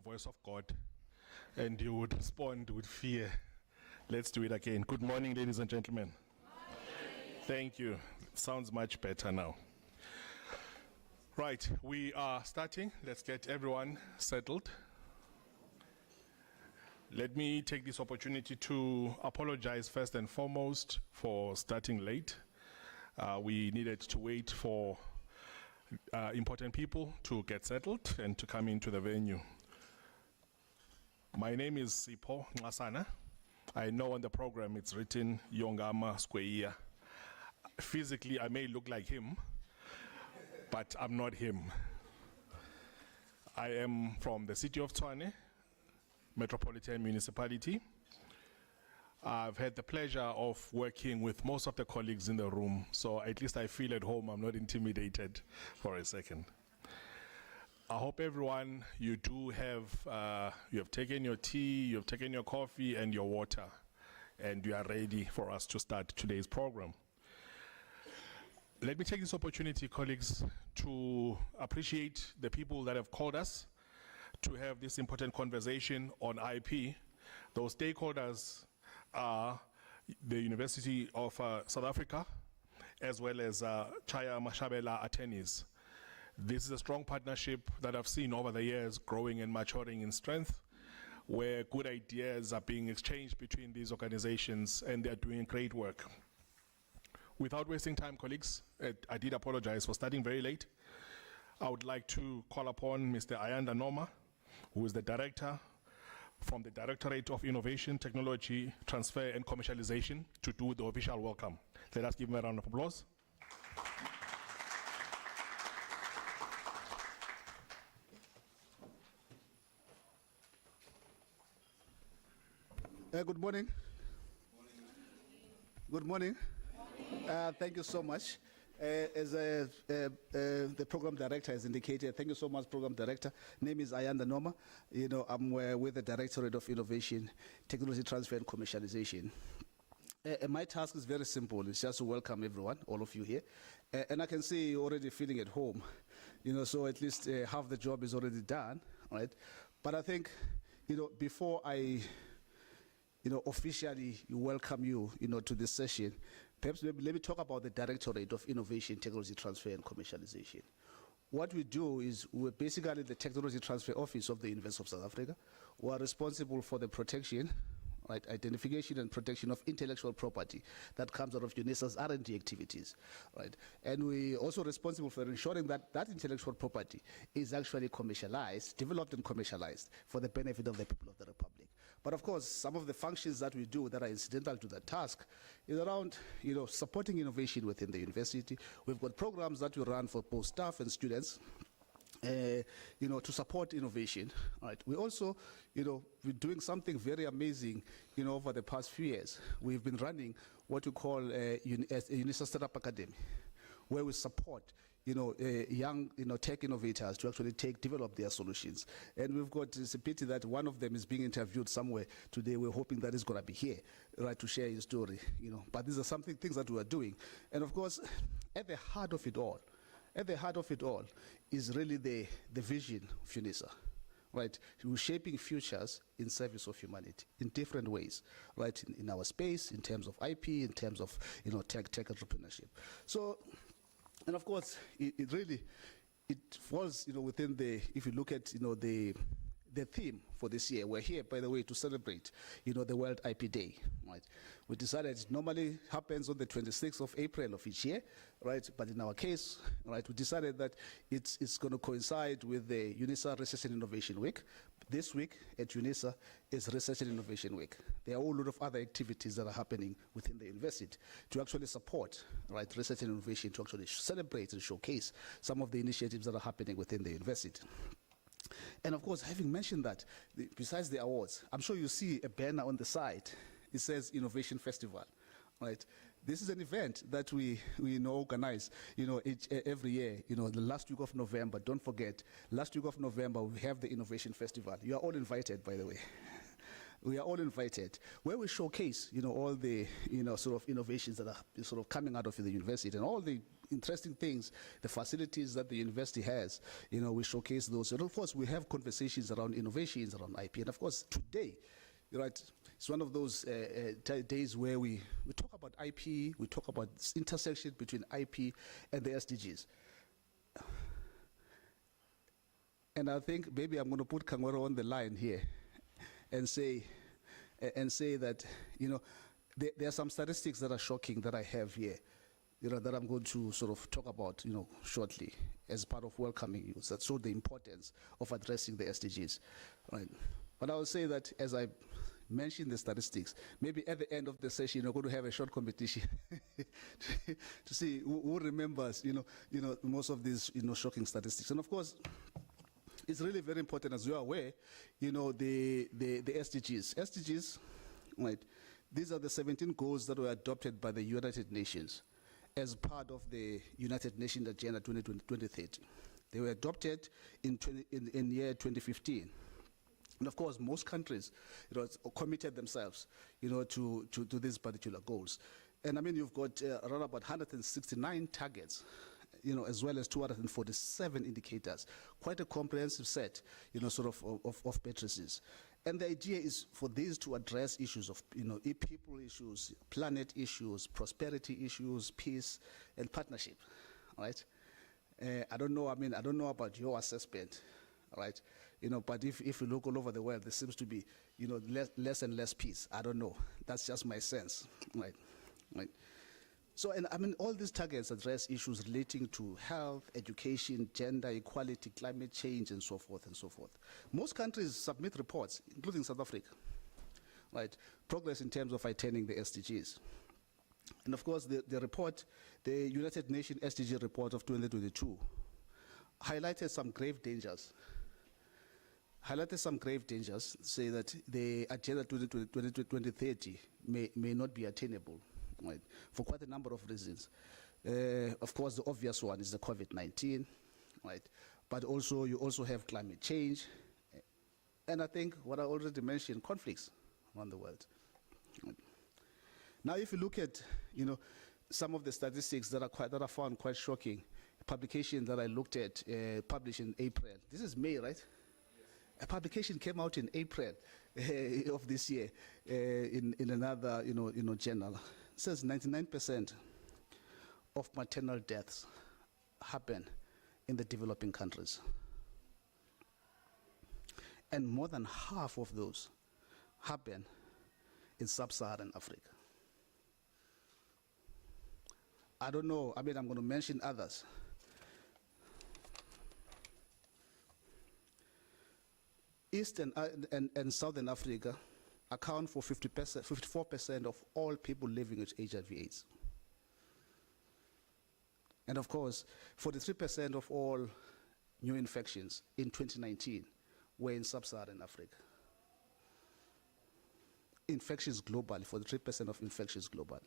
the voice of God, and you would respond with fear. Let's do it again. Good morning, ladies and gentlemen. Thank you. Sounds much better now. Right, we are starting. Let's get everyone settled. Let me take this opportunity to apologize first and foremost for starting late. We needed to wait for important people to get settled and to come into the venue. My name is Sipho Ngasana. I know on the program it's written Yongama Square. Physically, I may look like him, but I'm not him. I am from the city of Tshwane, Metropolitan Municipality. I've had the pleasure of working with most of the colleagues in the room, so at least I feel at home. I'm not intimidated for a second. I hope everyone, you have taken your tea, you have taken your coffee and your water, and you are ready for us to start today's program. Let me take this opportunity, colleagues, to appreciate the people that have called us to have this important conversation on IP. Those stakeholders are the University of South Africa, as well as Chaya Mashabela attorneys. This is a strong partnership that I've seen over the years growing and maturing in strength, where good ideas are being exchanged between these organizations, and they're doing great work. Without wasting time, colleagues, I did apologize for starting very late. I would like to call upon Mr. Ayanda Noma, who is the director from the Directorate of Innovation, Technology, Transfer and Commercialization, to do the official welcome. Let us give him a round of applause. Good morning. Good morning. Thank you so much. As the program director has indicated, thank you so much, program director. Name is Ayanda Noma. I'm with the Directorate of Innovation, Technology Transfer and Commercialization. My task is very simple. It's just to welcome everyone, all of you here. And I can see you're already feeling at home. So at least half the job is already done, right? But I think, before I officially welcome you, to this session, perhaps let me talk about the Directorate of Innovation, Technology Transfer and Commercialization. What we do is we're basically the Technology Transfer Office of the University of South Africa. We are responsible for the protection, right, identification and protection of intellectual property that comes out of UNISA's R&D activities, right? And we're also responsible for ensuring that that intellectual property is actually commercialized, developed and commercialized for the benefit of the people of the Republic. But of course, some of the functions that we do that are incidental to that task is around, supporting innovation within the university. We've got programs that we run for both staff and students, to support innovation. Right. We also, we're doing something very amazing, over the past few years. We've been running what we call a UNISA Startup Academy, where we support young tech innovators to actually develop their solutions. And we've got, it's a pity that one of them is being interviewed somewhere today. We're hoping that he's going to be here, right, to share his story, But these are things that we are doing. And of course, at the heart of it all is really the vision of UNISA, right? We're shaping futures in service of humanity in different ways, right? In our space, in terms of IP, in terms of, tech entrepreneurship. So, and of course, it falls, within if you look at, the theme for this year. We're here, by the way, to celebrate, the World IP Day, right? We decided it normally happens on the 26th of April of each year, right? But in our case, right, we decided that it's going to coincide with the UNISA Research and Innovation Week. This week at UNISA is Research and Innovation Week. There are a whole lot of other activities that are happening within the university to actually support, right, research and innovation, to actually celebrate and showcase some of the initiatives that are happening within the university. And of course, having mentioned that, besides the awards, I'm sure you see a banner on the side. It says Innovation Festival, right? This is an event that we organize, every year, the last week of November. Don't forget, last week of November, we have the Innovation Festival. You are all invited, by the way. We are all invited, where we showcase, all the, sort of innovations that are sort of coming out of the university and all the interesting things, the facilities that the university has, we showcase those. And of course, we have conversations around innovations, around IP. And of course, today, right, it's one of those days where we talk about IP, we talk about this intersection between IP and the SDGs. And I think maybe I'm going to put Kgorong on the line here and say that, there are some statistics that are shocking that I have here, that I'm going to sort of talk about, shortly as part of welcoming you, that show the importance of addressing the SDGs, right? But I will say that mention the statistics. Maybe at the end of the session, we're going to have a short competition to see who remembers, most of these, shocking statistics. And of course, it's really very important, as you are aware, the SDGs. SDGs, right? These are the 17 goals that were adopted by the United Nations as part of the United Nations Agenda 2030. They were adopted in year 2015. And of course, most countries, committed themselves, to these particular goals. And I mean, you've got around about 169 targets, as well as 247 indicators. Quite a comprehensive set, of matrices. And the idea is for these to address issues of, people issues, planet issues, prosperity issues, peace, and partnership, right? I don't know about your assessment, right? But if you look all over the world, there seems to be, less and less peace. I don't know. That's just my sense, right? Right. So, and I mean, all these targets address issues relating to health, education, gender equality, climate change, and so forth and so forth. Most countries submit reports, including South Africa, right? Progress in terms of attaining the SDGs. And of course, the report, the United Nations SDG report of 2022, highlighted some grave dangers. Say that the Agenda 2030 may not be attainable, right, for quite a number of reasons. Of course, the obvious one is the COVID-19, right? But also, you also have climate change. And I think what I already mentioned, conflicts around the world. Right. Now, if you look at, some of the statistics that I found quite shocking, publication that I looked at, published in April. This is May, right? Yes. A publication came out in April of this year in another, journal. It says 99% of maternal deaths happen in the developing countries. And more than half of those happen in sub-Saharan Africa. I don't know, I mean, I'm going to mention others. Eastern and Southern Africa account for 54% of all people living with HIV/AIDS. And of course, 43% of all new infections in 2019 were in sub-Saharan Africa. Infections globally, 43% of infections globally.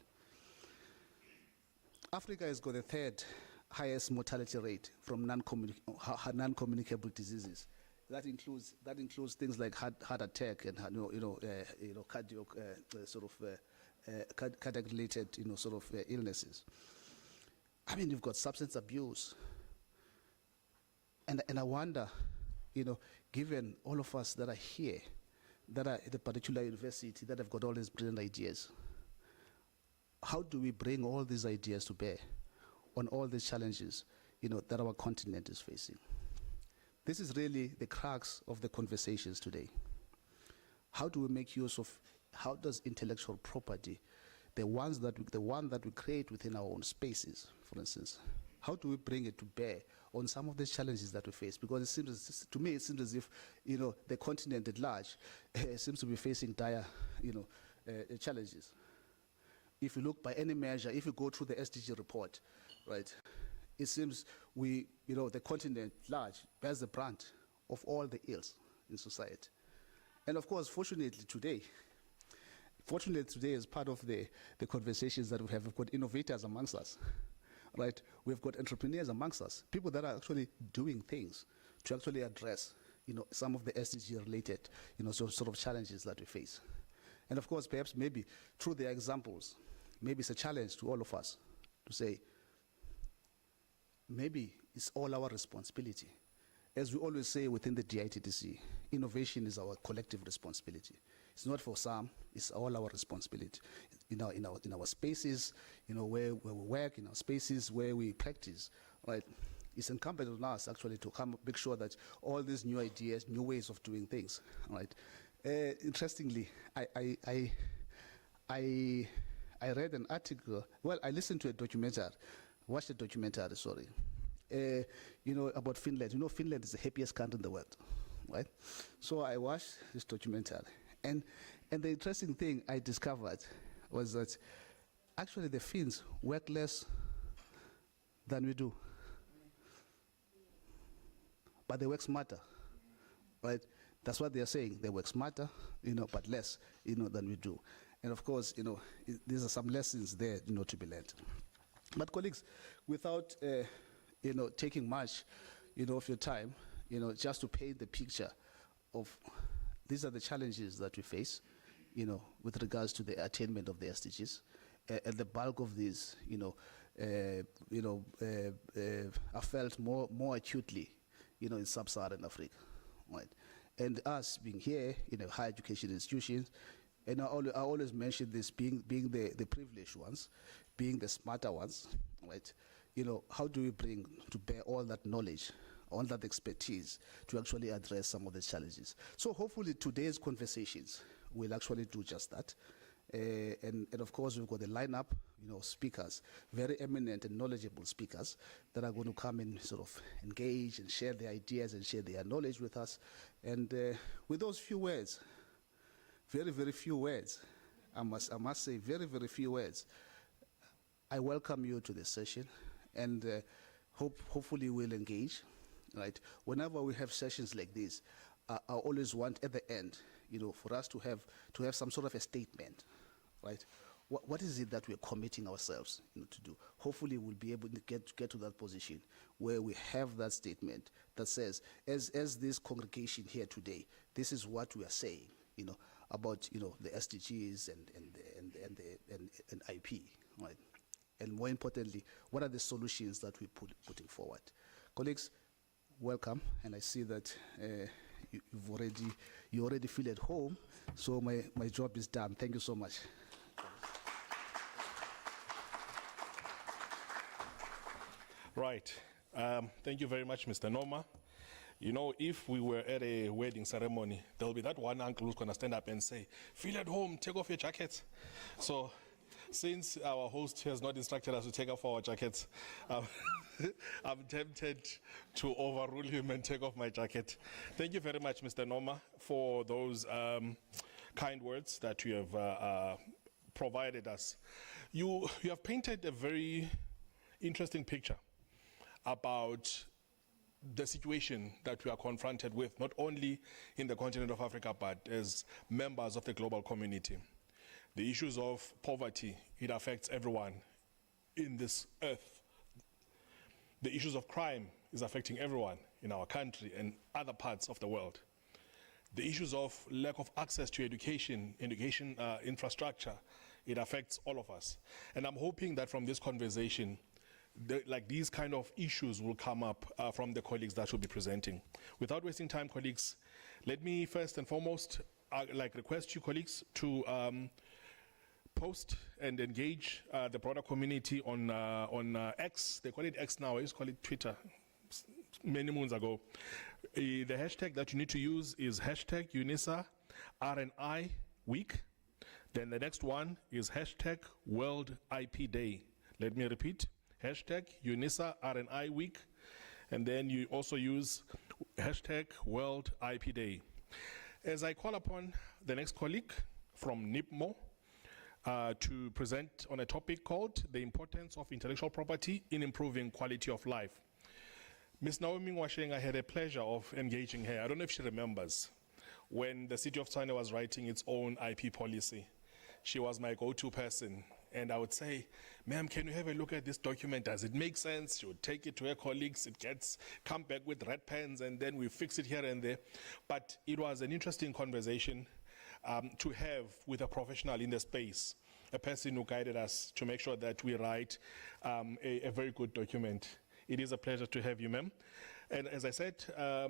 Africa has got the third highest mortality rate from non-communicable diseases. That includes things like heart attack and cardiac-related illnesses. I mean, you've got substance abuse, and I wonder, given all of us that are here, that are at a particular university, that have got all these brilliant ideas, how do we bring all these ideas to bear on all these challenges, that our continent is facing? This is really the crux of the conversations today. How do we make use of, how does intellectual property, the one that we create within our own spaces, for instance, how do we bring it to bear on some of the challenges that we face? Because to me, it seems as if, the continent at large seems to be facing dire, challenges. If you look by any measure, if you go through the SDG report, right, it seems the continent at large bears the brunt of all the ills in society. And of course, fortunately today, as part of the conversations that we have, we've got innovators amongst us, right? We've got entrepreneurs amongst us, people that are actually doing things to actually address, some of the SDG-related, sort of challenges that we face. And of course, perhaps maybe through their examples, maybe it's a challenge to all of us to say, maybe it's all our responsibility. As we always say within the DITDC, innovation is our collective responsibility. It's not for some, it's all our responsibility. In our spaces, where we work, in our spaces where we practice, right? It's incumbent on us actually to make sure that all these new ideas, new ways of doing things, right? Interestingly, I read an article, I listened to a documentary, watched a documentary, sorry, about Finland. Finland is the happiest country in the world, right? So I watched this documentary, and And the interesting thing I discovered was that actually the Finns work less than we do. But they work smarter, right? That's what they are saying. They work smarter, but less, than we do. And of course, these are some lessons there, to be learned. But colleagues, without, taking much, of your time, just to paint the picture of these are the challenges that we face, with regards to the attainment of the SDGs. And the bulk of these, are felt more acutely, in sub-Saharan Africa, right? And us being here in a higher education institutions, and I always mention this, being the privileged ones, being the smarter ones, right? How do we bring to bear all that knowledge, all that expertise to actually address some of the challenges? So hopefully today's conversations will actually do just that. And of course, we've got a lineup, speakers, very eminent and knowledgeable speakers that are going to come and sort of engage and share their ideas and share their knowledge with us. And with those few words, very, very few words, I must say very, very few words, I welcome you to this session, and hopefully we'll engage, right? Whenever we have sessions like this, I always want at the end, for us to have some sort of a statement, right? What is it that we're committing ourselves to do? Hopefully we'll be able to get to that position where we have that statement that says, as this congregation here today, this is what we are saying, about the SDGs and IP, right? And more importantly, what are the solutions that we're putting forward? Colleagues, welcome, and I see that you already feel at home, so my job is done. Thank you so much. Right. Thank you very much, Mr. Noma. If we were at a wedding ceremony, there'll be that one uncle who's going to stand up and say, feel at home, take off your jackets. So since our host has not instructed us to take off our jackets, I'm tempted to overrule him and take off my jacket. Thank you very much, Mr. Noma, for those kind words that you have provided us. You have painted a very interesting picture about the situation that we are confronted with, not only in the continent of Africa, but as members of the global community. The issues of poverty, it affects everyone in this earth. The issues of crime is affecting everyone in our country and other parts of the world. The issues of lack of access to education infrastructure, it affects all of us. And I'm hoping that from this conversation, these kind of issues will come up from the colleagues that will be presenting. Without wasting time, colleagues, let me first and foremost request you colleagues to post and engage the broader community on X. They call it X now. I used to call it Twitter many moons ago. The hashtag that you need to use is hashtag UNISA RNI Week. Then the next one is hashtag World IP Day. Let me repeat. Hashtag UNISA RNI Week, and then you also use hashtag World IP Day. As I call upon the next colleague from NIPMO to present on a topic called the importance of intellectual property in improving quality of life. Ms. Naomi Ngwasheng, I had a pleasure of engaging her. I don't know if she remembers when the city of Tshwane was writing its own IP policy. She was my go-to person. And I would say, ma'am, can you have a look at this document? Does it make sense? She would take it to her colleagues. It come back with red pens, and then we fix it here and there. But it was an interesting conversation to have with a professional in the space, a person who guided us to make sure that we write a very good document. It is a pleasure to have you, ma'am. And as I said,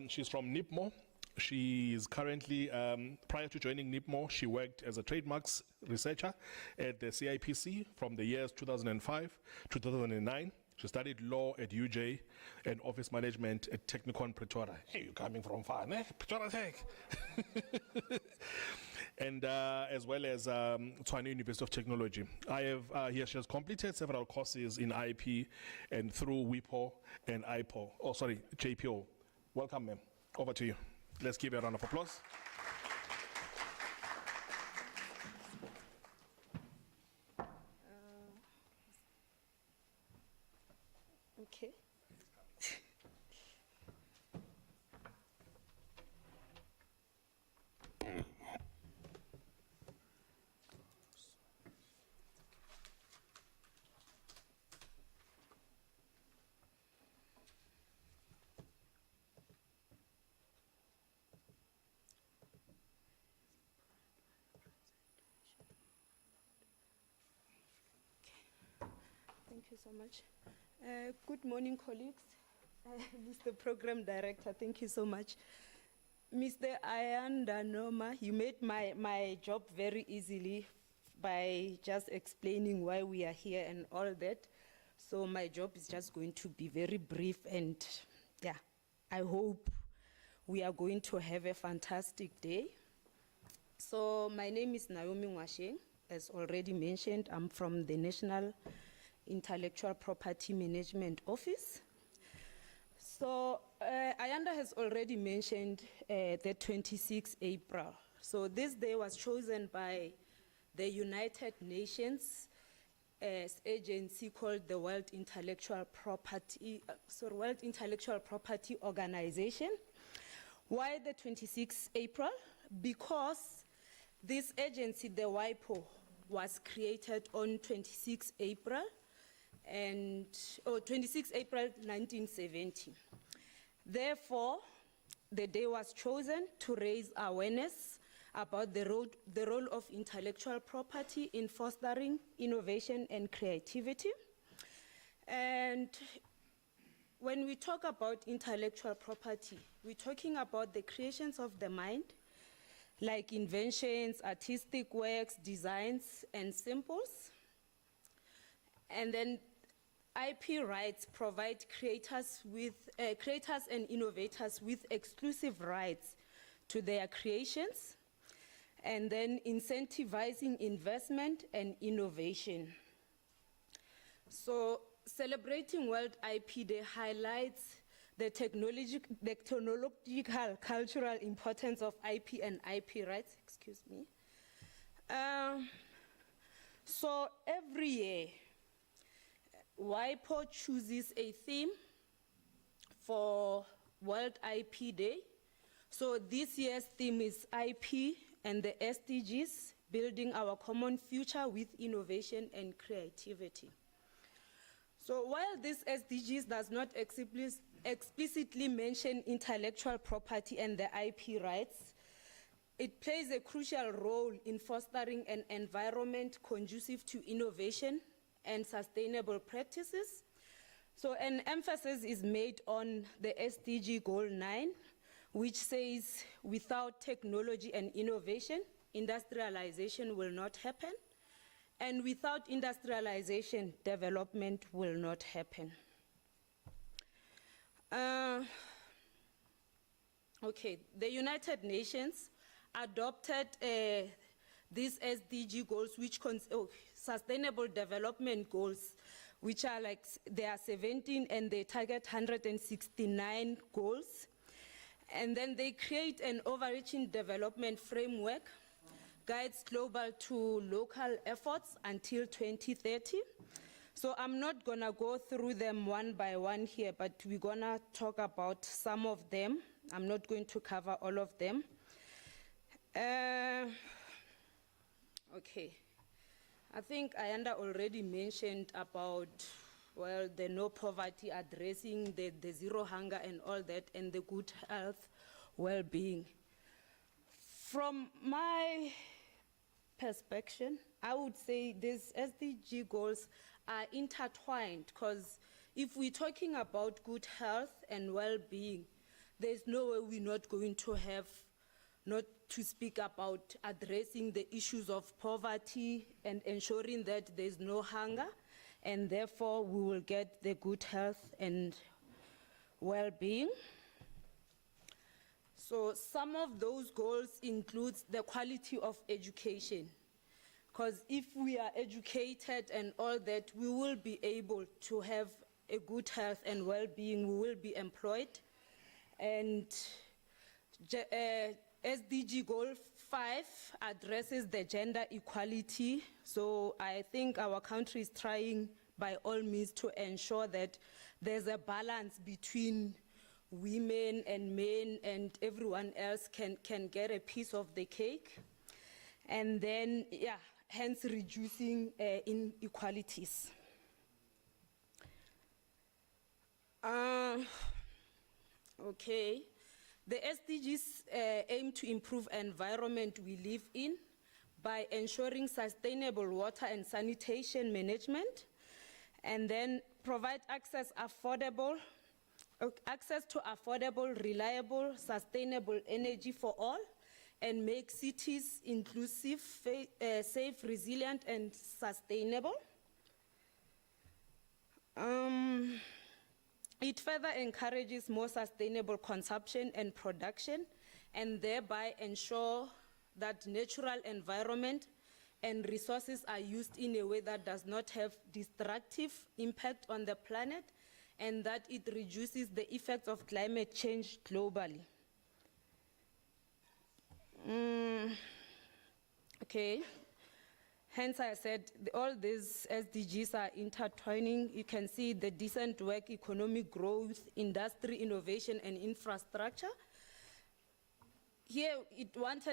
she's from NIPMO. She is currently, prior to joining NIPMO, she worked as a trademarks researcher at the CIPC from the years 2005 to 2009. She studied law at UJ and office management at Technikon Pretoria. Hey, you're coming from far, eh? Pretoria Tech. And as well as Tshwane University of Technology. She has completed several courses in IP and through WIPO and JPO. Welcome, ma'am. Over to you. Let's give a round of applause. Okay. Thank you so much. Good morning, colleagues. Mr. Program Director, thank you so much. Mr. Ayanda Noma, you made my job very easily by just explaining why we are here and all that. So my job is just going to be very brief, and yeah, I hope we are going to have a fantastic day. So my name is Naomi Mwasheng. As already mentioned, I'm from the National Intellectual Property Management Office. So Ayanda has already mentioned the 26th April. So this day was chosen by the United Nations agency called the World Intellectual Property Organization. Why the 26th April? Because this agency, the WIPO, was created on 26 April 1970. Therefore, the day was chosen to raise awareness about the role of intellectual property in fostering innovation and creativity. And when we talk about intellectual property, we're talking about the creations of the mind, like inventions, artistic works, designs, and symbols. And then IP rights provide creators and innovators with exclusive rights to their creations, and then incentivizing investment and innovation. So celebrating World IP Day highlights the technological cultural importance of IP and IP rights, excuse me. So every year, WIPO chooses a theme for World IP Day. So this year's theme is IP and the SDGs, building our common future with innovation and creativity. So while this SDGs does not explicitly mention intellectual property and the IP rights, it plays a crucial role in fostering an environment conducive to innovation and sustainable practices. So an emphasis is made on the SDG Goal 9, which says without technology and innovation, industrialization will not happen. And without industrialization, development will not happen. Okay, the United Nations adopted these SDG goals, which Sustainable Development Goals, which are like, there are 17 and they target 169 goals. And then they create an overarching development framework, guides global to local efforts until 2030. So I'm not gonna go through them one by one here, but we're gonna talk about some of them. I'm not going to cover all of them. Okay, I think Ayanda already mentioned about, well, the no poverty, addressing the zero hunger and all that, and the good health, well-being. From my perspective, I would say these SDG goals are intertwined, because if we're talking about good health and well-being, there's no way we're not going to have not to speak about addressing the issues of poverty and ensuring that there's no hunger, and therefore we will get the good health and well-being. So some of those goals include the quality of education, because if we are educated and all that, we will be able to have a good health and well-being, we will be employed. And SDG Goal 5 addresses the gender equality. So I think our country is trying by all means to ensure that there's a balance between women and men, and everyone else can get a piece of the cake. And then, yeah, hence reducing inequalities. Okay. The SDGs aim to improve environment we live in by ensuring sustainable water and sanitation management, and then provide access to affordable, reliable, sustainable energy for all, and make cities inclusive, safe, resilient, and sustainable. It further encourages more sustainable consumption and production, and thereby ensure that natural environment and resources are used in a way that does not have destructive impact on the planet, and that it reduces the effects of climate change globally. Okay. Hence, I said all these SDGs are intertwining. You can see the decent work, economic growth, industry, innovation, and infrastructure. Here, it wants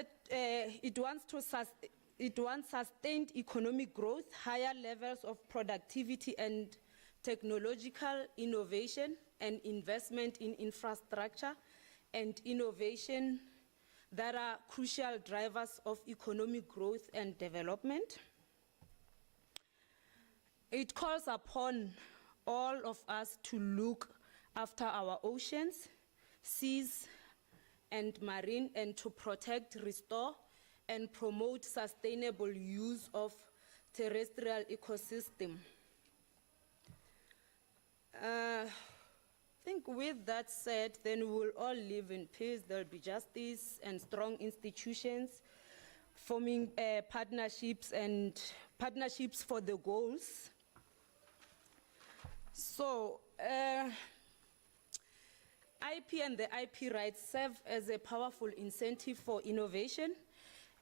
sustained economic growth, higher levels of productivity and technological innovation, and investment in infrastructure and innovation that are crucial drivers of economic growth and development. It calls upon all of us to look after our oceans, seas, and marine, and to protect, restore, and promote sustainable use of terrestrial ecosystem. I think with that said, then we will all live in peace. There will be justice and strong institutions, forming partnerships for the goals. So, IP and the IP rights serve as a powerful incentive for innovation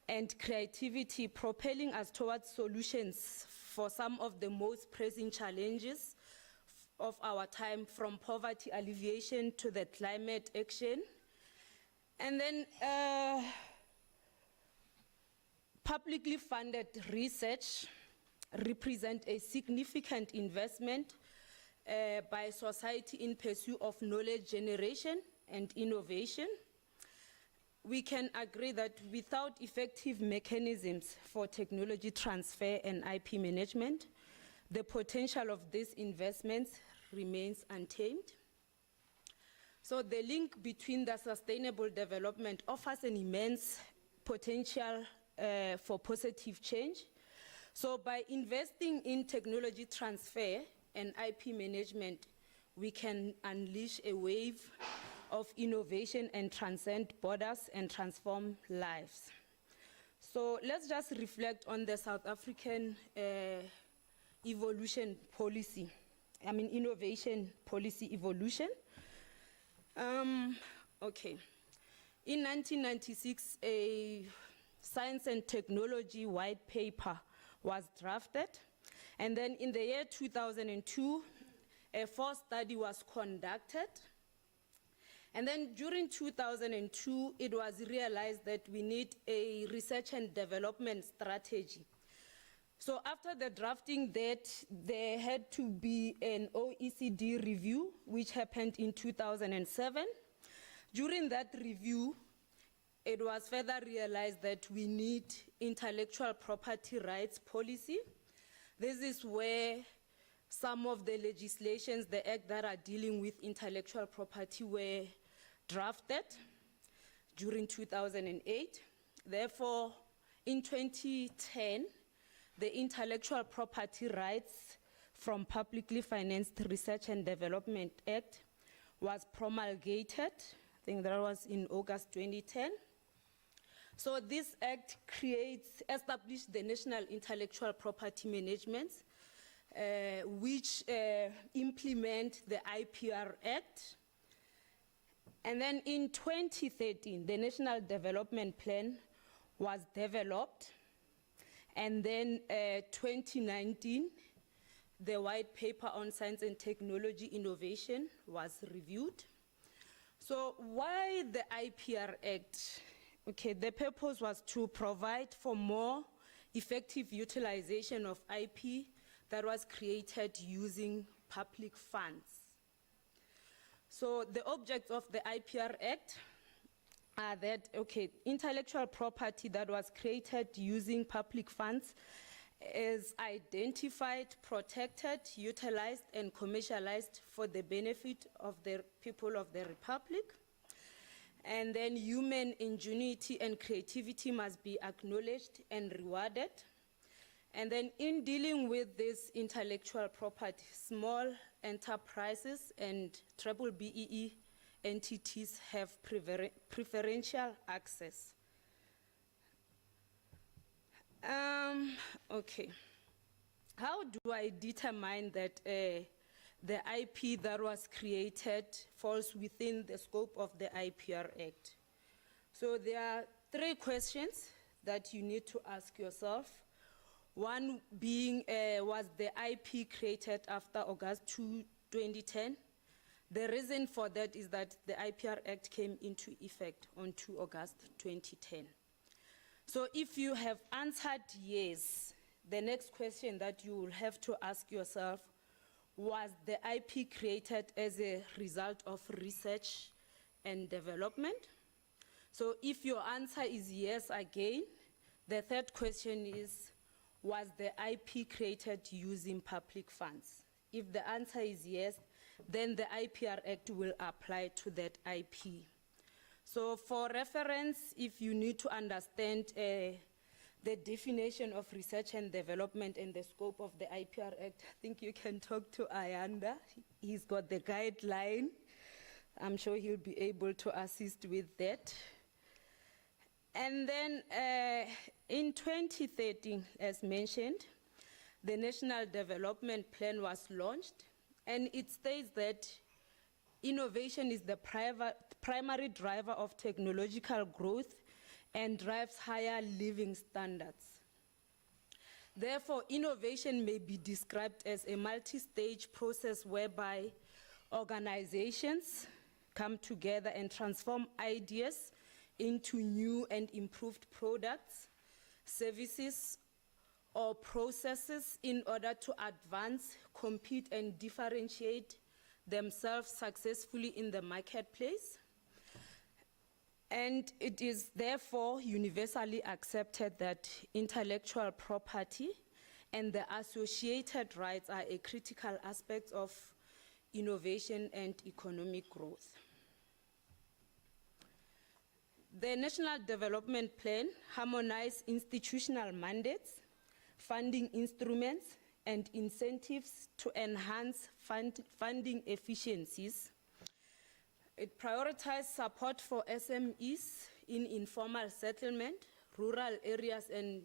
and creativity, propelling us towards solutions for some of the most pressing challenges of our time, from poverty alleviation to the climate action. And then publicly funded research represent a significant investment by society in pursuit of knowledge generation and innovation. We can agree that without effective mechanisms for technology transfer and IP management, the potential of these investments remains untamed. So the link between the sustainable development offers an immense potential for positive change. So by investing in technology transfer and IP management, we can unleash a wave of innovation and transcend borders and transform lives. So let's just reflect on the South African innovation policy evolution. Okay. In 1996, a science and technology white paper was drafted. And then in the year 2002, a first study was conducted. And then during 2002, it was realized that we need a research and development strategy. So after the drafting that, there had to be an OECD review, which happened in 2007. During that review, it was further realized that we need intellectual property rights policy. This is where some of the legislations, the act that are dealing with intellectual property were drafted during 2008. Therefore, in 2010, the Intellectual Property Rights from Publicly Financed Research and Development Act was promulgated. I think that was in August 2010. So this act established the National Intellectual Property Management, which implement the IPR Act. And then in 2013, the National Development Plan was developed. And then 2019, the white paper on science and technology innovation was reviewed. So why the IPR Act? Okay, the purpose was to provide for more effective utilization of IP that was created using public funds. So the objects of the IPR Act are that, okay, intellectual property that was created using public funds is identified, protected, utilized, and commercialized for the benefit of the people of the Republic. And then human ingenuity and creativity must be acknowledged and rewarded. And then in dealing with this intellectual property, small enterprises and BBEE entities have preferential access. Okay, how do I determine that the IP that was created falls within the scope of the IPR Act? So there are 3 questions that you need to ask yourself. One being, was the IP created after August 2, 2010? The reason for that is that the IPR Act came into effect on 2 August 2010. So if you have answered yes, the next question that you will have to ask yourself, was the IP created as a result of research and development? So if your answer is yes again, the 3rd question is, was the IP created using public funds? If the answer is yes, then the IPR Act will apply to that IP. So for reference, if you need to understand the definition of research and development and the scope of the IPR Act, I think you can talk to Ayanda. He's got the guideline. I'm sure he'll be able to assist with that. And then in 2013, as mentioned, the National Development Plan was launched, and it states that innovation is the primary driver of technological growth and drives higher living standards. Therefore, innovation may be described as a multi-stage process whereby organizations come together and transform ideas into new and improved products, services, or processes in order to advance, compete, and differentiate themselves successfully in the marketplace. And it is therefore universally accepted that intellectual property and the associated rights are a critical aspect of innovation and economic growth. The National Development Plan harmonized institutional mandates, funding instruments, and incentives to enhance funding efficiencies. It prioritized support for SMEs in informal settlement, rural areas, and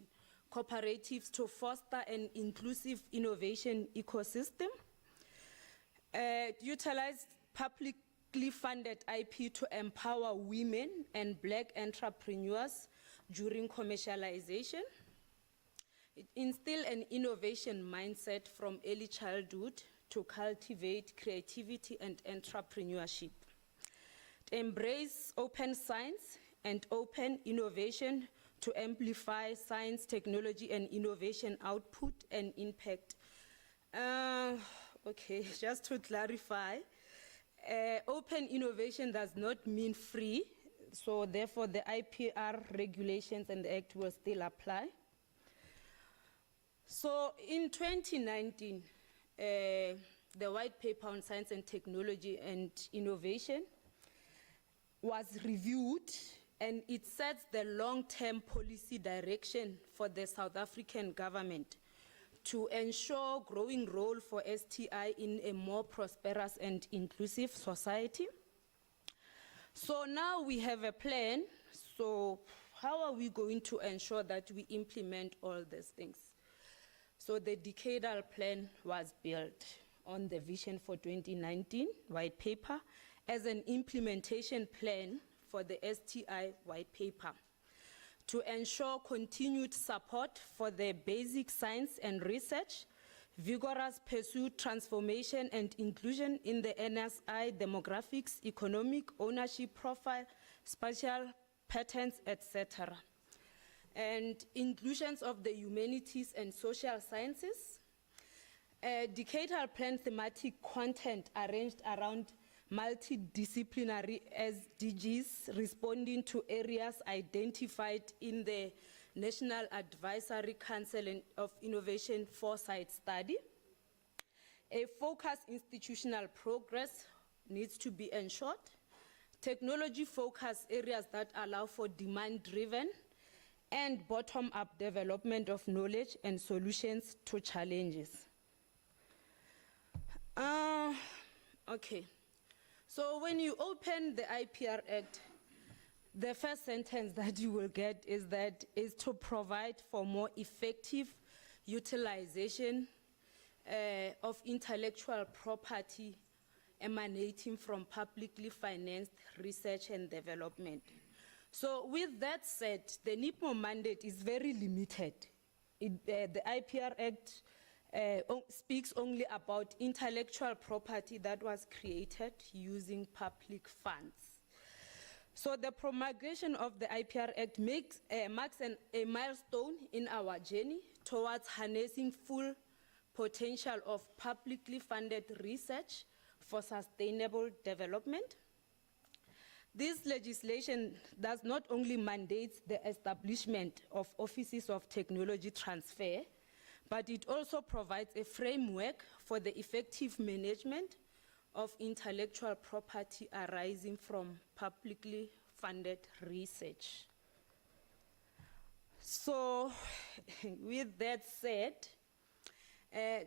cooperatives to foster an inclusive innovation ecosystem. It utilized publicly funded IP to empower women and Black entrepreneurs during commercialization. It instilled an innovation mindset from early childhood to cultivate creativity and entrepreneurship. It embraced open science and open innovation to amplify science, technology, and innovation output and impact. Okay, just to clarify, open innovation does not mean free, so therefore the IPR regulations and the Act will still apply. So in 2019, the White Paper on Science and Technology and Innovation was reviewed, and it sets the long-term policy direction for the South African government to ensure growing role for STI in a more prosperous and inclusive society. So now we have a plan. So how are we going to ensure that we implement all these things? So the decadal plan was built on the Vision for 2019 white paper as an implementation plan for the STI white paper to ensure continued support for the basic science and research vigorous pursuit, transformation and inclusion in the NSI demographics, economic ownership profile, spatial patterns, etc. And inclusions of the humanities and social sciences. Decadal plan thematic content arranged around multidisciplinary SDGs responding to areas identified in the National Advisory Council of Innovation Foresight Study. A focused institutional progress needs to be ensured. Technology-focused areas that allow for demand-driven and bottom-up development of knowledge and solutions to challenges. Okay, so when you open the IPR Act, the first sentence that you will get is to provide for more effective utilization of intellectual property emanating from publicly financed research and development. So with that said, the NIPMO mandate is very limited. The IPR Act speaks only about intellectual property that was created using public funds. So the promulgation of the IPR Act marks a milestone in our journey towards harnessing full potential of publicly funded research for sustainable development. This legislation does not only mandate the establishment of offices of technology transfer, but it also provides a framework for the effective management of intellectual property arising from publicly funded research. So, with that said,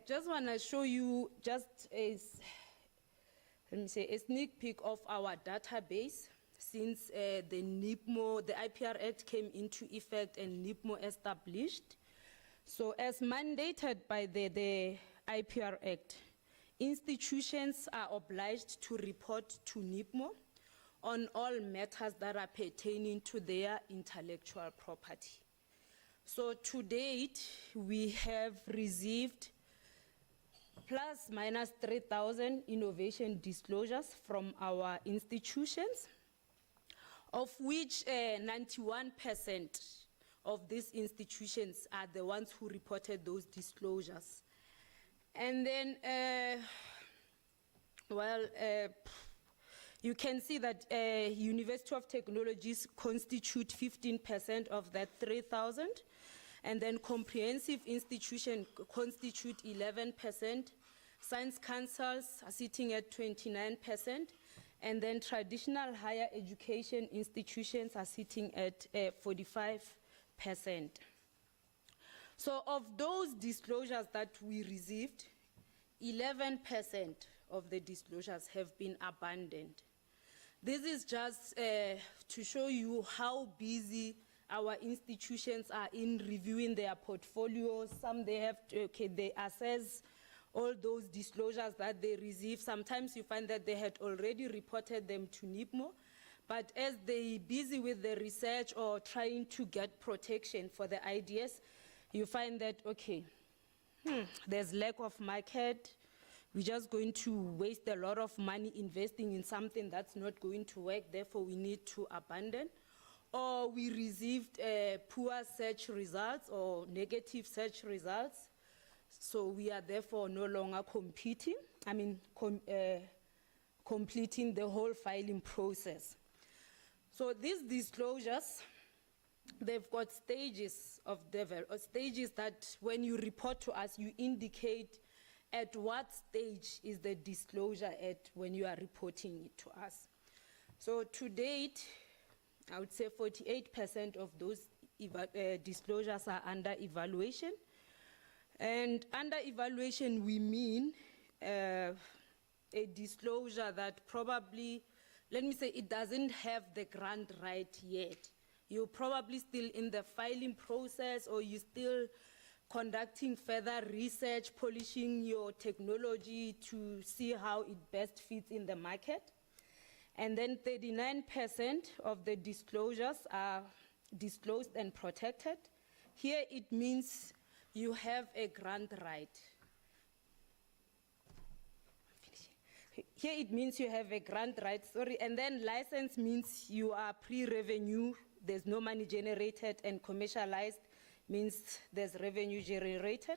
just want to show you just a sneak peek of our database since the IPR Act came into effect and NIPMO established. So as mandated by the IPR Act, institutions are obliged to report to NIPMO on all matters that are pertaining to their intellectual property. So to date, we have received plus minus 3,000 innovation disclosures from our institutions, of which 91% of these institutions are the ones who reported those disclosures. And then, you can see that University of Technologies constitute 15% of that 3,000, and then comprehensive institutions constitute 11%, science councils are sitting at 29%, and then traditional higher education institutions are sitting at 45%. So of those disclosures that we received, 11% of the disclosures have been abandoned. This is just to show you how busy our institutions are in reviewing their portfolios. Some they have to, they assess all those disclosures that they receive. Sometimes you find that they had already reported them to NIPMO, but as they're busy with the research or trying to get protection for the ideas, you find that, there's lack of market. We're just going to waste a lot of money investing in something that's not going to work, therefore we need to abandon. Or we received poor search results or negative search results, so we are therefore no longer completing the whole filing process. So these disclosures, they've got stages of stages that when you report to us, you indicate at what stage is the disclosure at when you are reporting it to us. So to date, I would say 48% of those disclosures are under evaluation. And under evaluation, we mean a disclosure that probably, let me say, it doesn't have the grant right yet. You're probably still in the filing process, or you're still conducting further research, polishing your technology to see how it best fits in the market. And then 39% of the disclosures are disclosed and protected. Here it means you have a grant right. here it means you have a grant right, sorry, and then license means you are pre-revenue, there's no money generated, and commercialized means there's revenue generated.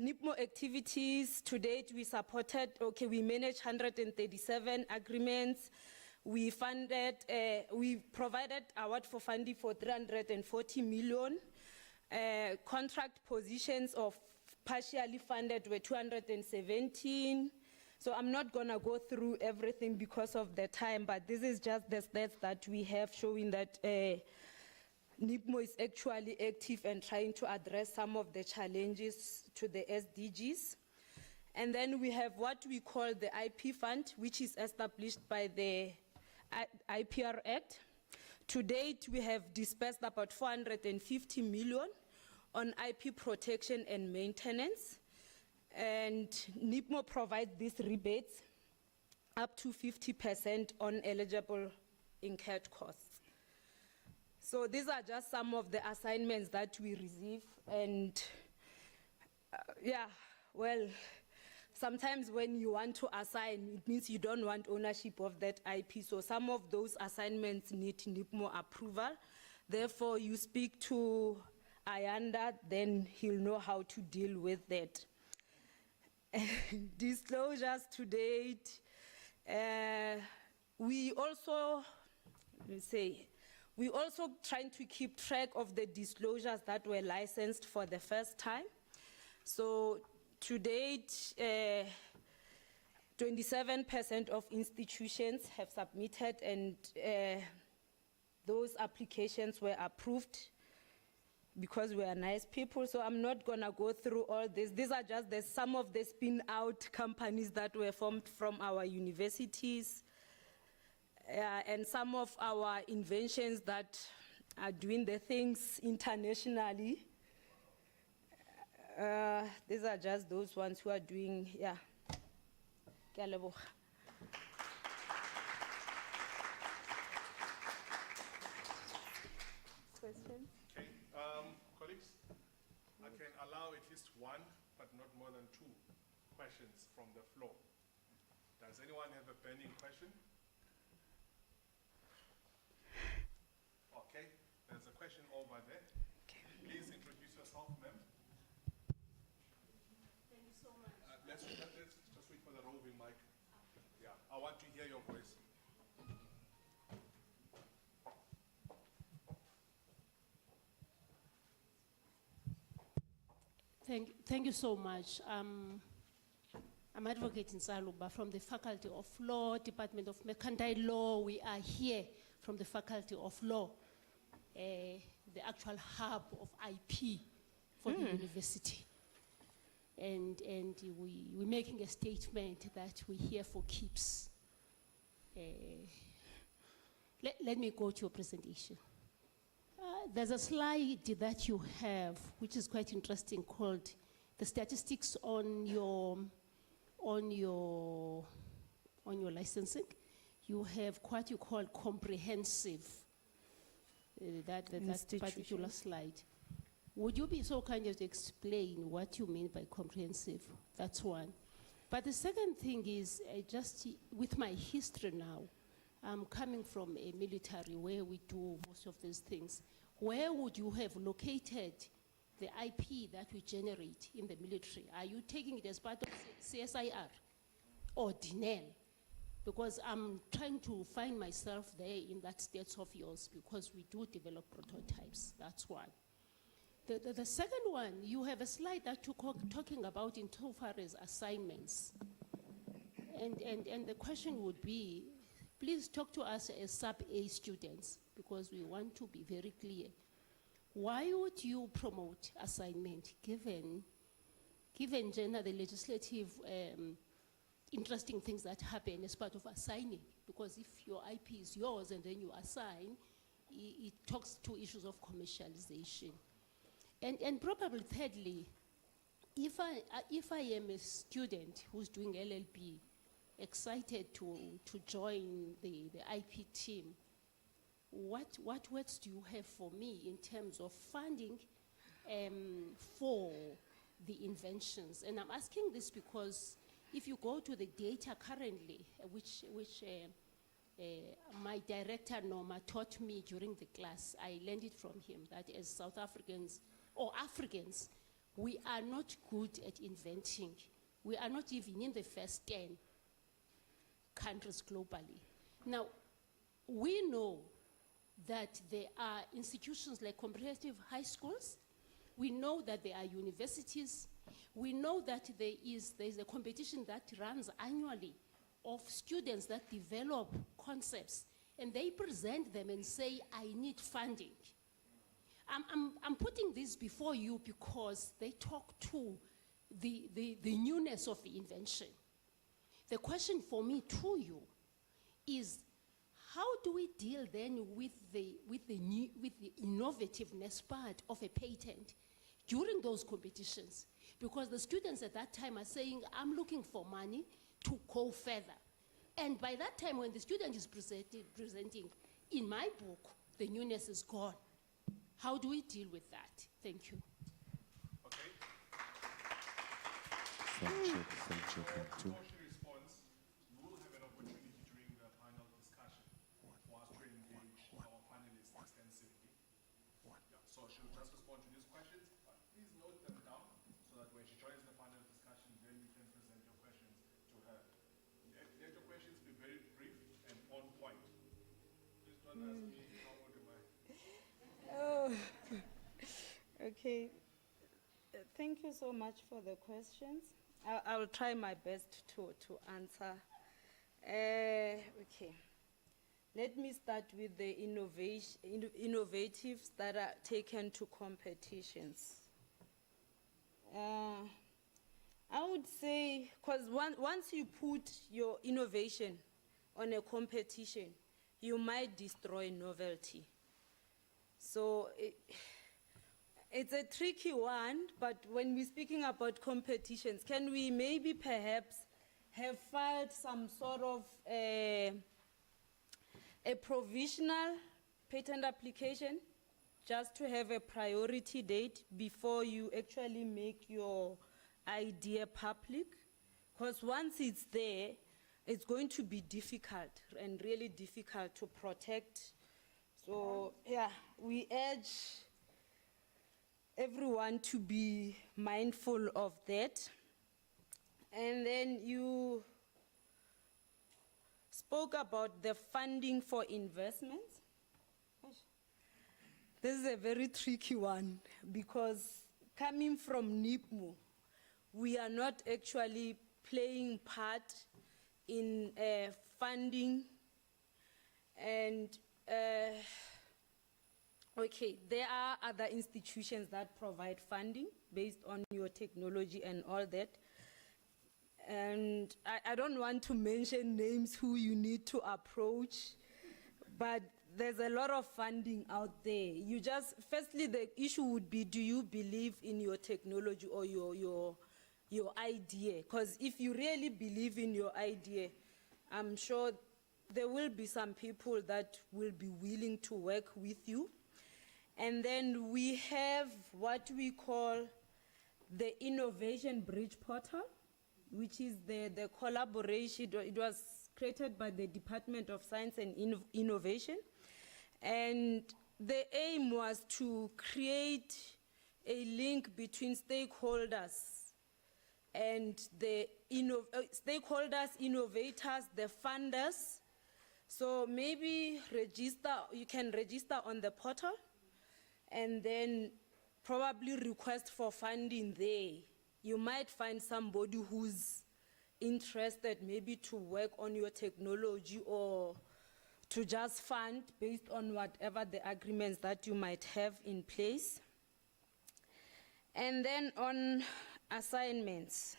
NIPMO activities, to date we supported, okay, we managed 137 agreements. We funded, we provided award for funding for 340 million. Contract positions of partially funded were 217. So I'm not gonna go through everything because of the time, but this is just the stats that we have showing that NIPMO is actually active and trying to address some of the challenges to the SDGs. And then we have what we call the IP fund, which is established by the IPR Act. To date, we have dispersed about 450 million on IP protection and maintenance. And NIPMO provides these rebates up to 50% on eligible incurred costs. So these are just some of the assignments that we receive. And yeah, well, sometimes when you want to assign, it means you don't want ownership of that IP. So some of those assignments need NIPMO approval. Therefore, you speak to Ayanda, then he'll know how to deal with that. Disclosures to date. We also trying to keep track of the disclosures that were licensed for the first time. So to date, 27% of institutions have submitted, and those applications were approved because we are nice people. So I'm not gonna go through all this. These are just some of the spin-out companies that were formed from our universities, and some of our inventions that are doing the things internationally. These are just those ones who are doing, yeah. Ke a leboga. Questions? Okay, colleagues, I can allow at least one, but not more than two questions from the floor. Does anyone have a burning question? Okay, there's a question over there. Okay. Please introduce yourself, ma'am. Thank you so much. Let's just wait for the roving mic. Yeah, I want to hear your voice. Thank you so much. I'm Advocate Nsaluba from the Faculty of Law, Department of Mercantile Law. We are here from the Faculty of Law, the actual hub of IP for the university. And we're making a statement that we're here for keeps. Let me go to your presentation. There's a slide that you have, which is quite interesting, called the statistics on your licensing. You have what you call comprehensive, that particular slide. Would you be so kind as to explain what you mean by comprehensive? That's one. But the second thing is, just with my history now, I'm coming from a military where we do most of these things. Where would you have located the IP that we generate in the military? Are you taking it as part of CSIR or DINEL? Because I'm trying to find myself there in that state of yours, because we do develop prototypes. That's one. The second one, you have a slide that you're talking about in so far as assignments. And the question would be, please talk to us as sub-A students, because we want to be very clear. Why would you promote assignment given the legislative interesting things that happen as part of assigning? Because if your IP is yours and then you assign, it talks to issues of commercialization. And probably thirdly, if I am a student who's doing LLB, excited to join the IP team, what words do you have for me in terms of funding for the inventions? And I'm asking this because if you go to the data currently, which my director Norma taught me during the class, I learned it from him, that as South Africans, or Africans, we are not good at inventing. We are not even in the first 10 countries globally. Now, we know that there are institutions like comprehensive high schools. We know that there are universities. We know that there is a competition that runs annually of students that develop concepts, and they present them and say, I need funding. I'm putting this before you because they talk to the newness of the invention. The question for me to you is, how do we deal then with the innovativeness part of a patent during those competitions? Because the students at that time are saying, I'm looking for money to go further. And by that time, when the student is presenting, in my book, the newness is gone. How do we deal with that? Thank you. Okay. Thank you. Thank you. Response, we will have an opportunity during the panel discussion for us to engage our panelists extensively. Yeah, so she'll just respond to these questions. Please note them down so that when she joins the panel discussion, then you can present your questions to her. Let your questions be very brief and on point. Please don't ask me how old am I. Oh, okay. Thank you so much for the questions. I will try my best to answer. Okay. Let me start with the innovatives that are taken to competitions. I would say, because once you put your innovation on a competition, you might destroy novelty. So it's a tricky one, but when we're speaking about competitions, can we maybe perhaps have filed some sort of a provisional patent application just to have a priority date before you actually make your idea public? Because once it's there, it's going to be difficult and really difficult to protect. So yeah, we urge everyone to be mindful of that. And then you spoke about the funding for investments. This is a very tricky one because coming from NIPMO, we are not actually playing part in funding and okay, there are other institutions that provide funding based on your technology and all that. And I don't want to mention names who you need to approach, but there's a lot of funding out there. You just, firstly, the issue would be, do you believe in your technology or your idea? Because if you really believe in your idea, I'm sure there will be some people that will be willing to work with you. And then we have what we call the Innovation Bridge Portal, which is the collaboration. It was created by the Department of Science and Innovation. And the aim was to create a link between stakeholders and the stakeholders, innovators, the funders. So maybe you can register on the portal and then probably request for funding there. You might find somebody who's interested maybe to work on your technology or to just fund based on whatever the agreements that you might have in place. And then on assignments.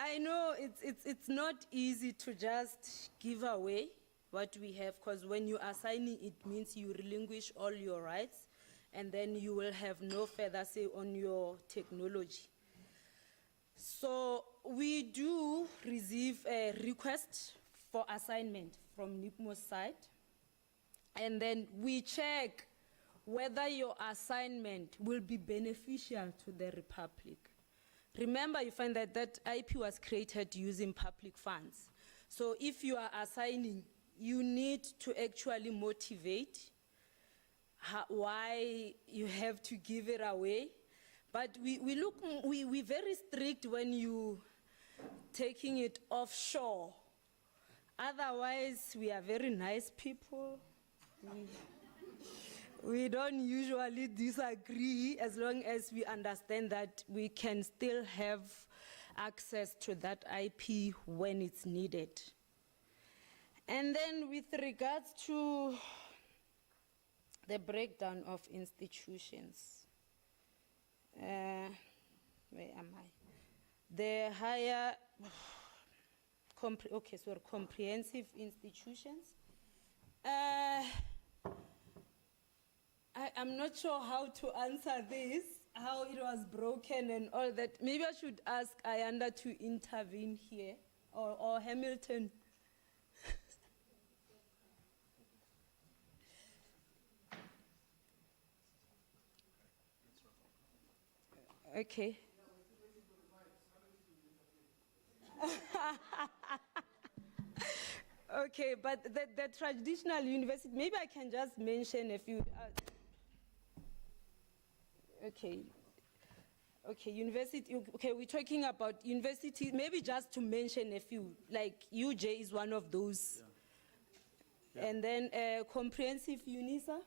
I know it's not easy to just give away what we have, because when you're assigning, it means you relinquish all your rights, and then you will have no further say on your technology. So we do receive a request for assignment from NIPMO's side, and then we check whether your assignment will be beneficial to the Republic. Remember, you find that that IP was created using public funds. So if you are assigning, you need to actually motivate why you have to give it away. But we're very strict when you taking it offshore. Otherwise, we are very nice people. We don't usually disagree as long as we understand that we can still have access to that IP when it's needed. And then with regards to the breakdown of institutions, where am I? The higher, comprehensive institutions. I'm not sure how to answer this, how it was broken and all that. Maybe I should ask Ayanda to intervene here, or Hamilton. Okay. Okay, but the traditional university, maybe I can just mention a few. Okay, university, okay, we're talking about university, maybe just to mention a few, like UJ is one of those. Yeah. Yeah. And then comprehensive UNISA?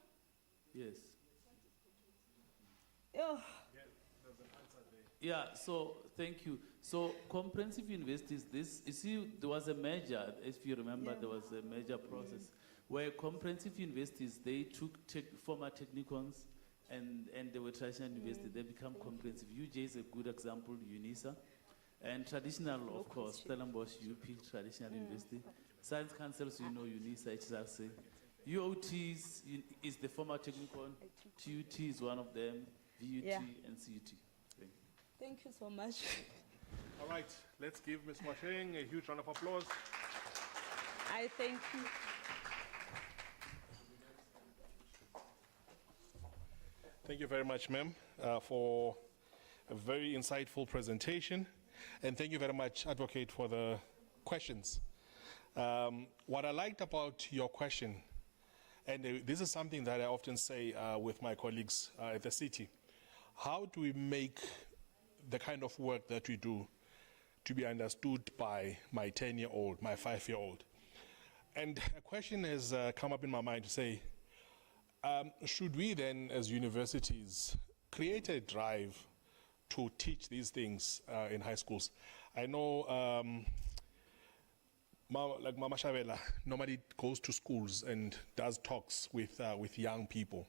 Yes. Oh. Yeah, so thank you. So comprehensive universities, you see, there was a merger, if you remember, there was a merger process where comprehensive universities, they took former technicons and they were traditional universities, they become comprehensive. UJ is a good example, UNISA. And traditional, of course, Stellenbosch, UP, traditional university. Science councils, you know, UNISA, HRC. UOT is the former technicon, TUT is one of them, VUT and CUT. Thank you so much. All right, let's give Ms. Mosheng a huge round of applause. I thank you. Thank you very much, ma'am, for a very insightful presentation. And thank you very much, Advocate, for the questions. What I liked about your question, and this is something that I often say with my colleagues at the city, how do we make the kind of work that we do to be understood by my 10-year-old, my 5-year-old? And a question has come up in my mind to say, should we then, as universities, create a drive to teach these things in high schools? I know, like Mama Shabela normally goes to schools and does talks with young people.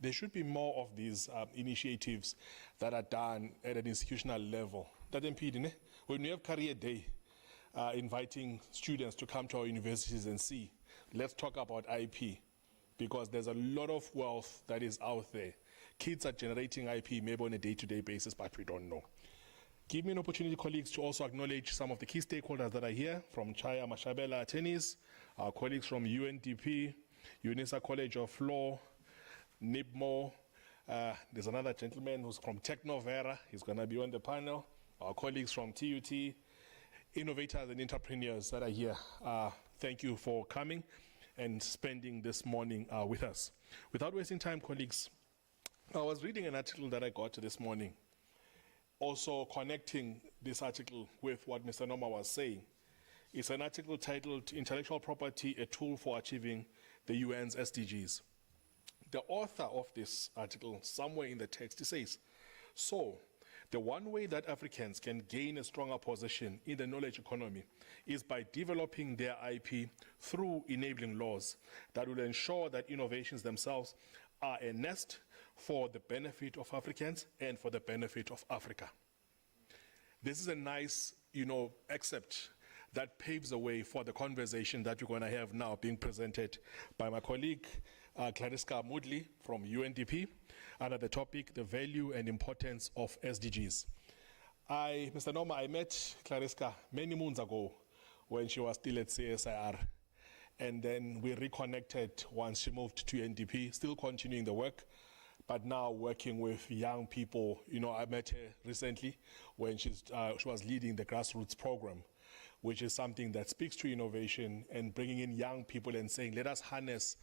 There should be more of these initiatives that are done at an institutional level. When we have career day, inviting students to come to our universities and see, let's talk about IP, because there's a lot of wealth that is out there. Kids are generating IP maybe on a day-to-day basis, but we don't know. Give me an opportunity, colleagues, to also acknowledge some of the key stakeholders that are here, from Chaya Mashabela Attorneys, our colleagues from UNDP, UNISA College of Law, NIBMO. There's another gentleman who's from Technovera. He's going to be on the panel. Our colleagues from TUT, innovators and entrepreneurs that are here. Thank you for coming and spending this morning with us. Without wasting time, colleagues, I was reading an article that I got this morning, also connecting this article with what Mr. Noma was saying. It's an article titled Intellectual Property, a Tool for Achieving the UN's SDGs. The author of this article, somewhere in the text, he says, so the one way that Africans can gain a stronger position in the knowledge economy is by developing their IP through enabling laws that will ensure that innovations themselves are a nest for the benefit of Africans and for the benefit of Africa. This is a nice, excerpt that paves the way for the conversation that we're going to have now, being presented by my colleague, Clariska Moodley from UNDP, under the topic, the value and importance of SDGs. Mr. Noma, I met Clariska many moons ago when she was still at CSIR. And then we reconnected once she moved to UNDP, still continuing the work. but now working with young people. You know, I met her recently when she was leading the grassroots program, which is something that speaks to innovation and bringing in young people and saying, let us harness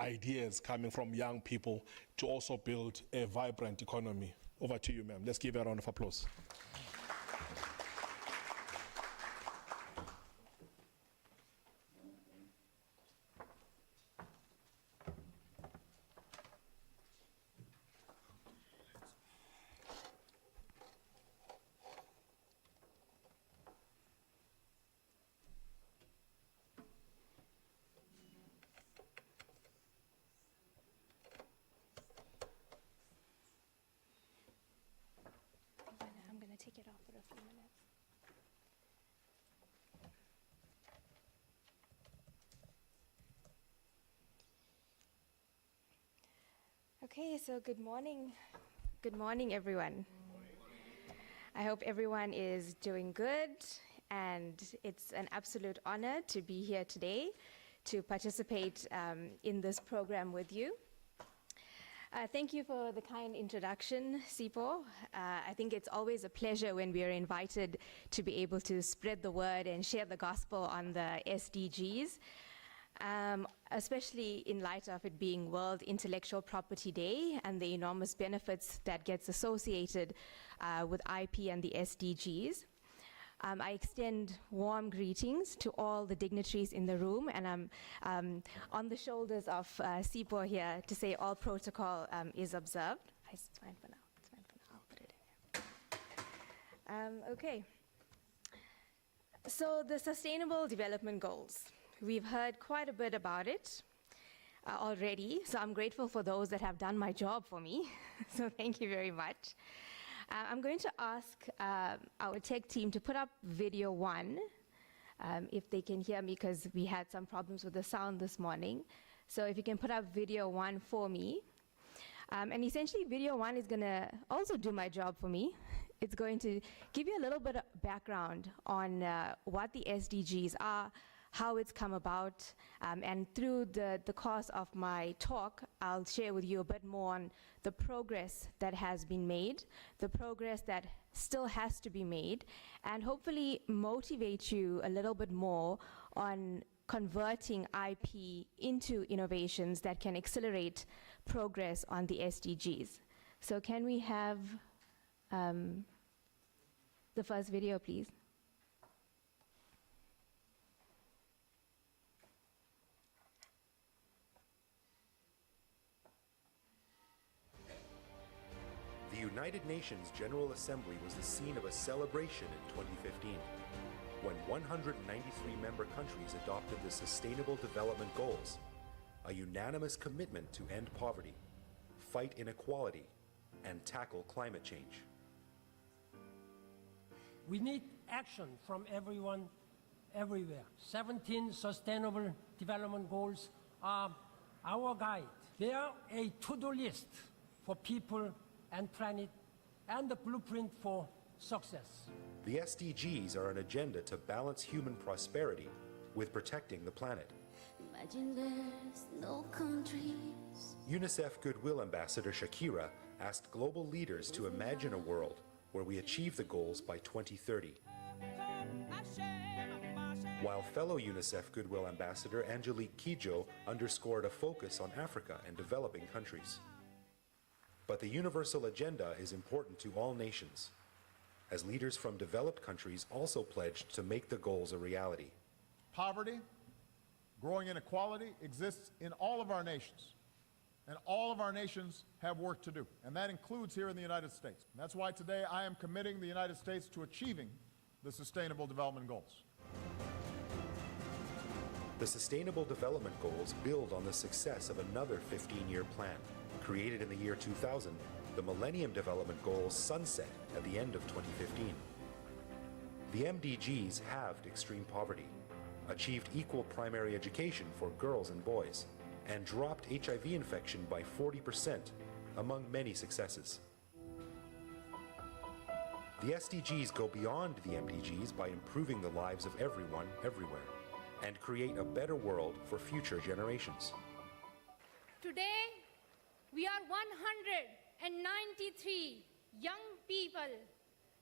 ideas coming from young people to also build a vibrant economy. Over to you, ma'am. Let's give her a round of applause. I'm going to take it off for a few minutes. Okay, so good morning. Good morning, everyone. I hope everyone is doing good, and it's an absolute honor to be here today to participate in this program with you. Thank you for the kind introduction, Sipho. I think it's always a pleasure when we are invited to be able to spread the word and share the gospel on the SDGs, especially in light of it being World Intellectual Property Day and the enormous benefits that gets associated with IP and the SDGs. I extend warm greetings to all the dignitaries in the room, and I'm on the shoulders of Sipho here to say all protocol is observed. It's fine for now. It's fine for now. I'll put it in here. Okay. So the Sustainable Development Goals. We've heard quite a bit about it already, so I'm grateful for those that have done my job for me. So thank you very much. I'm going to ask our tech team to put up video 1, if they can hear me, because we had some problems with the sound this morning. So if you can put up video 1 for me. And essentially video 1 is going to also do my job for me. It's going to give you a little bit of background on what the SDGs are, how it's come about, and through the course of my talk, I'll share with you a bit more on the progress that has been made, the progress that still has to be made, and hopefully motivate you a little bit more on converting IP into innovations that can accelerate progress on the SDGs. So can we have the first video, please? The United Nations General Assembly was the scene of a celebration in 2015, when 193 member countries adopted the Sustainable Development Goals, a unanimous commitment to end poverty, fight inequality, and tackle climate change. We need action from everyone, everywhere. 17 Sustainable Development Goals are our guide. They are a to-do list for people and planet, and the blueprint for success. The SDGs are an agenda to balance human prosperity with protecting the planet. Imagine there's no countries. UNICEF Goodwill Ambassador Shakira asked global leaders to imagine a world where we achieve the goals by 2030. While fellow UNICEF Goodwill Ambassador Angelique Kidjo underscored a focus on Africa and developing countries. But the universal agenda is important to all nations, as leaders from developed countries also pledged to make the goals a reality. Poverty, growing inequality exists in all of our nations, and all of our nations have work to do, and that includes here in the United States. And that's why today I am committing the United States to achieving the Sustainable Development Goals. The Sustainable Development Goals build on the success of another 15-year plan. Created in the year 2000, the Millennium Development Goals sunset at the end of 2015. The MDGs halved extreme poverty, achieved equal primary education for girls and boys, and dropped HIV infection by 40%, among many successes. The SDGs go beyond the MDGs by improving the lives of everyone, everywhere, and create a better world for future generations. Today, we are 193 young people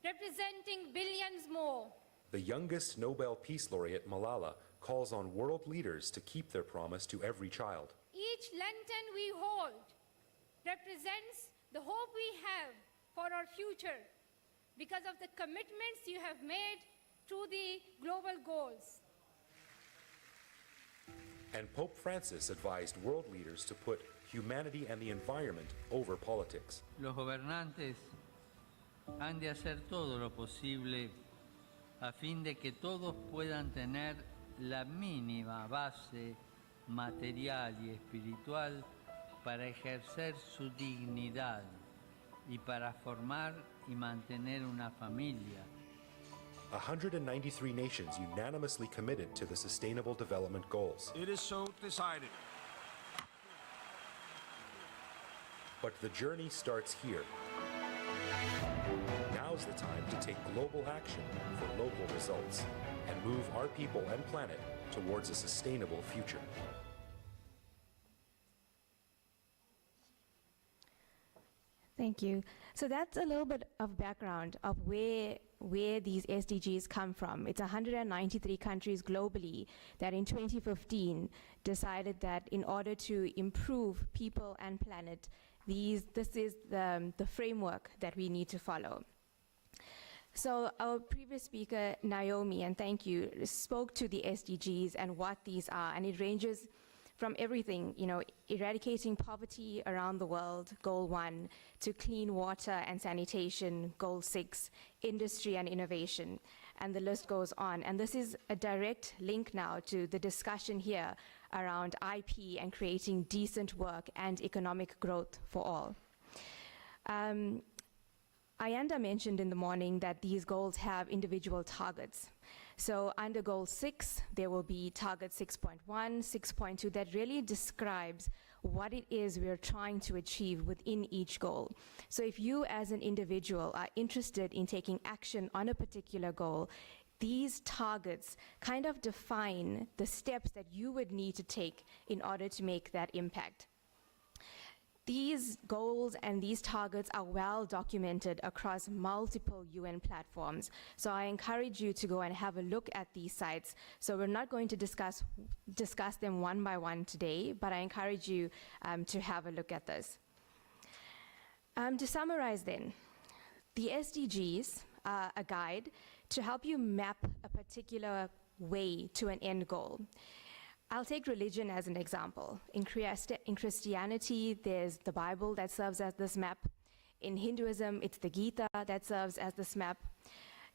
representing billions more. The youngest Nobel Peace Laureate, Malala, calls on world leaders to keep their promise to every child. Each lantern we hold represents the hope we have for our future because of the commitments you have made through the global goals. And Pope Francis advised world leaders to put humanity and the environment over politics. Los gobernantes han de hacer todo lo posible a fin de que todos puedan tener la mínima base material y espiritual para ejercer su dignidad y para formar y mantener una familia. 193 nations unanimously committed to the Sustainable Development Goals. It is so decided. But the journey starts here. Now's the time to take global action for local results and move our people and planet towards a sustainable future. Thank you. So that's a little bit of background of where these SDGs come from. It's 193 countries globally that in 2015 decided that in order to improve people and planet, this is the framework that we need to follow. So our previous speaker, Naomi, and thank you, spoke to the SDGs and what these are, and it ranges from everything, eradicating poverty around the world, Goal 1, to clean water and sanitation, Goal 6, industry and innovation, and the list goes on. And this is a direct link now to the discussion here around IP and creating decent work and economic growth for all. Ayanda mentioned in the morning that these goals have individual targets. So under Goal 6, there will be target 6.1, 6.2, that really describes what it is we're trying to achieve within each goal. So if you as an individual are interested in taking action on a particular goal, these targets kind of define the steps that you would need to take in order to make that impact. These goals and these targets are well documented across multiple UN platforms. So I encourage you to go and have a look at these sites. So we're not going to discuss them one by one today, but I encourage you to have a look at this. To summarize then, the SDGs are a guide to help you map a particular way to an end goal. I'll take religion as an example. In Christianity, there's the Bible that serves as this map. In Hinduism, it's the Gita that serves as this map.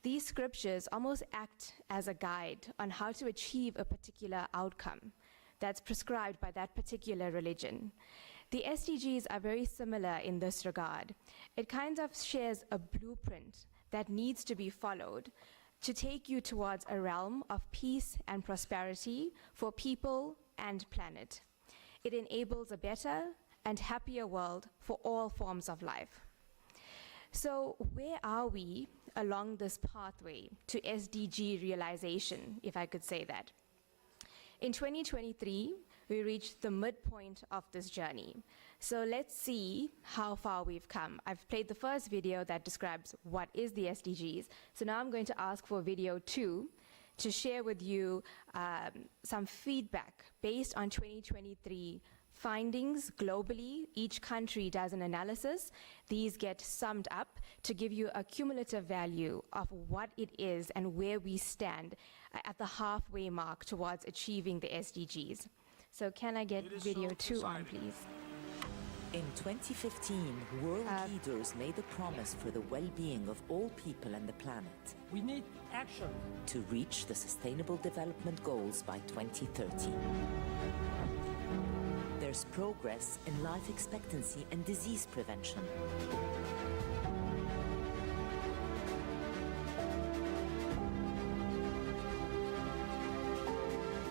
These scriptures almost act as a guide on how to achieve a particular outcome that's prescribed by that particular religion. The SDGs are very similar in this regard. It kind of shares a blueprint that needs to be followed to take you towards a realm of peace and prosperity for people and planet. It enables a better and happier world for all forms of life. So where are we along this pathway to SDG realization, if I could say that? In 2023, we reached the midpoint of this journey. So let's see how far we've come. I've played the first video that describes what is the SDGs. So now I'm going to ask for video 2 to share with you some feedback based on 2023 findings globally. Each country does an analysis. These get summed up to give you a cumulative value of what it is and where we stand at the halfway mark towards achieving the SDGs. So can I get video 2 on, please? In 2015, world leaders made a promise for the well-being of all people and the planet. We need action to reach the Sustainable Development Goals by 2030. There's progress in life expectancy and disease prevention.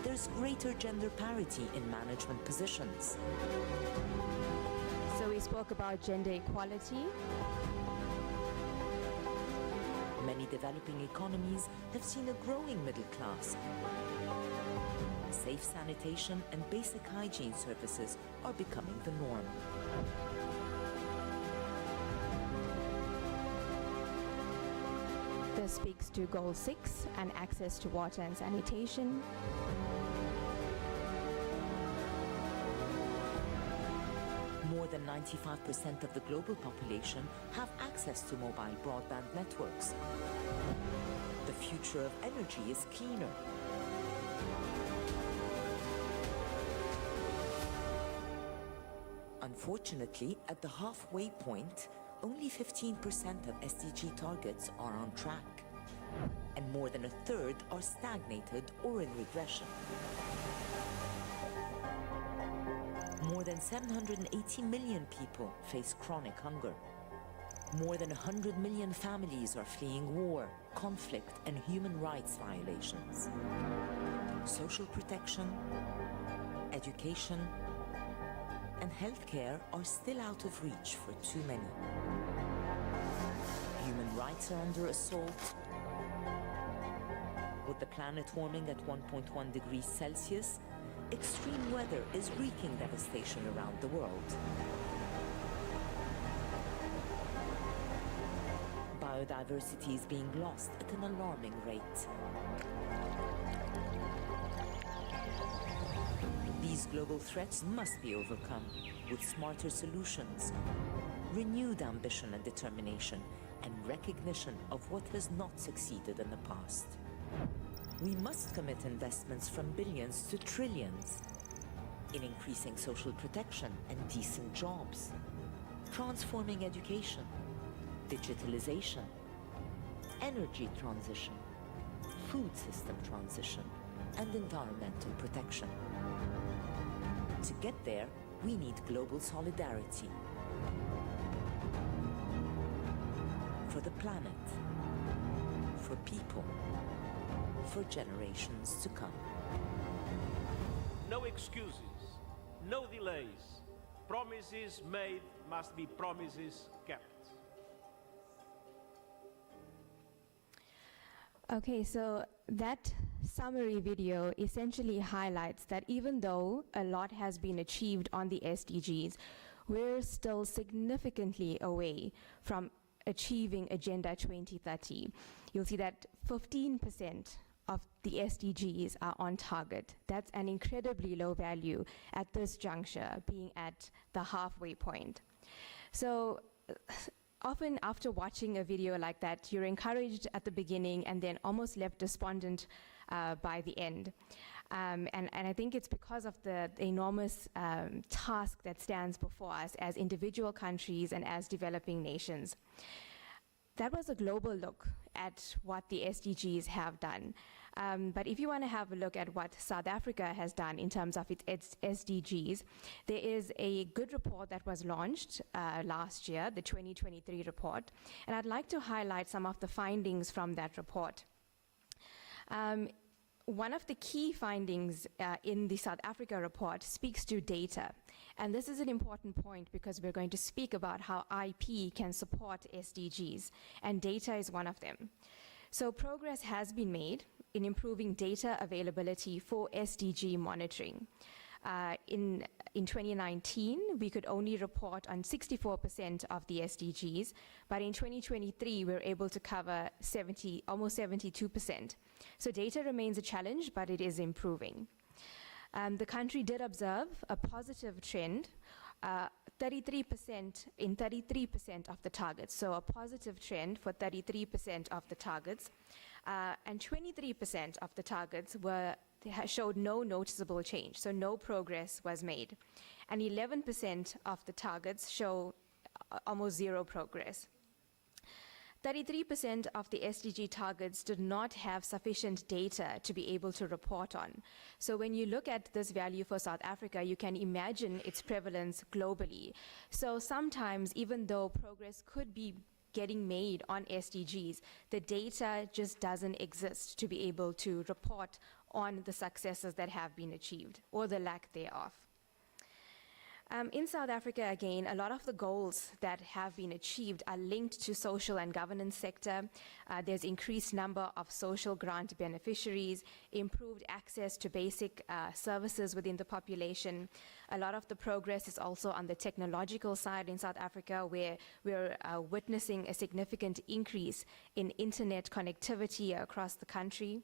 There's greater gender parity in management positions. So we spoke about gender equality. Many developing economies have seen a growing middle class. Safe sanitation and basic hygiene services are becoming the norm. speaks to Goal 6 and access to water and sanitation. More than 95% of the global population have access to mobile broadband networks. The future of energy is cleaner. Unfortunately, at the halfway point, only 15% of SDG targets are on track, and more than a third are stagnated or in regression. More than 780 million people face chronic hunger. More than 100 million families are fleeing war, conflict, and human rights violations. Social protection, education, and healthcare are still out of reach for too many. Human rights are under assault. With the planet warming at 1.1 degrees Celsius, extreme weather is wreaking devastation around the world. Biodiversity is being lost at an alarming rate. These global threats must be overcome with smarter solutions, renewed ambition and determination, and recognition of what has not succeeded in the past. We must commit investments from billions to trillions in increasing social protection and decent jobs, transforming education, digitalization, energy transition, food system transition, and environmental protection. To get there, we need global solidarity for the planet, for people, for generations to come. No excuses, no delays. Promises made must be promises kept. Okay, so that summary video essentially highlights that even though a lot has been achieved on the SDGs, we're still significantly away from achieving Agenda 2030. You'll see that 15% of the SDGs are on target. That's an incredibly low value at this juncture, being at the halfway point. So often after watching a video like that, you're encouraged at the beginning and then almost left despondent by the end. And I think it's because of the enormous task that stands before us as individual countries and as developing nations. That was a global look at what the SDGs have done. But if you want to have a look at what South Africa has done in terms of its SDGs, there is a good report that was launched last year, the 2023 report, and I'd like to highlight some of the findings from that report. One of the key findings in the South Africa report speaks to data. And this is an important point because we're going to speak about how IP can support SDGs, and data is one of them. So progress has been made in improving data availability for SDG monitoring. In 2019, we could only report on 64% of the SDGs, but in 2023, we're able to cover almost 72%. So data remains a challenge, but it is improving. The country did observe a positive trend, 33% in 33% of the targets, so a positive trend for 33% of the targets, and 23% of the targets showed no noticeable change, so no progress was made. And 11% of the targets show almost zero progress. 33% of the SDG targets did not have sufficient data to be able to report on. So when you look at this value for South Africa, you can imagine its prevalence globally. So sometimes, even though progress could be getting made on SDGs, the data just doesn't exist to be able to report on the successes that have been achieved or the lack thereof. In South Africa, again, a lot of the goals that have been achieved are linked to social and governance sector. There's increased number of social grant beneficiaries, improved access to basic services within the population. A lot of the progress is also on the technological side in South Africa, where we're witnessing a significant increase in internet connectivity across the country.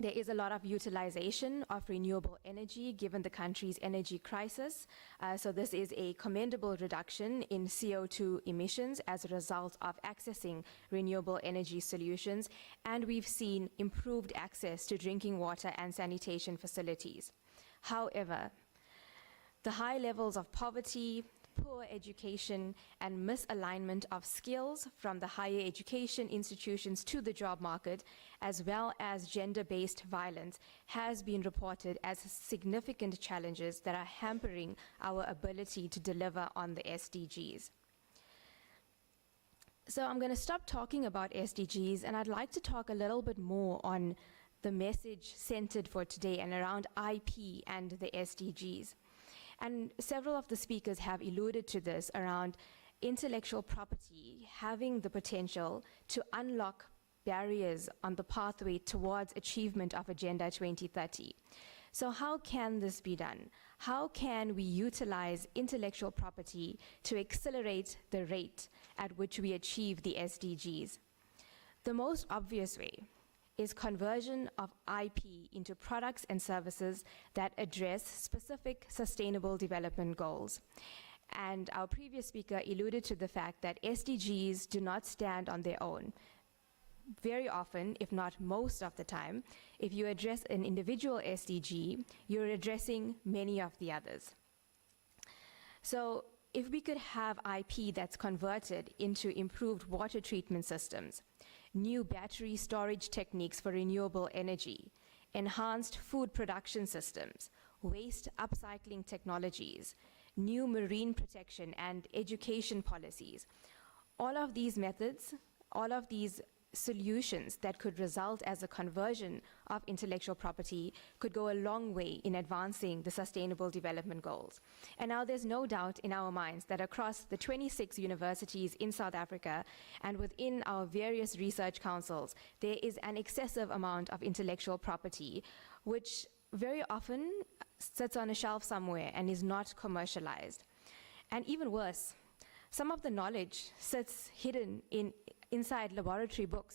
There is a lot of utilization of renewable energy given the country's energy crisis. So this is a commendable reduction in CO2 emissions as a result of accessing renewable energy solutions. And we've seen improved access to drinking water and sanitation facilities. However, the high levels of poverty, poor education, and misalignment of skills from the higher education institutions to the job market, as well as gender-based violence, has been reported as significant challenges that are hampering our ability to deliver on the SDGs. So I'm going to stop talking about SDGs, and I'd like to talk a little bit more on the message centered for today and around IP and the SDGs. And several of the speakers have alluded to this around intellectual property having the potential to unlock barriers on the pathway towards achievement of Agenda 2030. So how can this be done? How can we utilize intellectual property to accelerate the rate at which we achieve the SDGs? The most obvious way is conversion of IP into products and services that address specific sustainable development goals. And our previous speaker alluded to the fact that SDGs do not stand on their own. Very often, if not most of the time, if you address an individual SDG, you're addressing many of the others. So if we could have IP that's converted into improved water treatment systems, new battery storage techniques for renewable energy, enhanced food production systems, waste upcycling technologies, new marine protection and education policies. All of these methods, all of these solutions that could result as a conversion of intellectual property could go a long way in advancing the Sustainable Development Goals. And now there's no doubt in our minds that across the 26 universities in South Africa and within our various research councils, there is an excessive amount of intellectual property, which very often sits on a shelf somewhere and is not commercialized. And even worse, some of the knowledge sits hidden inside laboratory books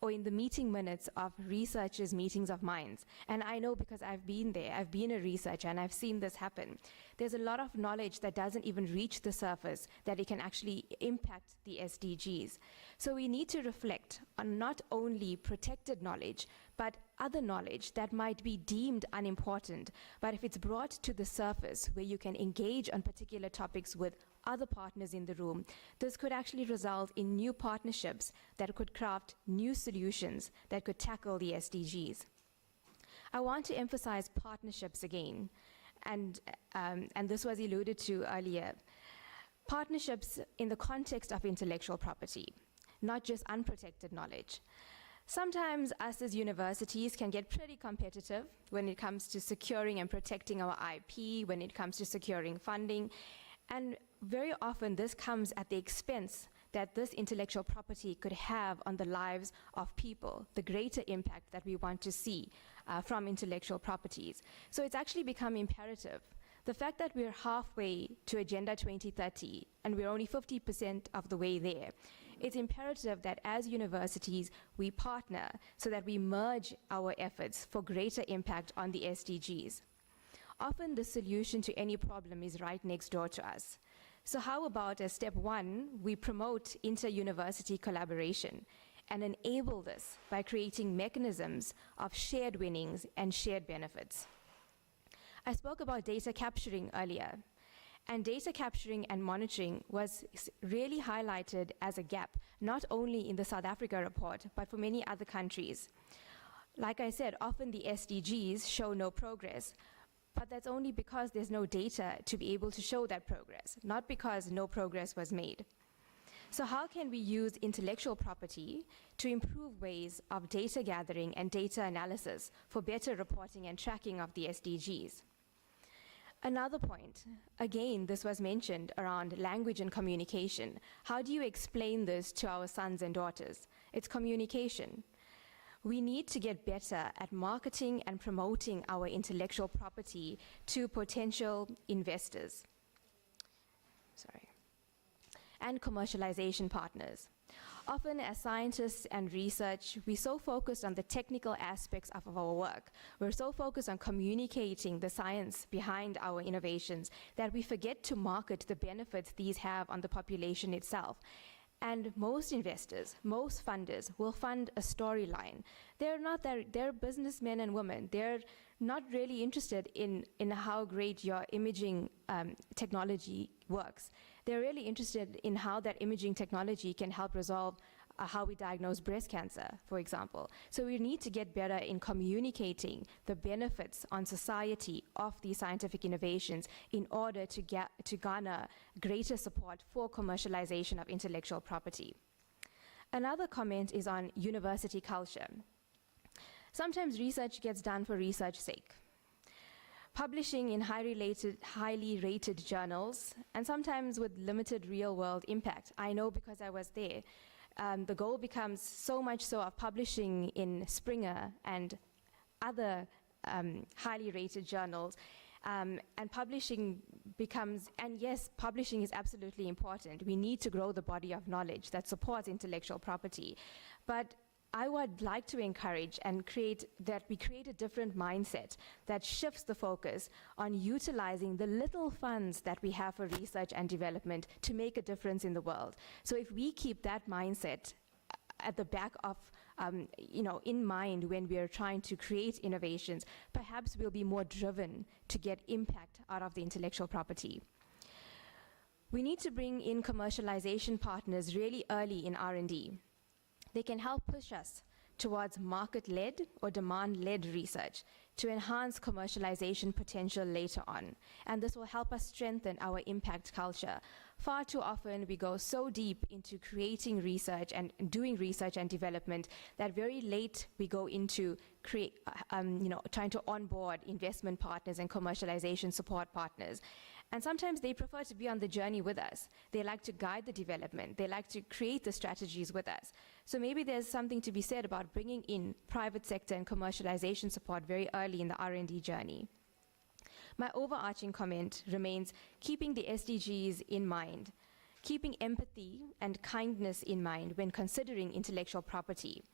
or in the meeting minutes of researchers' meetings of minds. And I know because I've been there, I've been a researcher and I've seen this happen. There's a lot of knowledge that doesn't even reach the surface that it can actually impact the SDGs. So we need to reflect on not only protected knowledge, but other knowledge that might be deemed unimportant, but if it's brought to the surface where you can engage on particular topics with other partners in the room, this could actually result in new partnerships that could craft new solutions that could tackle the SDGs. I want to emphasize partnerships again, and this was alluded to earlier. Partnerships in the context of intellectual property, not just unprotected knowledge. Sometimes us as universities can get pretty competitive when it comes to securing and protecting our IP, when it comes to securing funding, and very often this comes at the expense that this intellectual property could have on the lives of people, the greater impact that we want to see from intellectual properties. So it's actually become imperative. The fact that we're halfway to Agenda 2030 and we're only 50% of the way there, it's imperative that as universities we partner so that we merge our efforts for greater impact on the SDGs. Often the solution to any problem is right next door to us. So how about as step one, we promote inter-university collaboration and enable this by creating mechanisms of shared winnings and shared benefits. I spoke about data capturing earlier, and data capturing and monitoring was really highlighted as a gap, not only in the South Africa report, but for many other countries. Like I said, often the SDGs show no progress, but that's only because there's no data to be able to show that progress, not because no progress was made. So how can we use intellectual property to improve ways of data gathering and data analysis for better reporting and tracking of the SDGs? Another point, again, this was mentioned around language and communication. How do you explain this to our sons and daughters? It's communication. We need to get better at marketing and promoting our intellectual property to potential investors. And commercialization partners. Often as scientists and research, we're so focused on the technical aspects of our work. We're so focused on communicating the science behind our innovations that we forget to market the benefits these have on the population itself. And most investors, most funders will fund a storyline. They're businessmen and women. They're not really interested in how great your imaging technology works. They're really interested in how that imaging technology can help resolve how we diagnose breast cancer, for example. So we need to get better in communicating the benefits on society of these scientific innovations in order to garner greater support for commercialization of intellectual property. Another comment is on university culture. Sometimes research gets done for research's sake. Publishing in highly rated journals, and sometimes with limited real-world impact. I know because I was there. The goal becomes so much so of publishing in Springer and other highly rated journals, and publishing becomes, and yes, publishing is absolutely important. We need to grow the body of knowledge that supports intellectual property. But I would like to encourage and we create a different mindset that shifts the focus on utilizing the little funds that we have for research and development to make a difference in the world. So if we keep that mindset at the back of, in mind when we are trying to create innovations, perhaps we'll be more driven to get impact out of the intellectual property. We need to bring in commercialization partners really early in R&D. They can help push us towards market-led or demand-led research to enhance commercialization potential later on. And this will help us strengthen our impact culture. Far too often we go so deep into creating research and doing research and development that very late we go into trying to onboard investment partners and commercialization support partners. And sometimes they prefer to be on the journey with us. They like to guide the development. They like to create the strategies with us. So maybe there's something to be said about bringing in private sector and commercialization support very early in the R&D journey. My overarching comment remains keeping the SDGs in mind, keeping empathy and kindness in mind when considering intellectual property.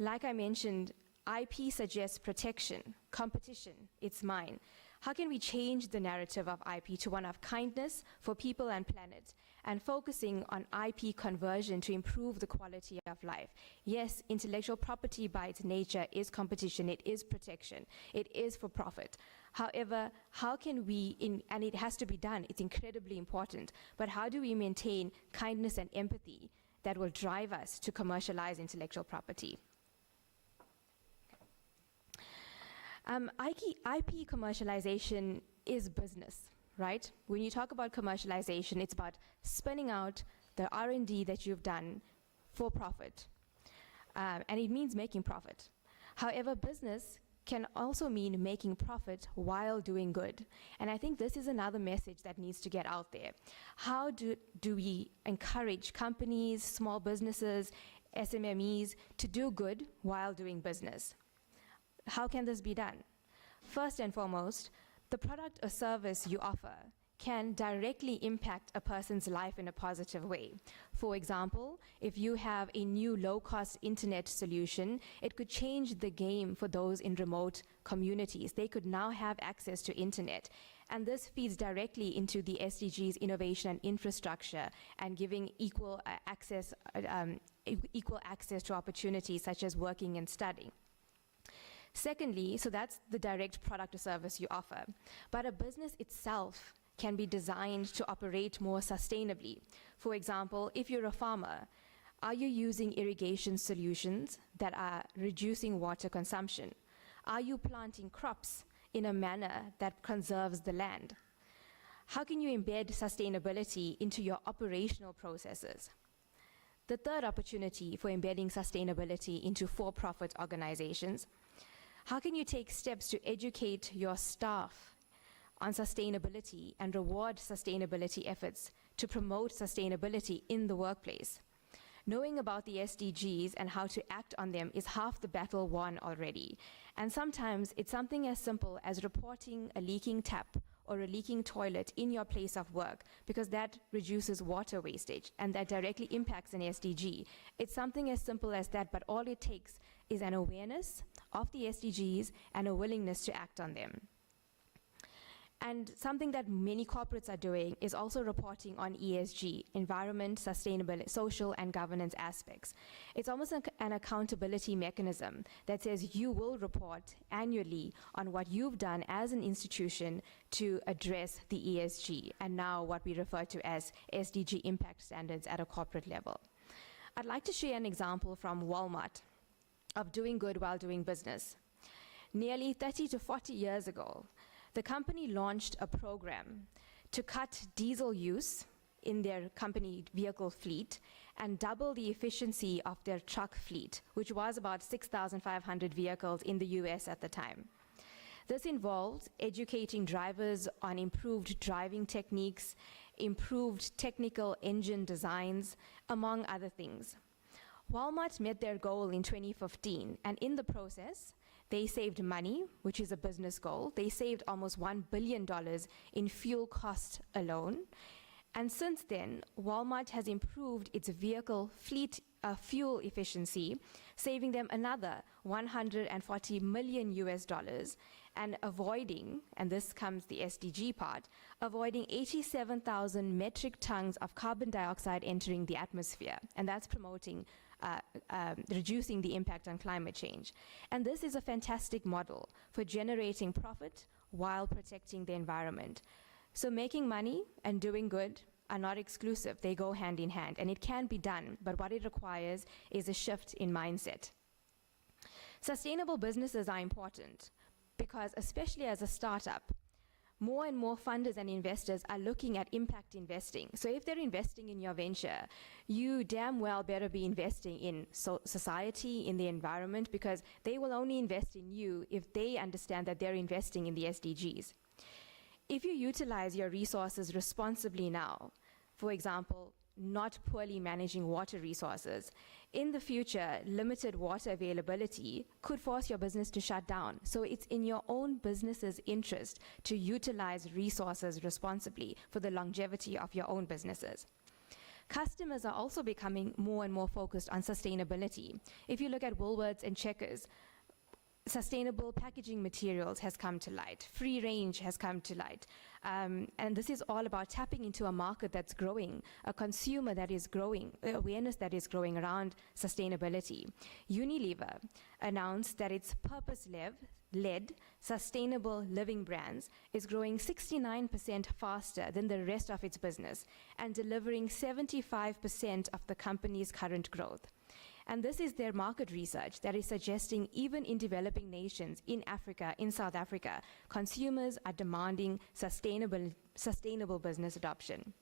Like I mentioned, IP suggests protection, competition, it's mine. How can we change the narrative of IP to one of kindness for people and planet, and focusing on IP conversion to improve the quality of life? Yes, intellectual property by its nature is competition, it is protection, it is for profit. However, how can we, and it has to be done, it's incredibly important, but how do we maintain kindness and empathy that will drive us to commercialize intellectual property? IP commercialization is business, right? When you talk about commercialization, it's about spinning out the R&D that you've done for profit. And it means making profit. However, business can also mean making profit while doing good. And I think this is another message that needs to get out there. How do we encourage companies, small businesses, SMMEs to do good while doing business? How can this be done? First and foremost, the product or service you offer can directly impact a person's life in a positive way. For example, if you have a new low-cost internet solution, it could change the game for those in remote communities. They could now have access to internet. And this feeds directly into the SDGs innovation and infrastructure and giving equal access to opportunities such as working and studying. Secondly, so that's the direct product or service you offer. But a business itself can be designed to operate more sustainably. For example, if you're a farmer, are you using irrigation solutions that are reducing water consumption? Are you planting crops in a manner that conserves the land? How can you embed sustainability into your operational processes? The third opportunity for embedding sustainability into for-profit organizations: how can you take steps to educate your staff on sustainability and reward sustainability efforts to promote sustainability in the workplace. Knowing about the SDGs and how to act on them is half the battle won already. And sometimes it's something as simple as reporting a leaking tap or a leaking toilet in your place of work, because that reduces water wastage and that directly impacts an SDG. It's something as simple as that, but all it takes is an awareness of the SDGs and a willingness to act on them. And something that many corporates are doing is also reporting on ESG, environment, sustainable, social, and governance aspects. It's almost an accountability mechanism that says you will report annually on what you've done as an institution to address the ESG, and now what we refer to as SDG impact standards at a corporate level. I'd like to share an example from Walmart of doing good while doing business. Nearly 30 to 40 years ago, the company launched a program to cut diesel use in their company vehicle fleet and double the efficiency of their truck fleet, which was about 6,500 vehicles in the US at the time. This involved educating drivers on improved driving techniques, improved technical engine designs, among other things. Walmart met their goal in 2015, and in the process, they saved money, which is a business goal. They saved almost $1 billion in fuel cost alone. And since then, Walmart has improved its vehicle fleet fuel efficiency, saving them another $140 million and avoiding, and this comes the SDG part, avoiding 87,000 metric tons of carbon dioxide entering the atmosphere. And that's promoting reducing the impact on climate change. And this is a fantastic model for generating profit while protecting the environment. So making money and doing good are not exclusive. They go hand in hand, and it can be done, but what it requires is a shift in mindset. Sustainable businesses are important because, especially as a startup, more and more funders and investors are looking at impact investing. So if they're investing in your venture, you damn well better be investing in society, in the environment, because they will only invest in you if they understand that they're investing in the SDGs. If you utilize your resources responsibly now, for example, not poorly managing water resources, in the future, limited water availability could force your business to shut down. So it's in your own business's interest to utilize resources responsibly for the longevity of your own businesses. Customers are also becoming more and more focused on sustainability. If you look at Woolworths and Checkers, sustainable packaging materials has come to light, free range has come to light. And this is all about tapping into a market that's growing, a consumer that is growing, awareness that is growing around sustainability. Unilever announced that its purpose-led sustainable living brands is growing 69% faster than the rest of its business and delivering 75% of the company's current growth. And this is their market research that is suggesting even in developing nations, in Africa, in South Africa, consumers are demanding sustainable business adoption.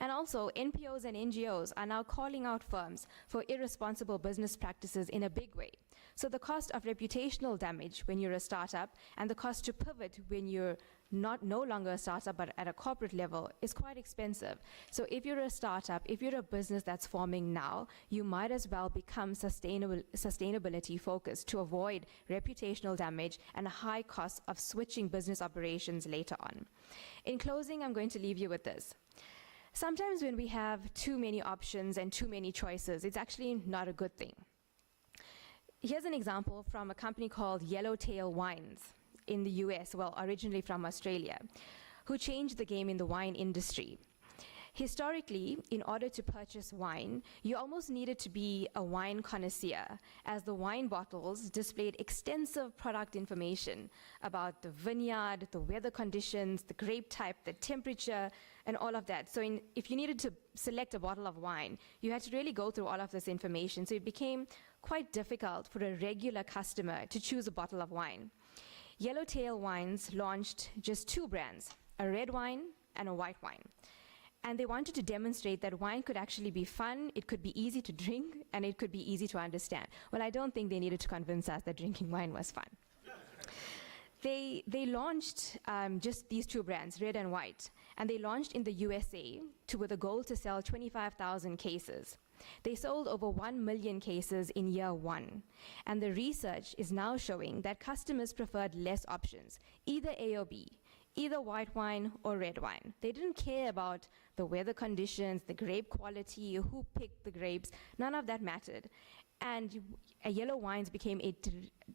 And also, NPOs and NGOs are now calling out firms for irresponsible business practices in a big way. So the cost of reputational damage when you're a startup and the cost to pivot when you're no longer a startup but at a corporate level is quite expensive. So if you're a startup, if you're a business that's forming now, you might as well become sustainability focused to avoid reputational damage and a high cost of switching business operations later on. In closing, I'm going to leave you with this. Sometimes when we have too many options and too many choices, it's actually not a good thing. Here's an example from a company called Yellowtail Wines in the US, well, originally from Australia, who changed the game in the wine industry. Historically, in order to purchase wine, you almost needed to be a wine connoisseur, as the wine bottles displayed extensive product information about the vineyard, the weather conditions, the grape type, the temperature, and all of that. So if you needed to select a bottle of wine, you had to really go through all of this information. So it became quite difficult for a regular customer to choose a bottle of wine. Yellowtail Wines launched just two brands, a red wine and a white wine. And they wanted to demonstrate that wine could actually be fun, it could be easy to drink, and it could be easy to understand. Well, I don't think they needed to convince us that drinking wine was fun. They launched just these two brands, red and white, and they launched in the USA with a goal to sell 25,000 cases. They sold over 1 million cases in year one, and the research is now showing that customers preferred less options, either A or B, either white wine or red wine. They didn't care about the weather conditions, the grape quality, who picked the grapes, none of that mattered. And yellow wines became a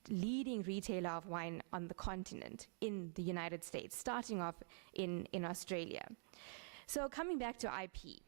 leading retailer of wine on the continent in the United States, starting off in Australia. So coming back to IP,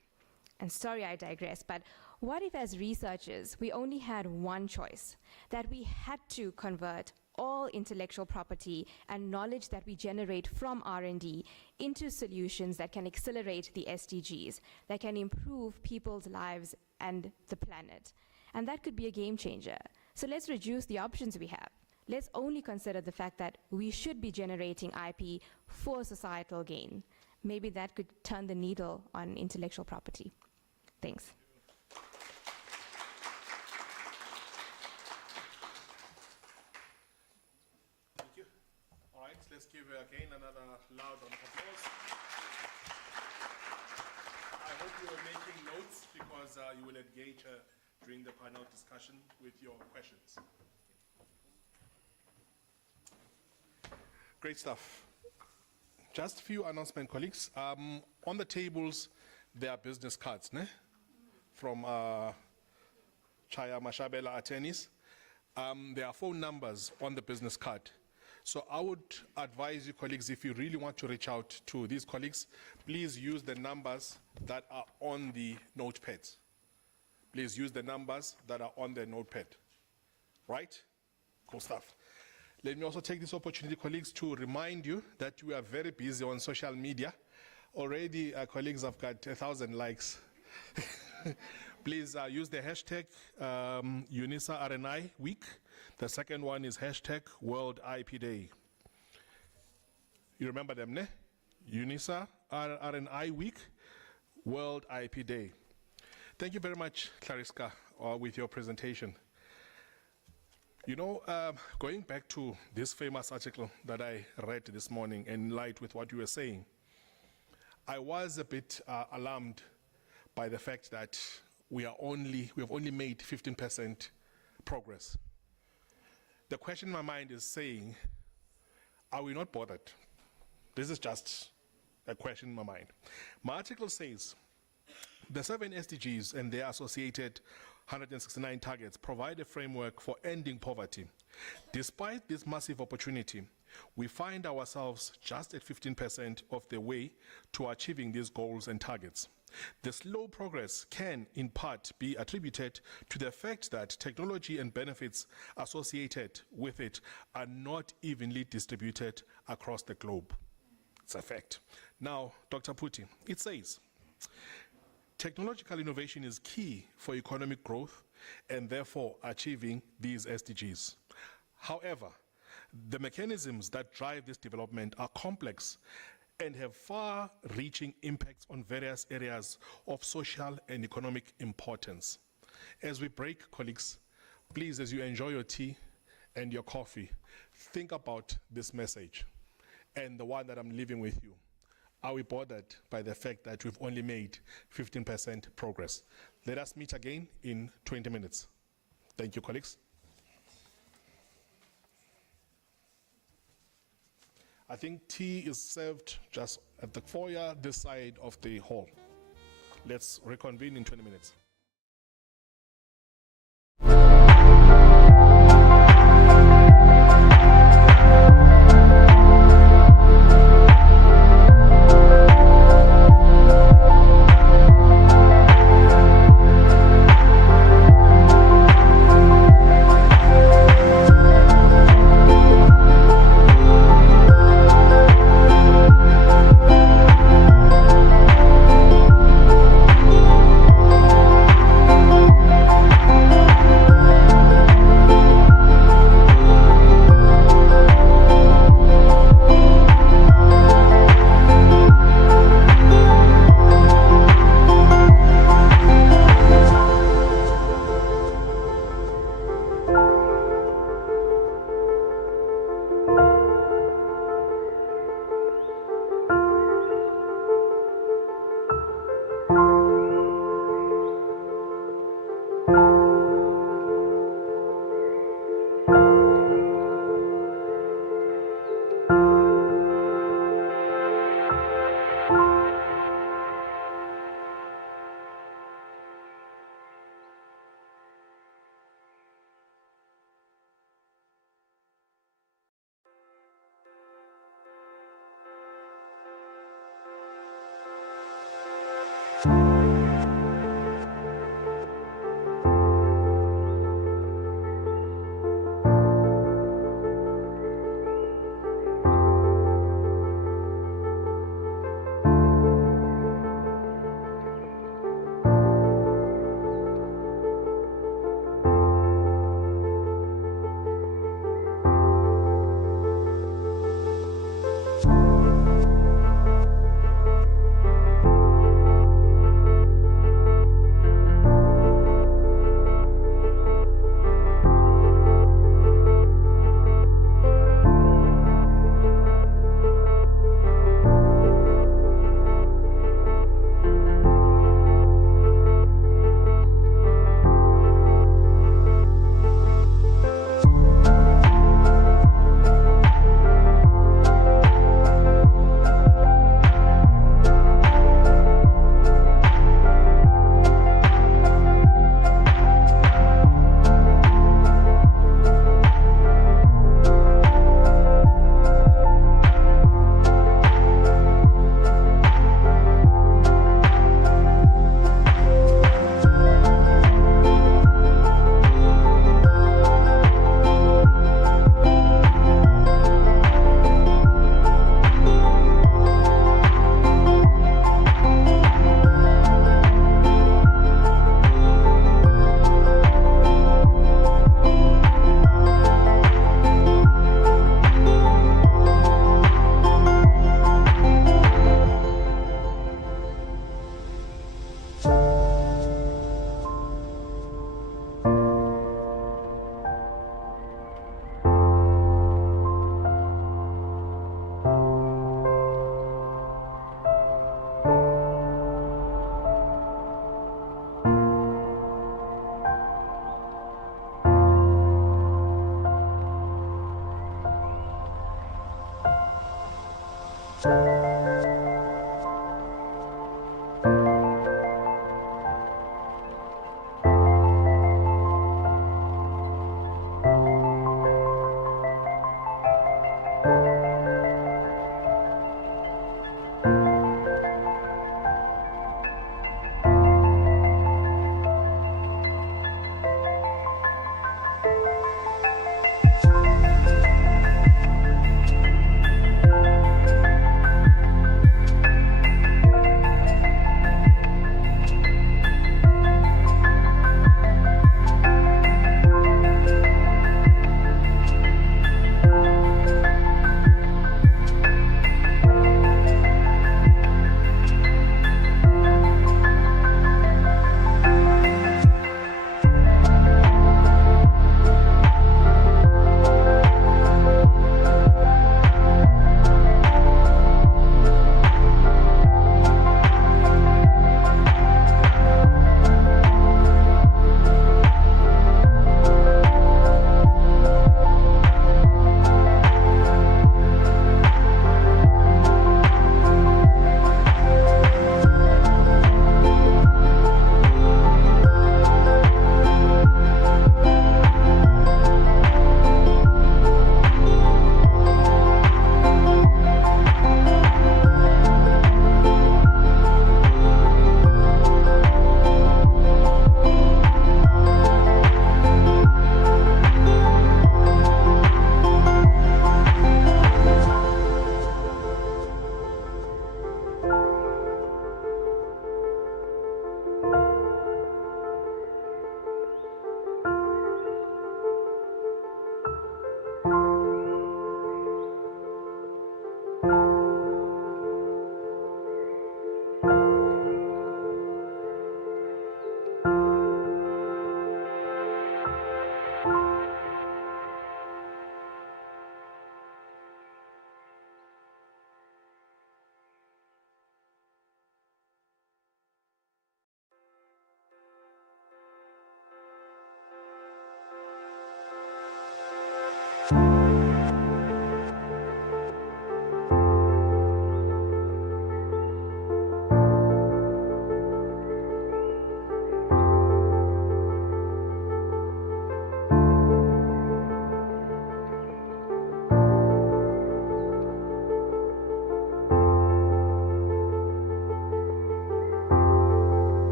and sorry I digress, but what if as researchers we only had one choice, that we had to convert all intellectual property and knowledge that we generate from R&D into solutions that can accelerate the SDGs, that can improve people's lives and the planet. And that could be a game changer. So let's reduce the options we have. Let's only consider the fact that we should be generating IP for societal gain. Maybe that could turn the needle on intellectual property. Thanks. Thank you. All right, let's give again another loud round of applause. I hope you are making notes because you will engage during the panel discussion with your questions. Great stuff. Just a few announcements, colleagues. On the tables, there are business cards from Chaya Mashabela attorneys. There are phone numbers on the business card. So I would advise you, colleagues, if you really want to reach out to these colleagues, please use the numbers that are on the notepads. Please use the numbers that are on the notepad. Right? Cool stuff. Let me also take this opportunity, colleagues, to remind you that we are very busy on social media. Already, colleagues have got 1,000 likes. Please use the hashtag UNISA RNI Week. The second one is hashtag World IP Day. You remember them, ne? UNISA RNI Week, World IP Day. Thank you very much, Clariska, with your presentation. You know, going back to this famous article that I read this morning in light with what you were saying, I was a bit alarmed by the fact that we have only made 15% progress. The question in my mind is saying, are we not bothered? This is just a question in my mind. My article says, the 7 SDGs and their associated 169 targets provide a framework for ending poverty. Despite this massive opportunity, we find ourselves just at 15% of the way to achieving these goals and targets. The slow progress can, in part, be attributed to the fact that technology and benefits associated with it are not evenly distributed across the globe. It's a fact. Now, Dr. Puti, it says, technological innovation is key for economic growth and therefore achieving these SDGs. However, the mechanisms that drive this development are complex and have far-reaching impacts on various areas of social and economic importance. As we break, colleagues, please, as you enjoy your tea and your coffee, think about this message and the one that I'm leaving with you. Are we bothered by the fact that we've only made 15% progress? Let us meet again in 20 minutes. Thank you, colleagues. I think tea is served just at the foyer, this side of the hall. Let's reconvene in 20 minutes.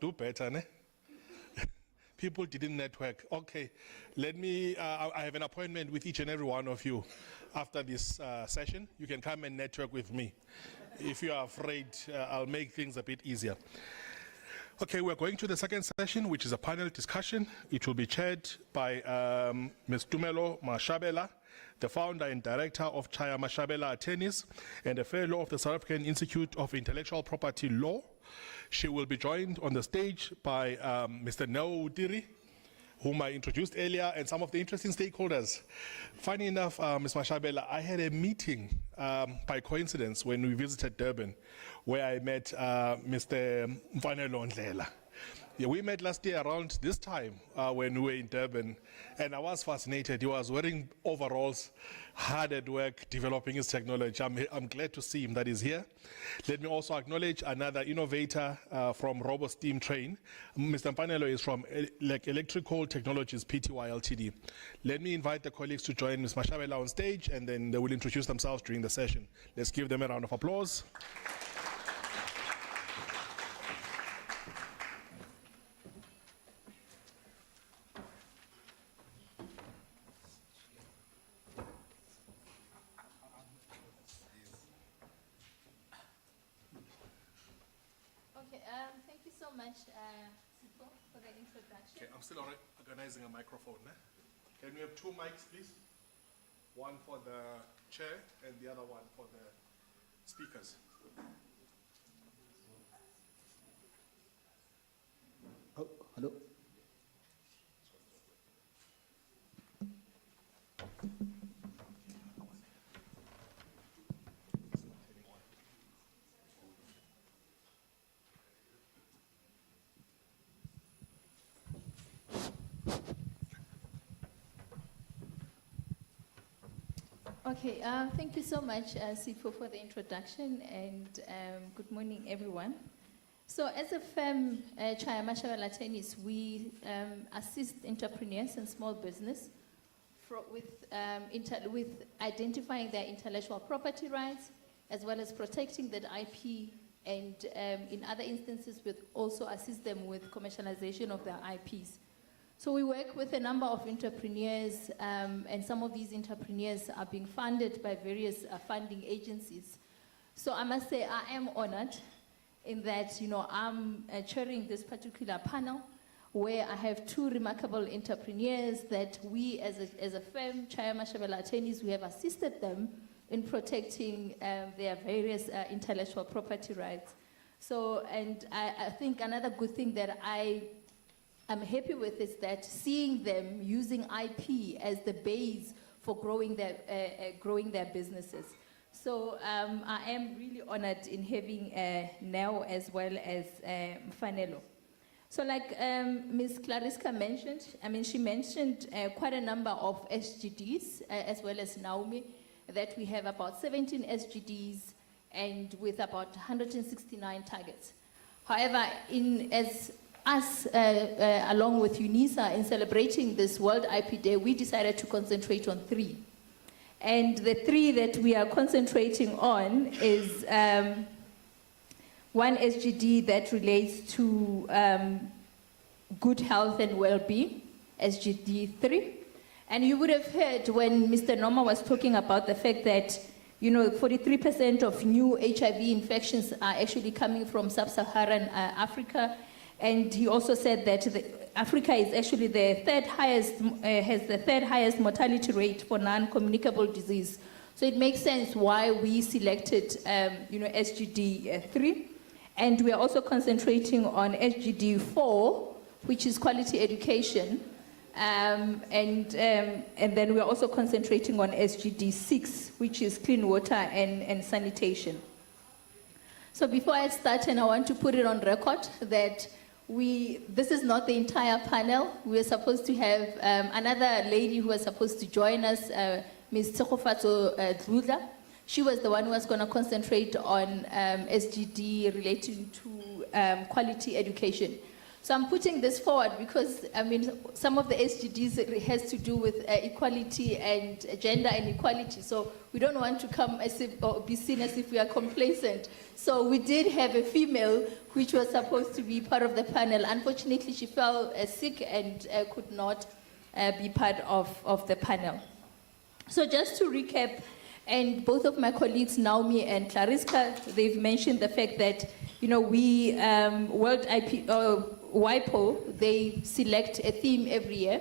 must do better, ne? People didn't network. Okay, let me, I have an appointment with each and every one of you after this session. You can come and network with me. If you are afraid, I'll make things a bit easier. Okay, we're going to the second session, which is a panel discussion. It will be chaired by Ms. Tumelo Mashabela, the founder and director of Chaya Mashabela Attorneys and a fellow of the South African Institute of Intellectual Property Law. She will be joined on the stage by Mr. Neo Udiri, whom I introduced earlier, and some of the interesting stakeholders. Funny enough, Ms. Mashabela, I had a meeting by coincidence when we visited Durban, where I met Mr. Mfanelo Ndlela. Yeah, we met last year around this time when we were in Durban, and I was fascinated. He was wearing overalls, hard at work, developing his technology. I'm glad to see him that he's here. Let me also acknowledge another innovator from RoboSteam Train. Mr. Mfanelo is from Electrical Technologies Pty Ltd. Let me invite the colleagues to join Ms. Mashabela on stage, and then they will introduce themselves during the session. Let's give them a round of applause. Okay, I'm still organizing a microphone. Can we have two mics, please? One for the chair and the other one for the speakers. Oh, hello. Okay, thank you so much, Sipho, for the introduction, and good morning, everyone. So as a firm, Chaya Mashabela Attorneys, we assist entrepreneurs and small business with identifying their intellectual property rights, as well as protecting that IP, and in other instances, we also assist them with commercialization of their IPs. So we work with a number of entrepreneurs, and some of these entrepreneurs are being funded by various funding agencies. So I must say I am honored in that, I'm chairing this particular panel where I have two remarkable entrepreneurs that we as a firm, Chaya Mashabela Attorneys, we have assisted them in protecting their various intellectual property rights. So, and I think another good thing that I'm happy with is that seeing them using IP as the base for growing their businesses. So I am really honored in having Neo as well as Mfanelo. So like Ms. Clariska mentioned, she mentioned quite a number of SDGs, as well as Naomi, that we have about 17 SDGs and with about 169 targets. However, along with UNISA, in celebrating this World IP Day, we decided to concentrate on 3. And the 3 that we are concentrating on is one SDG that relates to good health and well-being, SDG 3. And you would have heard when Mr. Noma was talking about the fact that 43% of new HIV infections are actually coming from sub-Saharan Africa. And he also said that Africa is actually the third highest, has the third highest mortality rate for non-communicable disease. So it makes sense why we selected, SGD 3. And we are also concentrating on SGD 4, which is quality education. And then we are also concentrating on SGD 6, which is clean water and sanitation. So before I start, and I want to put it on record that this is not the entire panel. We're supposed to have another lady who was supposed to join us, Ms. Tsegofatso Dludla. She was the one who was going to concentrate on SGD relating to quality education. So I'm putting this forward because, some of the SDGs has to do with equality and gender inequality. So we don't want to come as if, or be seen as if we are complacent. So we did have a female which was supposed to be part of the panel. Unfortunately, she fell sick and could not be part of the panel. So just to recap, and both of my colleagues, Naomi and Clariska, they've mentioned the fact that, we, World IP, WIPO, they select a theme every year.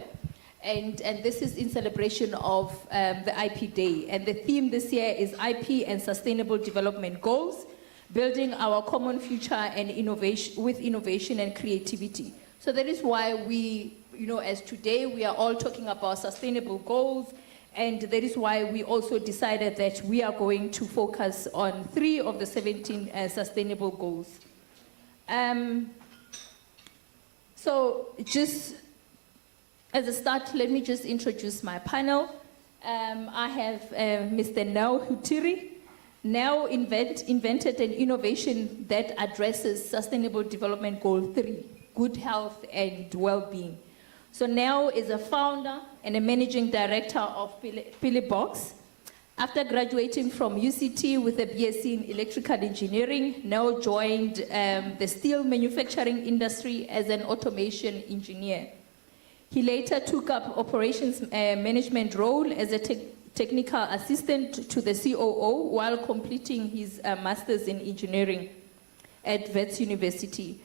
And this is in celebration of the IP Day. And the theme this year is IP and Sustainable Development Goals, building our common future and innovation with innovation and creativity. So that is why we, as today, we are all talking about sustainable goals. And that is why we also decided that we are going to focus on 3 of the 17 sustainable goals. So just as a start, let me just introduce my panel. I have Mr. Nao Hutiri. Nao invented an innovation that addresses Sustainable Development Goal 3, good health and well-being. So Nao is a founder and a managing director of Pilibox. After graduating from UCT with a BSc in electrical engineering, Nao joined the steel manufacturing industry as an automation engineer. He later took up operations management role as a technical assistant to the COO while completing his master's in engineering at Wits University.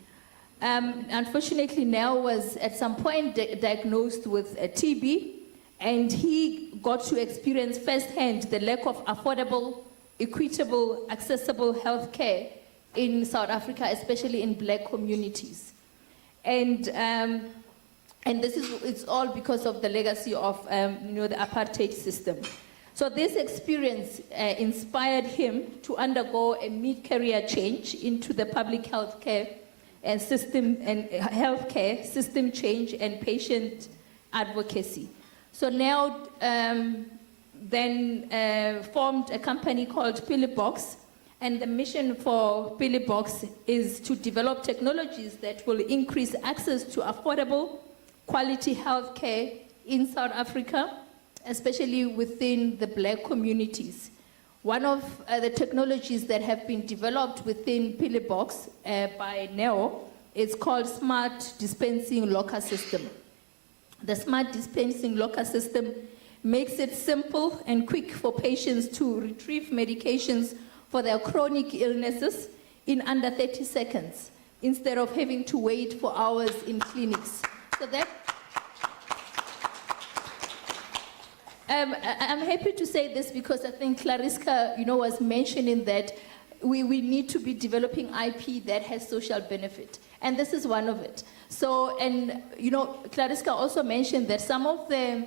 Unfortunately, Nao was at some point diagnosed with TB, and he got to experience firsthand the lack of affordable, equitable, accessible healthcare in South Africa, especially in black communities. And this is, it's all because of the legacy of the apartheid system. So this experience inspired him to undergo a mid-career change into the public healthcare and healthcare system change and patient advocacy. So now then formed a company called Pilibox, and the mission for Pilibox is to develop technologies that will increase access to affordable, quality healthcare in South Africa, especially within the black communities. One of the technologies that have been developed within Pilibox by Nao is called Smart Dispensing Locker System. The Smart Dispensing Locker System makes it simple and quick for patients to retrieve medications for their chronic illnesses in under 30 seconds, instead of having to wait for hours in clinics. So that, I'm happy to say this because I think Clariska, was mentioning that we need to be developing IP that has social benefit, and this is one of it. So, and Clariska also mentioned that some of the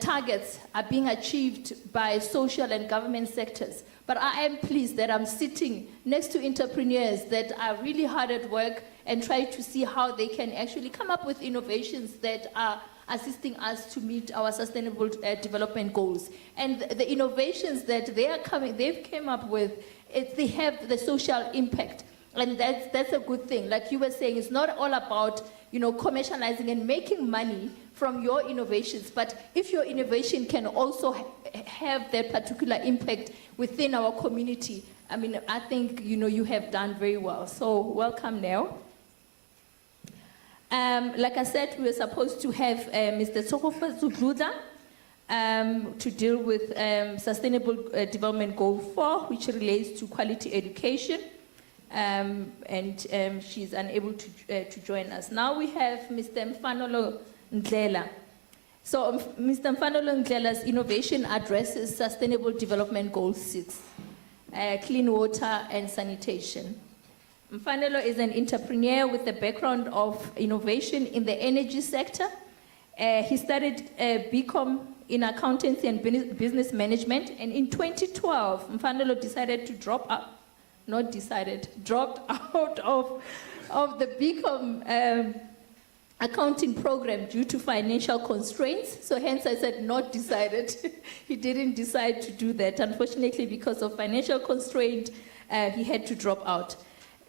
targets are being achieved by social and government sectors, but I am pleased that I'm sitting next to entrepreneurs that are really hard at work and try to see how they can actually come up with innovations that are assisting us to meet our sustainable development goals. And the innovations that they've came up with, they have the social impact. And that's a good thing. Like you were saying, it's not all about, commercializing and making money from your innovations, but if your innovation can also have that particular impact within our community, I think, you have done very well. So welcome now. Like I said, we were supposed to have Mr. Tsogofa Zudluza to deal with Sustainable Development Goal 4, which relates to quality education, and she's unable to join us. Now we have Mr. Mfanolo Ndlela. So Mr. Mfanolo Ndlela's innovation addresses Sustainable Development Goal 6, clean water and sanitation. Mfanelo is an entrepreneur with a background of innovation in the energy sector. He studied BCom in accountancy and business management, and in 2012, Mfanelo decided to dropped out of the BCom accounting program due to financial constraints. So hence I said not decided. He didn't decide to do that. Unfortunately, because of financial constraint, he had to drop out.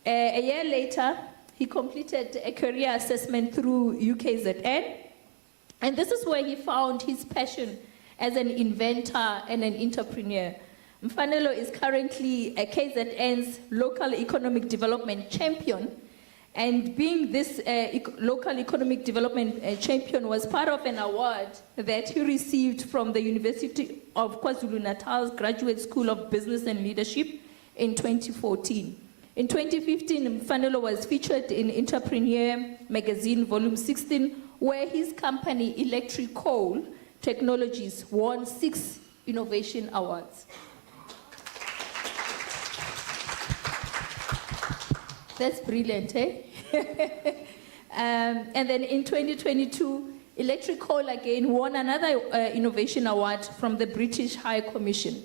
A year later, he completed a career assessment through UKZN, and this is where he found his passion as an inventor and an entrepreneur. Mfanelo is currently a KZN's local economic development champion, and being this local economic development champion was part of an award that he received from the University of KwaZulu-Natal's Graduate School of Business and Leadership in 2014. In 2015, Mfanelo was featured in Entrepreneur magazine volume 16, where his company, Electric Coal Technologies, won 6 innovation awards. That's brilliant, eh? And then in 2022, Electric Coal again won another innovation award from the British High Commission.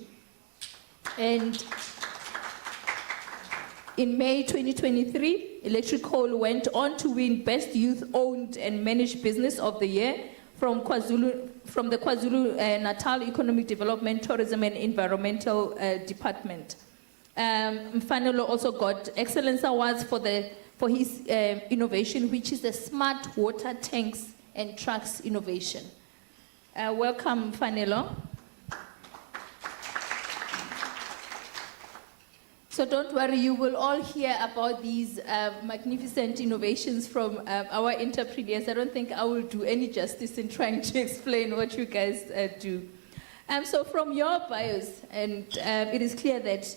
And in May 2023, Electric Coal went on to win Best Youth-Owned and Managed Business of the Year from the KwaZulu-Natal Economic Development, Tourism and Environmental Department. Mfanelo also got Excellence Awards for his innovation, which is the smart water tanks and trucks innovation. Welcome, Mfanelo. So don't worry, you will all hear about these magnificent innovations from our entrepreneurs. I don't think I will do any justice in trying to explain what you guys do. So from your bios, and it is clear that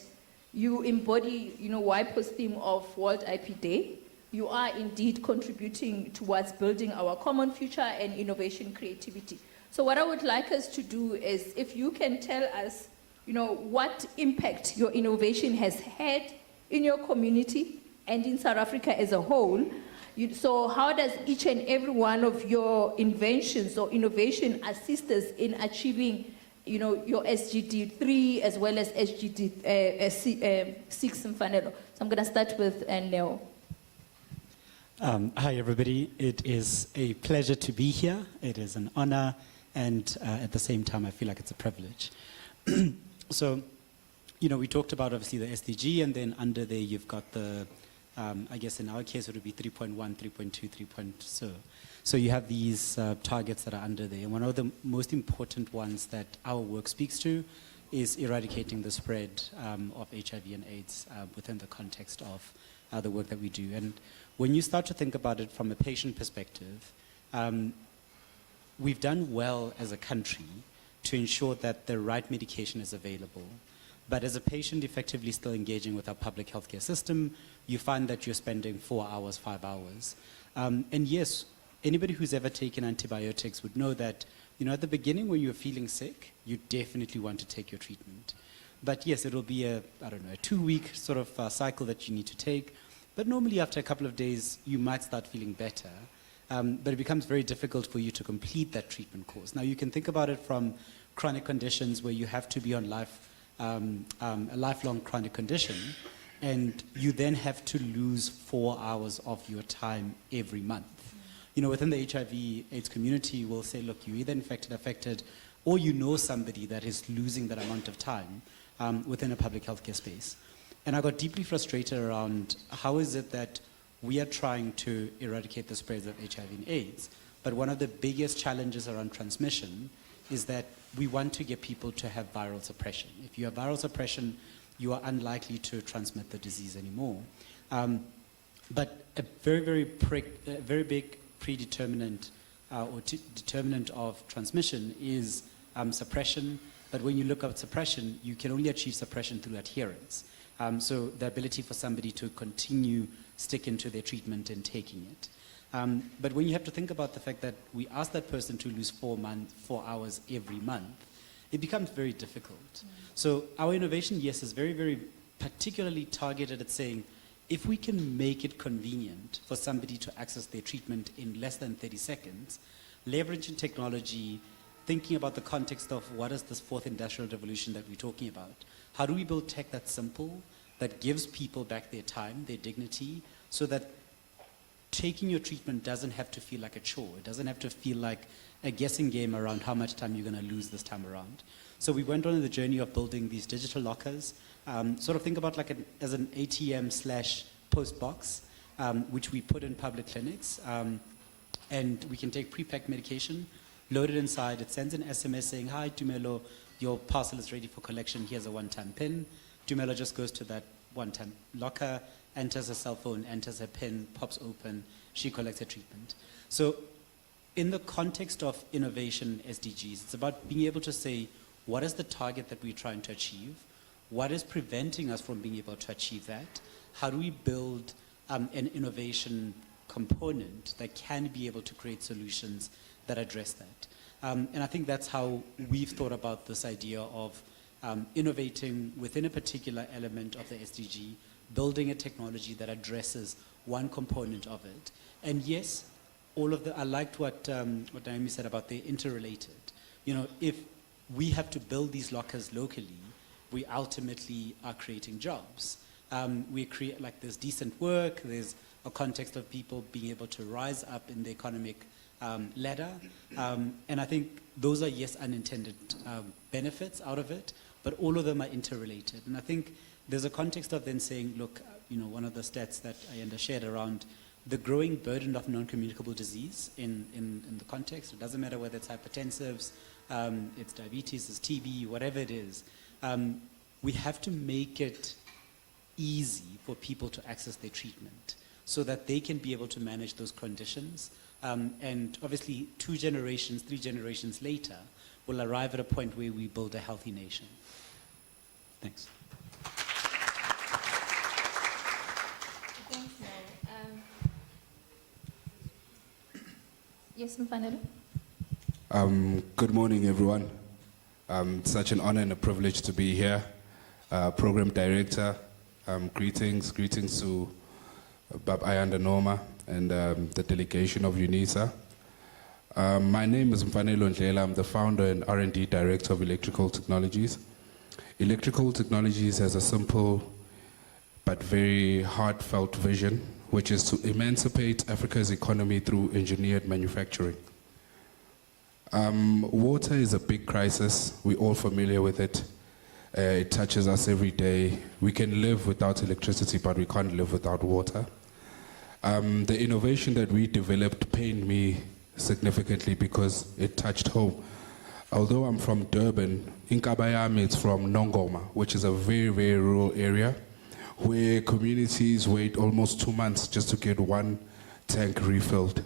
you embody, WIPO's theme of World IP Day. You are indeed contributing towards building our common future and innovation creativity. So what I would like us to do is, if you can tell us, what impact your innovation has had in your community and in South Africa as a whole. So how does each and every one of your inventions or innovation assist us in achieving your SGD 3 as well as SGD 6 Mfanelo? So I'm going to start with Neo. Hi, everybody. It is a pleasure to be here. It is an honor, and at the same time, I feel like it's a privilege. So, we talked about, obviously, the SDG, and then under there, you've got the, I guess in our case, it would be 3.1, 3.2, 3.0. So you have these targets that are under there. And one of the most important ones that our work speaks to is eradicating the spread of HIV and AIDS within the context of the work that we do. And when you start to think about it from a patient perspective, we've done well as a country to ensure that the right medication is available. But as a patient effectively still engaging with our public healthcare system, you find that you're spending 4 hours, 5 hours. And yes, anybody who's ever taken antibiotics would know that, at the beginning when you're feeling sick, you definitely want to take your treatment. But yes, it'll be a 2-week sort of cycle that you need to take. But normally after a couple of days, you might start feeling better. But it becomes very difficult for you to complete that treatment course. Now you can think about it from chronic conditions where you have to be on a lifelong chronic condition, and you then have to lose 4 hours of your time every month. Within the HIV/AIDS community, we'll say, look, you're either infected, affected, or somebody that is losing that amount of time within a public healthcare space. And I got deeply frustrated around how is it that we are trying to eradicate the spread of HIV and AIDS, but one of the biggest challenges around transmission is that we want to get people to have viral suppression. If you have viral suppression, you are unlikely to transmit the disease anymore. But a very big predeterminant determinant of transmission is suppression. But when you look at suppression, you can only achieve suppression through adherence. So the ability for somebody to continue sticking to their treatment and taking it. But when you have to think about the fact that we ask that person to lose 4 hours every month, it becomes very difficult. So our innovation, yes, is very particularly targeted at saying, if we can make it convenient for somebody to access their treatment in less than 30 seconds, leveraging technology, thinking about the context of what is this fourth industrial revolution that we're talking about. How do we build tech that's simple, that gives people back their time, their dignity, so that taking your treatment doesn't have to feel like a chore. It doesn't have to feel like a guessing game around how much time you're going to lose this time around. So we went on the journey of building these digital lockers. Sort of think about like as an ATM/post box, which we put in public clinics. And we can take pre-packed medication, load it inside. It sends an SMS saying, hi, Tumelo, your parcel is ready for collection, here's a one-time PIN. Dumela just goes to that one-time locker, enters her cell phone, enters her PIN, pops open, she collects her treatment. So in the context of innovation SDGs, it's about being able to say, what is the target that we're trying to achieve? What is preventing us from being able to achieve that? How do we build an innovation component that can be able to create solutions that address that? And I think that's how we've thought about this idea of innovating within a particular element of the SDG, building a technology that addresses one component of it. And yes, all of the, I liked what Naomi said about they're interrelated. You know, if we have to build these lockers locally, we ultimately are creating jobs. We create, like, there's decent work, there's a context of people being able to rise up in the economic ladder. And I think those are, yes, unintended benefits out of it, but all of them are interrelated. And I think there's a context of then saying, look, you know, one of the stats that Ayanda shared around the growing burden of non-communicable disease in the context. It doesn't matter whether it's hypertensives, it's diabetes, it's TB, whatever it is. We have to make it easy for people to access their treatment so that they can be able to manage those conditions. And obviously 2 generations, 3 generations later, we'll arrive at a point where we build a healthy nation. Thanks. Thanks, Mo. Yes, Mfanelo? Good morning, everyone. It's such an honor and a privilege to be here. Program Director, greetings to Bab Ayanda Noma and the delegation of UNISA. My name is Mfanelo Ndlela. I'm the founder and R&D Director of Electrical Technologies. Electrical Technologies has a simple but very heartfelt vision, which is to emancipate Africa's economy through engineered manufacturing. Water is a big crisis. We're all familiar with it. It touches us every day. We can live without electricity, but we can't live without water. The innovation that we developed pained me significantly because it touched home. Although I'm from Durban, in Kabayam it's from Nongoma, which is a very, very rural area where communities wait almost 2 months just to get one tank refilled.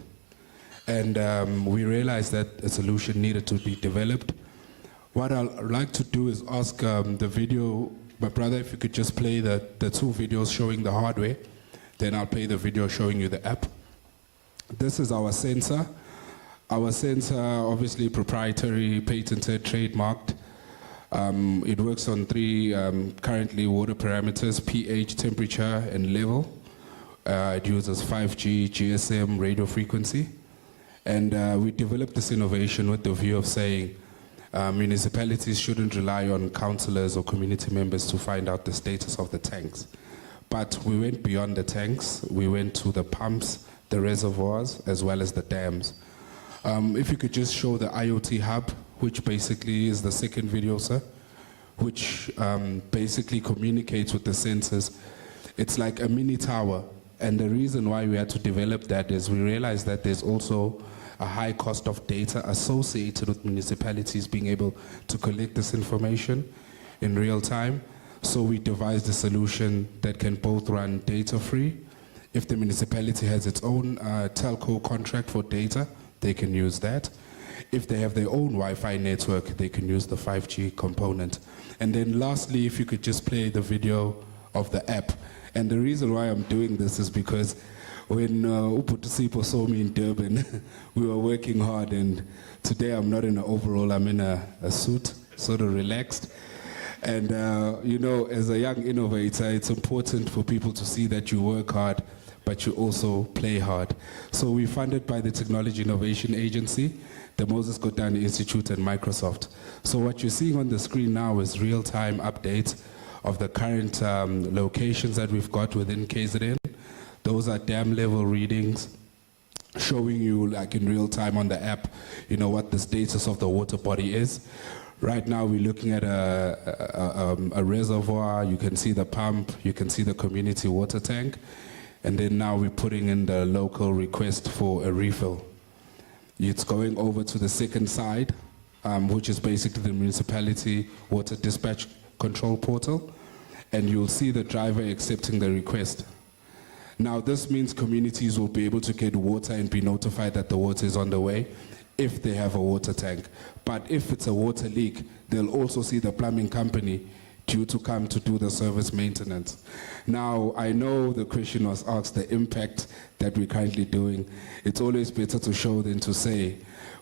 And we realized that a solution needed to be developed. What I'd like to do is ask the video, my brother, if you could just play the 2 videos showing the hardware, then I'll play the video showing you the app. This is our sensor. Our sensor, obviously proprietary, patented, trademarked. It works on 3 currently water parameters: pH, temperature, and level. It uses 5G, GSM, radio frequency. And we developed this innovation with the view of saying municipalities shouldn't rely on councillors or community members to find out the status of the tanks. But we went beyond the tanks. We went to the pumps, the reservoirs, as well as the dams. If you could just show the IoT hub, which basically is the second video, sir, which basically communicates with the sensors. It's like a mini tower. And the reason why we had to develop that is we realized that there's also a high cost of data associated with municipalities being able to collect this information in real time. So we devised a solution that can both run data-free. If the municipality has its own telco contract for data, they can use that. If they have their own Wi-Fi network, they can use the 5G component. And then lastly, if you could just play the video of the app. And the reason why I'm doing this is because when Uputusipo saw me in Durban, we were working hard, and today I'm not in an overall, I'm in a suit, sort of relaxed. And you know, as a young innovator, it's important for people to see that you work hard, but you also play hard. So we're funded by the Technology Innovation Agency, the Moses Kotane Institute, and Microsoft. So what you're seeing on the screen now is real-time updates of the current locations that we've got within KZN. Those are dam level readings, showing you, like in real time on the app, you know, what the status of the water body is. Right now we're looking at a reservoir. You can see the pump, you can see the community water tank, and then now we're putting in the local request for a refill. It's going over to the second side, which is basically the municipality water dispatch control portal, and you'll see the driver accepting the request. Now, this means communities will be able to get water and be notified that the water is on the way if they have a water tank. But if it's a water leak, they'll also see the plumbing company due to come to do the service maintenance. Now, I know the question was asked, the impact that we're currently doing. It's always better to show than to say.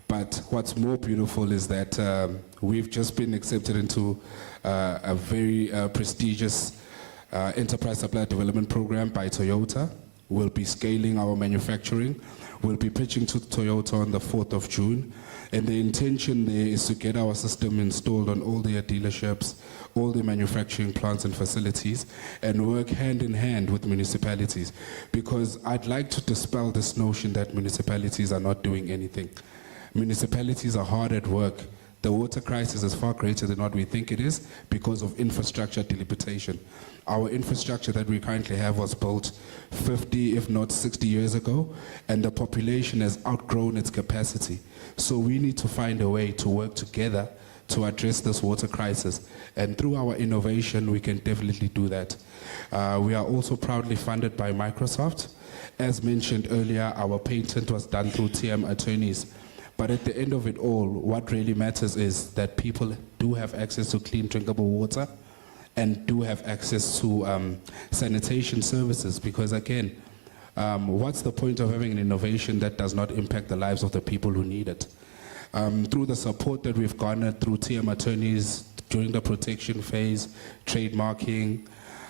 But what's more beautiful is that we've just been accepted into a very prestigious enterprise supply development program by Toyota. We'll be scaling our manufacturing. We'll be pitching to Toyota on the 4th of June. And the intention there is to get our system installed on all their dealerships, all the manufacturing plants and facilities, and work hand in hand with municipalities. Because I'd like to dispel this notion that municipalities are not doing anything. Municipalities are hard at work. The water crisis is far greater than what we think it is because of infrastructure dilapidation. Our infrastructure that we currently have was built 50, if not 60 years ago, and the population has outgrown its capacity. So we need to find a way to work together to address this water crisis. And through our innovation, we can definitely do that. We are also proudly funded by Microsoft. As mentioned earlier, our patent was done through TM attorneys. But at the end of it all, what really matters is that people do have access to clean, drinkable water and do have access to sanitation services. Because again, what's the point of having an innovation that does not impact the lives of the people who need it? Through the support that we've garnered through TM attorneys during the protection phase, trademarking,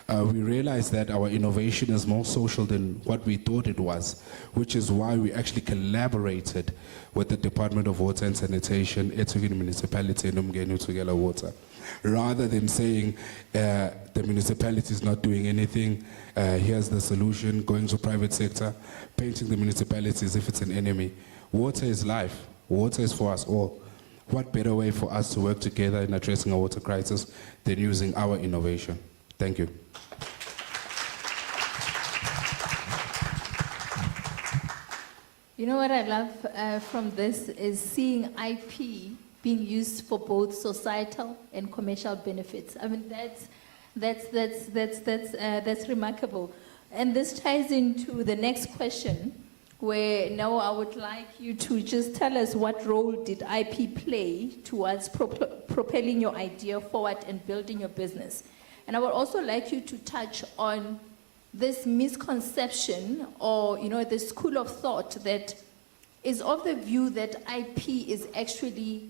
we realized that our innovation is more social than what we thought it was, which is why we actually collaborated with the Department of Water and Sanitation, eThekwini Municipality, and Muckleneuk Water. Rather than saying the municipality is not doing anything, here's the solution, going to private sector, painting the municipality as if it's an enemy. Water is life. Water is for us all. What better way for us to work together in addressing a water crisis than using our innovation? Thank you. You know what I love from this is seeing IP being used for both societal and commercial benefits. I mean, that's remarkable. And this ties into the next question, where now I would like you to just tell us what role did IP play towards propelling your idea forward and building your business. And I would also like you to touch on this misconception or, the school of thought that is of the view that IP is actually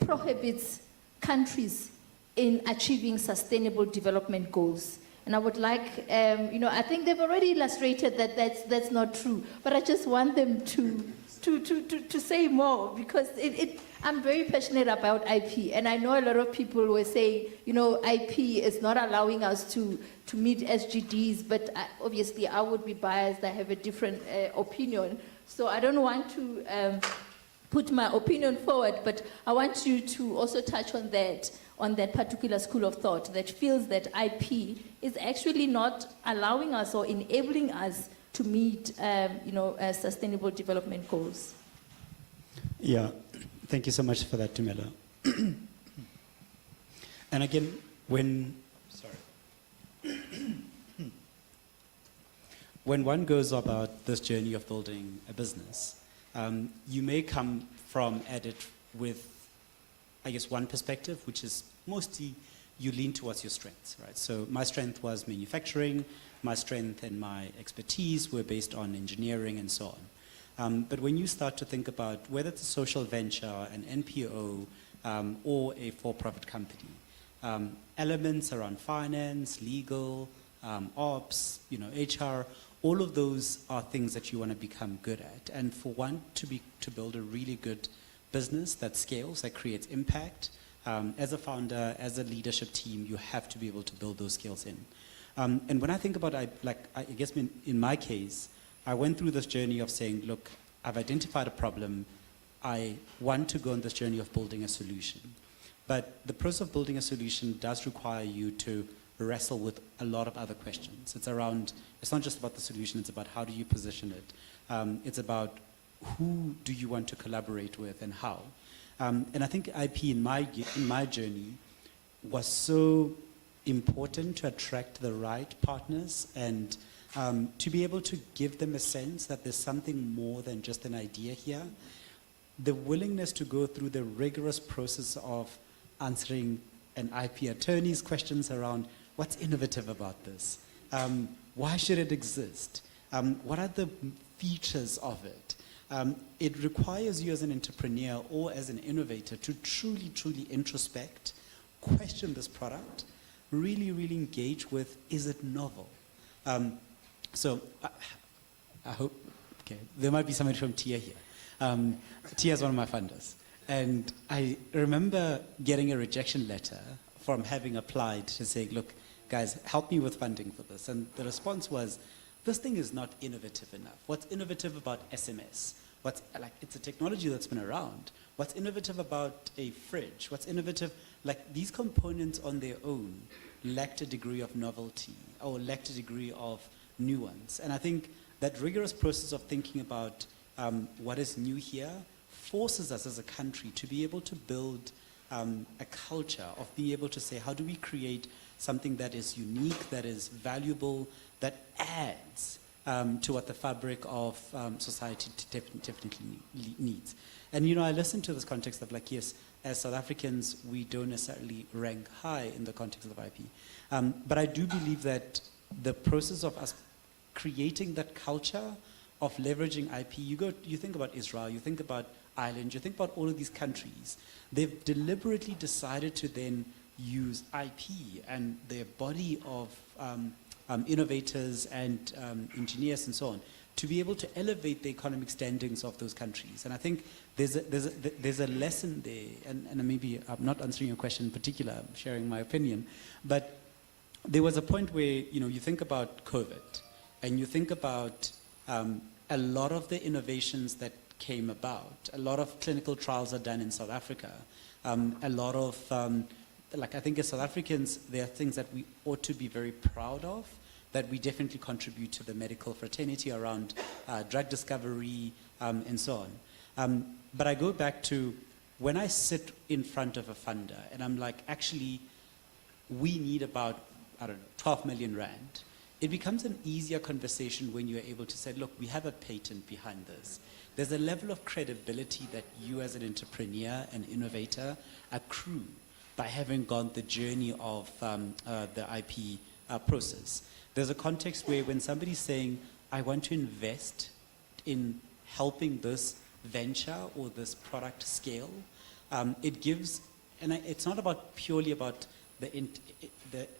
prohibits countries in achieving sustainable development goals. And I would like, I think they've already illustrated that that's not true, but I just want them to say more, because I'm very passionate about IP, and I know a lot of people were saying, IP is not allowing us to meet SDGs, but obviously I would be biased, I have a different opinion, so I don't want to put my opinion forward, but I want you to also touch on that particular school of thought that feels that IP is actually not allowing us or enabling us to meet, sustainable development goals. Yeah, thank you so much for that, Tumelo. And again, when one goes about this journey of building a business, you may come at it with, I guess, one perspective, which is mostly you lean towards your strengths, right? So my strength was manufacturing, my strength and my expertise were based on engineering and so on. But when you start to think about whether it's a social venture, an NPO, or a for-profit company, elements around finance, legal, ops, HR, all of those are things that you want to become good at. And for one to build a really good business that scales, that creates impact, as a founder, as a leadership team, you have to be able to build those skills in. And when I think about, I guess in my case, I went through this journey of saying, look, I've identified a problem. I want to go on this journey of building a solution. But the process of building a solution does require you to wrestle with a lot of other questions. It's not just about the solution, it's about how do you position it. It's about who do you want to collaborate with and how. And I think IP in my journey was so important to attract the right partners and to be able to give them a sense that there's something more than just an idea here. The willingness to go through the rigorous process of answering an IP attorney's questions around what's innovative about this? Why should it exist? What are the features of it? It requires you as an entrepreneur or as an innovator to truly, truly introspect, question this product, really, really engage with, is it novel? So I hope, okay, there might be somebody from TIA here. TIA is one of my funders. And I remember getting a rejection letter from having applied to say, look, guys, help me with funding for this. And the response was, this thing is not innovative enough. What's innovative about SMS? It's a technology that's been around. What's innovative about a fridge? What's innovative? Like, these components on their own lacked a degree of novelty or lacked a degree of nuance. And I think that rigorous process of thinking about what is new here forces us as a country to be able to build a culture of being able to say, how do we create something that is unique, that is valuable, that adds to what the fabric of society definitely needs. And, you know, I listen to this context of like, yes, as South Africans, we don't necessarily rank high in the context of IP. But I do believe that the process of us creating that culture of leveraging IP, you think about Israel, you think about Ireland, you think about all of these countries, they've deliberately decided to then use IP and their body of innovators and engineers and so on to be able to elevate the economic standings of those countries. And I think there's a lesson there, and maybe I'm not answering your question in particular, I'm sharing my opinion, but there was a point where, you know, you think about COVID and you think about a lot of the innovations that came about. A lot of clinical trials are done in South Africa. A lot of, like, I think as South Africans, there are things that we ought to be very proud of, that we definitely contribute to the medical fraternity around drug discovery and so on. But I go back to when I sit in front of a funder and I'm like, actually, we need about, I don't know, 12 million rand. It becomes an easier conversation when you're able to say, look, we have a patent behind this. There's a level of credibility that you as an entrepreneur and innovator accrue by having gone the journey of the IP process. There's a context where when somebody's saying, I want to invest in helping this venture or this product scale, it gives, and it's not about purely about the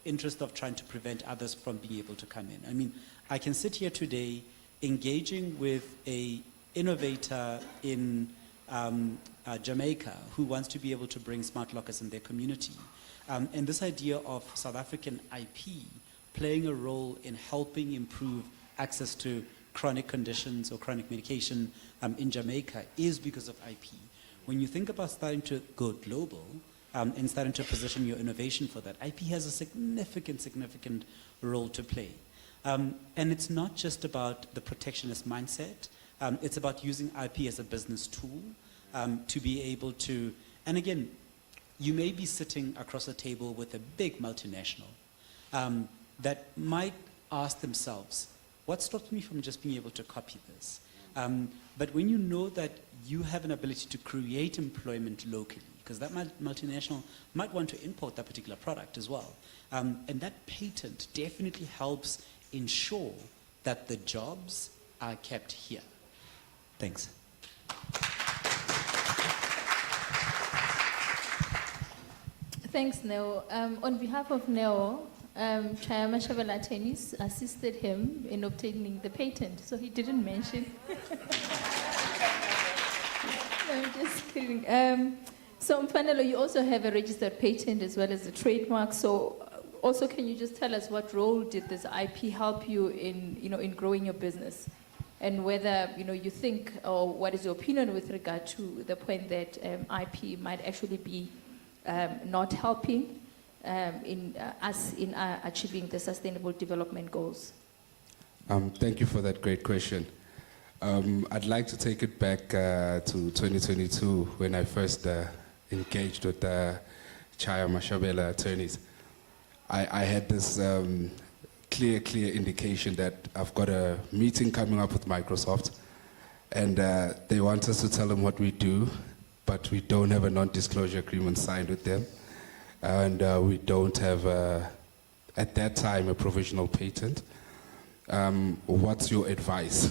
interest of trying to prevent others from being able to come in. I mean, I can sit here today engaging with a innovator in Jamaica who wants to be able to bring smart lockers in their community. And this idea of South African IP playing a role in helping improve access to chronic conditions or chronic medication in Jamaica is because of IP. When you think about starting to go global and starting to position your innovation for that, IP has a significant role to play. And it's not just about the protectionist mindset. It's about using IP as a business tool to be able to, and again, you may be sitting across a table with a big multinational that might ask themselves, what stops me from just being able to copy this? But when you know that you have an ability to create employment locally, because that multinational might want to import that particular product as well, and that patent definitely helps ensure that the jobs are kept here. Thanks. Thanks, Neo. On behalf of Neo, Chayama Shabalatenis assisted him in obtaining the patent, so he didn't mention. I'm just kidding. So, Mfanelo, you also have a registered patent as well as a trademark. So, also, can you just tell us what role did this IP help you in, in growing your business, and whether you think, or what is your opinion with regard to the point that IP might actually be not helping in us in achieving the Sustainable Development Goals? Thank you for that great question. I'd like to take it back to 2022 when I first engaged with Chaya Mashabela attorneys. I had this clear indication that I've got a meeting coming up with Microsoft, and they want us to tell them what we do, but we don't have a non-disclosure agreement signed with them, and we don't have, at that time, a provisional patent. What's your advice?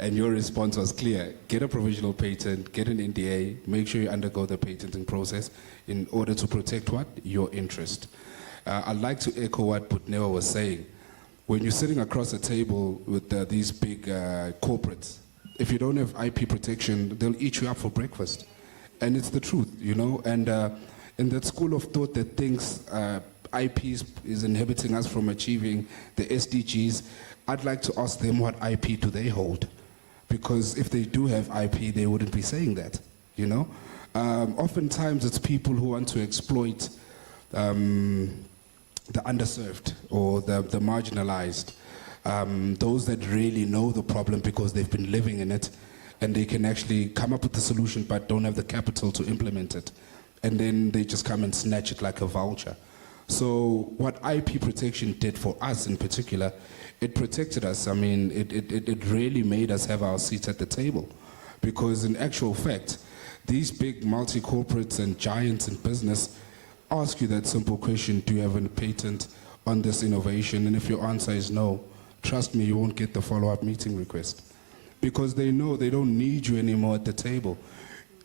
And your response was clear. Get a provisional patent, get an NDA, make sure you undergo the patenting process in order to protect what? Your interest. I'd like to echo what Muckleneuk was saying. When you're sitting across a table with these big corporates, if you don't have IP protection, they'll eat you up for breakfast. And it's the truth, you know? And in that school of thought that thinks IP is inhibiting us from achieving the SDGs, I'd like to ask them what IP do they hold? Because if they do have IP, they wouldn't be saying that, you know? Oftentimes it's people who want to exploit the underserved or the marginalized, those that really know the problem because they've been living in it, and they can actually come up with the solution but don't have the capital to implement it. And then they just come and snatch it like a vulture. So what IP protection did for us in particular, it protected us. I mean, it really made us have our seats at the table. Because in actual fact, these big multi-corporates and giants in business ask you that simple question, do you have a patent on this innovation? And if your answer is no, trust me, you won't get the follow-up meeting request. Because they know they don't need you anymore at the table.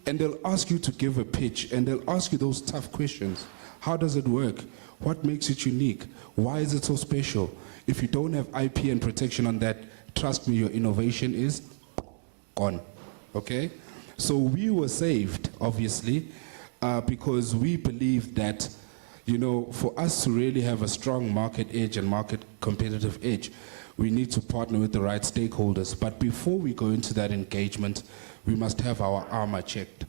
And they'll ask you to give a pitch, and they'll ask you those tough questions. How does it work? What makes it unique? Why is it so special? If you don't have IP and protection on that, trust me, your innovation is gone, okay? So we were saved, obviously, because we believe that, you know, for us to really have a strong market edge and market competitive edge, we need to partner with the right stakeholders. But before we go into that engagement, we must have our armor checked.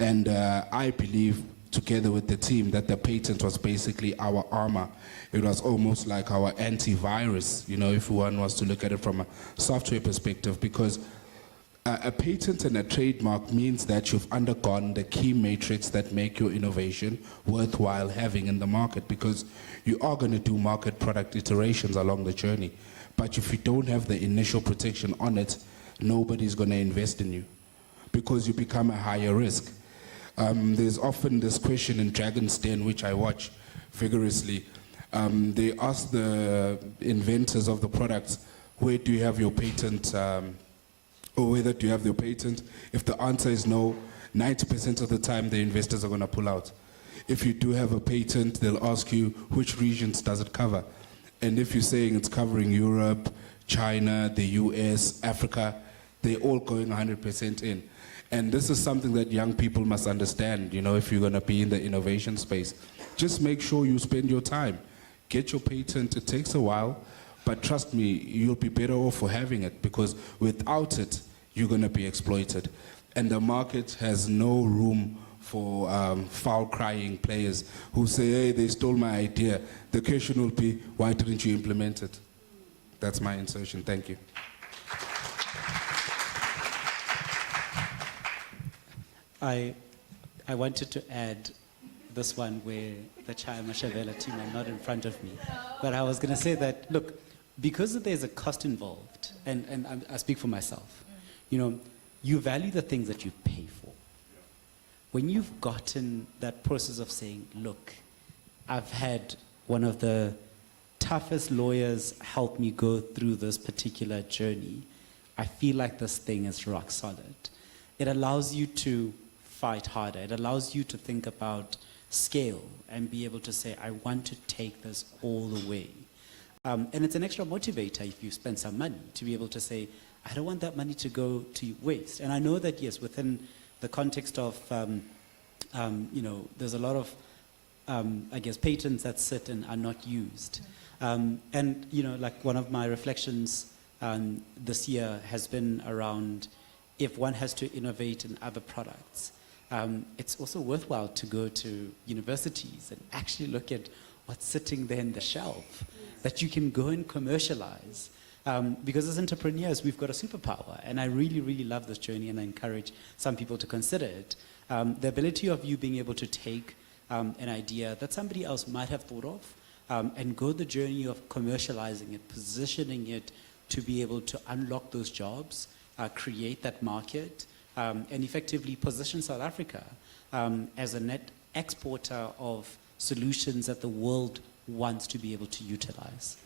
And I believe, together with the team, that the patent was basically our armor. It was almost like our antivirus, you know, if one was to look at it from a software perspective, because a patent and a trademark means that you've undergone the key matrix that make your innovation worthwhile having in the market, because you are going to do market product iterations along the journey. But if you don't have the initial protection on it, nobody's going to invest in you, because you become a higher risk. There's often this question in Dragon's Den, which I watch vigorously. They ask the inventors of the products, where do you have your patent, or whether do you have your patent? If the answer is no, 90% of the time the investors are going to pull out. If you do have a patent, they'll ask you, which regions does it cover? And if you're saying it's covering Europe, China, the US, Africa, they're all going 100% in. And this is something that young people must understand, you know, if you're going to be in the innovation space. Just make sure you spend your time. Get your patent. It takes a while, but trust me, you'll be better off for having it, because without it, you're going to be exploited. And the market has no room for foul-crying players who say, hey, they stole my idea. The question will be, why didn't you implement it? That's my insertion. Thank you. I wanted to add this one where the Chaya Mashavela team are not in front of me. But I was going to say that, look, because there's a cost involved, and I speak for myself, you know, you value the things that you pay for. When you've gotten that process of saying, look, I've had one of the toughest lawyers help me go through this particular journey, I feel like this thing is rock solid. It allows you to fight harder. It allows you to think about scale and be able to say, I want to take this all the way. And it's an extra motivator if you spend some money to be able to say, I don't want that money to go to waste. And I know that, yes, within the context of, you know, there's a lot of, I guess, patents that sit and are not used. And, you know, like one of my reflections this year has been around, if one has to innovate in other products, it's also worthwhile to go to universities and actually look at what's sitting there in the shelf that you can go and commercialize. Because as entrepreneurs, we've got a superpower. And I really, really love this journey, and I encourage some people to consider it. The ability of you being able to take an idea that somebody else might have thought of and go the journey of commercializing it, positioning it to be able to unlock those jobs, create that market, and effectively position South Africa as a net exporter of solutions that the world wants to be able to utilize.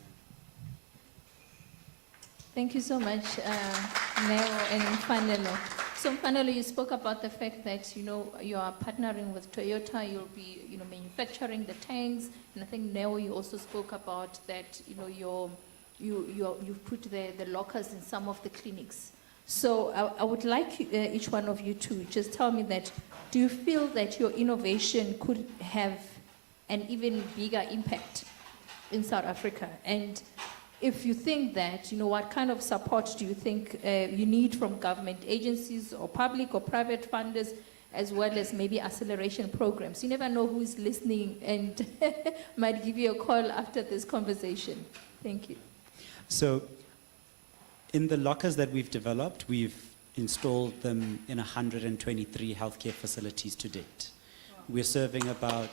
Thank you so much, Neo and Mfanelo. So Mfanelo, you spoke about the fact that, you are partnering with Toyota, you'll be, manufacturing the tanks, and I think Neo, you also spoke about that, you've put the lockers in some of the clinics. So I would like each one of you to just tell me that, do you feel that your innovation could have an even bigger impact in South Africa? And if you think that, what kind of support do you think you need from government agencies or public or private funders, as well as maybe acceleration programs? You never know who is listening and might give you a call after this conversation. Thank you. So in the lockers that we've developed, we've installed them in 123 healthcare facilities to date. We're serving about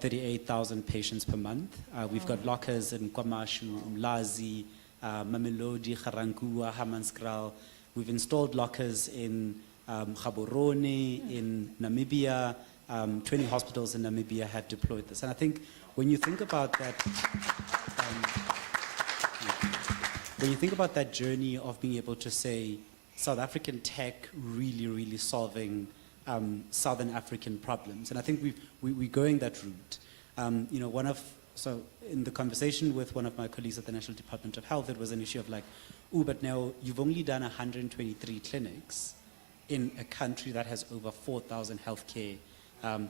38,000 patients per month. We've got lockers in KwaMashu, Umlazi, Mamelodi, Kgorong, Hammanskraal. We've installed lockers in Kgorong, in Namibia. 20 hospitals in Namibia had deployed this. And I think when you think about that, when you think about that journey of being able to say South African tech really, really solving Southern African problems, and I think we're going that route. So in the conversation with one of my colleagues at the National Department of Health, it was an issue of like, but now you've only done 123 clinics in a country that has over 4,000 healthcare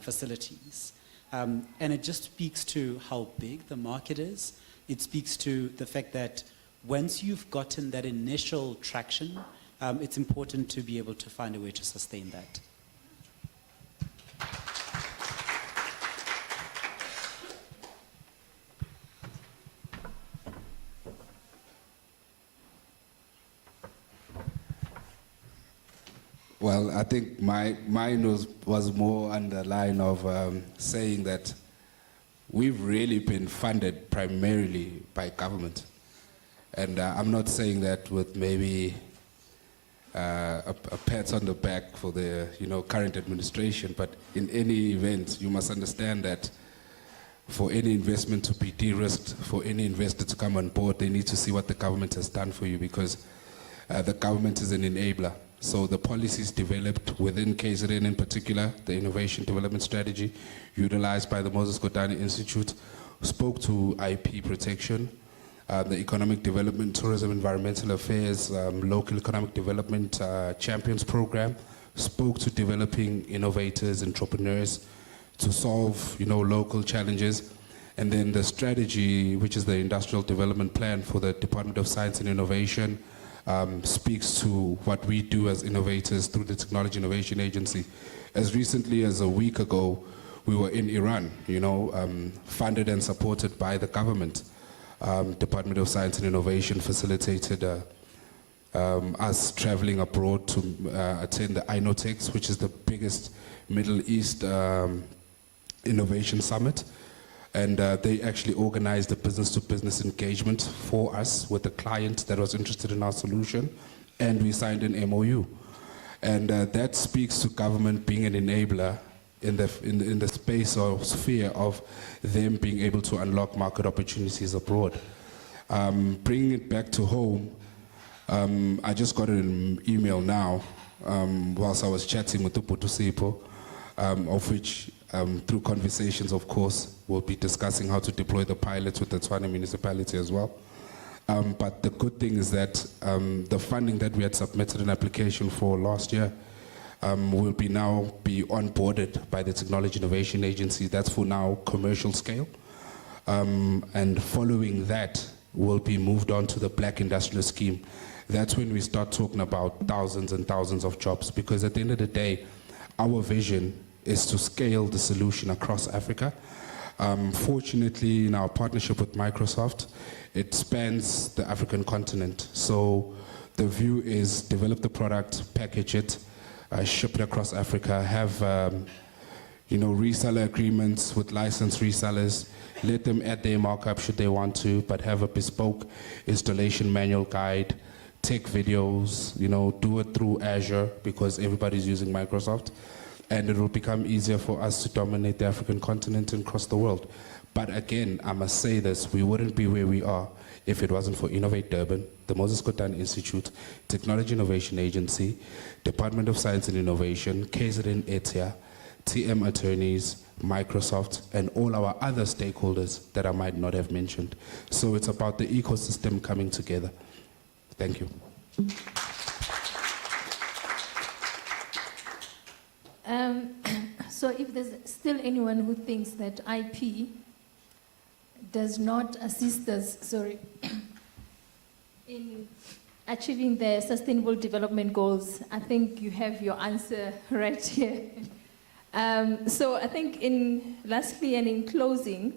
facilities. And it just speaks to how big the market is. It speaks to the fact that once you've gotten that initial traction, it's important to be able to find a way to sustain that. Well, I think mine was more on the line of saying that we've really been funded primarily by government. And I'm not saying that with maybe a pat on the back for the current administration, but in any event, you must understand that for any investment to be de-risked, for any investor to come on board, they need to see what the government has done for you, because the government is an enabler. So the policies developed within KZN in particular, the Innovation Development Strategy, utilized by the Moses Kotane Institute, spoke to IP protection, the Economic Development, Tourism, Environmental Affairs, Local Economic Development Champions Program, spoke to developing innovators, entrepreneurs to solve local challenges. And then the strategy, which is the Industrial Development Plan for the Department of Science and Innovation, speaks to what we do as innovators through the Technology Innovation Agency. As recently as a week ago, we were in Iran, funded and supported by the government. Department of Science and Innovation facilitated us traveling abroad to attend the Inotex, which is the biggest Middle East innovation summit. And they actually organized a business-to-business engagement for us with a client that was interested in our solution, and we signed an MOU. And that speaks to government being an enabler in the space or sphere of them being able to unlock market opportunities abroad. Bringing it back to home, I just got an email now whilst I was chatting with Tuputu Sipo, of which through conversations, of course, we'll be discussing how to deploy the pilots with the Tshwane municipality as well. But the good thing is that the funding that we had submitted an application for last year will now be onboarded by the Technology Innovation Agency. That's for now commercial scale. And following that, will be moved on to the Black Industrial Scheme. That's when we start talking about thousands and thousands of jobs, because at the end of the day, our vision is to scale the solution across Africa. Fortunately, in our partnership with Microsoft, it spans the African continent. So the view is develop the product, package it, ship it across Africa, have reseller agreements with licensed resellers, let them add their markup should they want to, but have a bespoke installation manual guide, take videos, do it through Azure because everybody's using Microsoft, and it will become easier for us to dominate the African continent and across the world. But again, I must say this, we wouldn't be where we are if it wasn't for Innovate Durban, the Moses Kotane Institute, Technology Innovation Agency, Department of Science and Innovation, KZN ETIA, TM attorneys, Microsoft, and all our other stakeholders that I might not have mentioned. So it's about the ecosystem coming together. Thank you. So if there's still anyone who thinks that IP does not assist us, in achieving the Sustainable Development Goals, I think you have your answer right here. So I think lastly and in closing,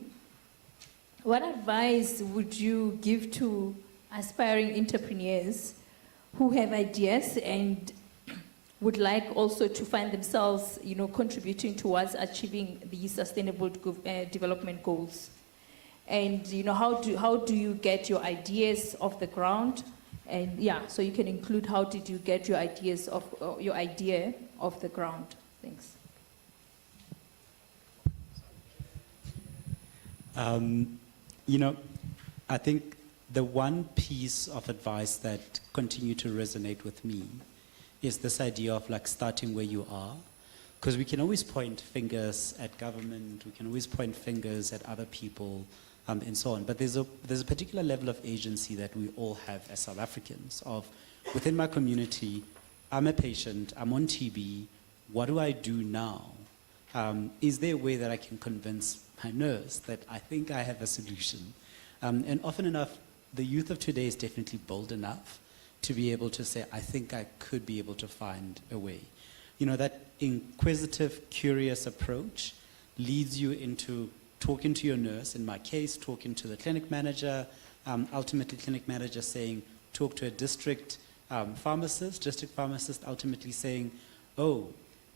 what advice would you give to aspiring entrepreneurs who have ideas and would like also to find themselves, contributing towards achieving the Sustainable Development Goals? And how do you get your ideas off the ground? And so you can include how did you get your ideas of your idea off the ground? Thanks. I think the one piece of advice that continued to resonate with me is this idea of starting where you are. Because we can always point fingers at government, we can always point fingers at other people, and so on. But there's a particular level of agency that we all have as South Africans of, within my community, I'm a patient, I'm on TB, what do I do now? Is there a way that I can convince my nurse that I think I have a solution? And often enough, the youth of today is definitely bold enough to be able to say, I think I could be able to find a way. That inquisitive, curious approach leads you into talking to your nurse, in my case, talking to the clinic manager, ultimately clinic manager saying, talk to a district pharmacist, ultimately saying, oh,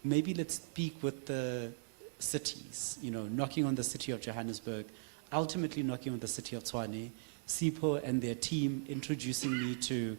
maybe let's speak with the cities, knocking on the city of Johannesburg, ultimately knocking on the city of Tshwane, SIPO and their team introducing me to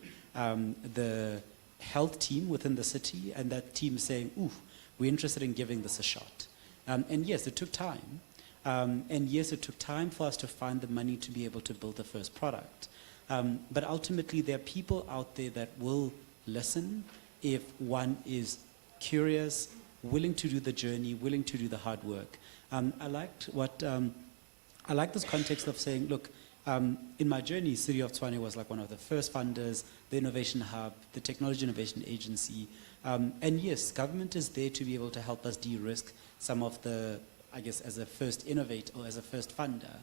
the health team within the city, and that team saying, ooh, we're interested in giving this a shot. And yes, it took time. And yes, it took time for us to find the money to be able to build the first product. But ultimately, there are people out there that will listen if one is curious, willing to do the journey, willing to do the hard work. I like this context of saying, look, in my journey, City of Tshwane was like one of the first funders, the Innovation Hub, the Technology Innovation Agency. And yes, government is there to be able to help us de-risk some of the, I guess, as a first innovator or as a first funder.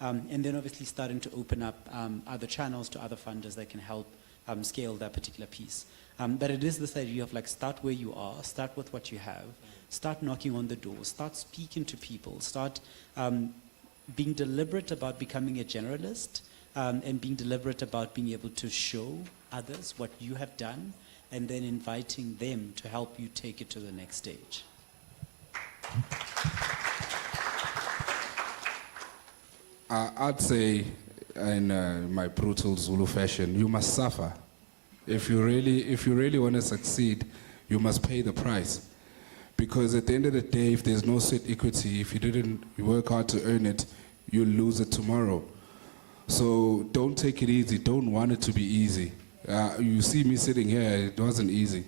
And then obviously starting to open up other channels to other funders that can help scale that particular piece. But it is this idea of start where you are, start with what you have, start knocking on the door, start speaking to people, start being deliberate about becoming a generalist, and being deliberate about being able to show others what you have done, and then inviting them to help you take it to the next stage. I'd say, in my brutal Zulu fashion, you must suffer. If you really want to succeed, you must pay the price. Because at the end of the day, if there's no sweat equity, if you didn't work hard to earn it, you'll lose it tomorrow. So don't take it easy. Don't want it to be easy. You see me sitting here, it wasn't easy.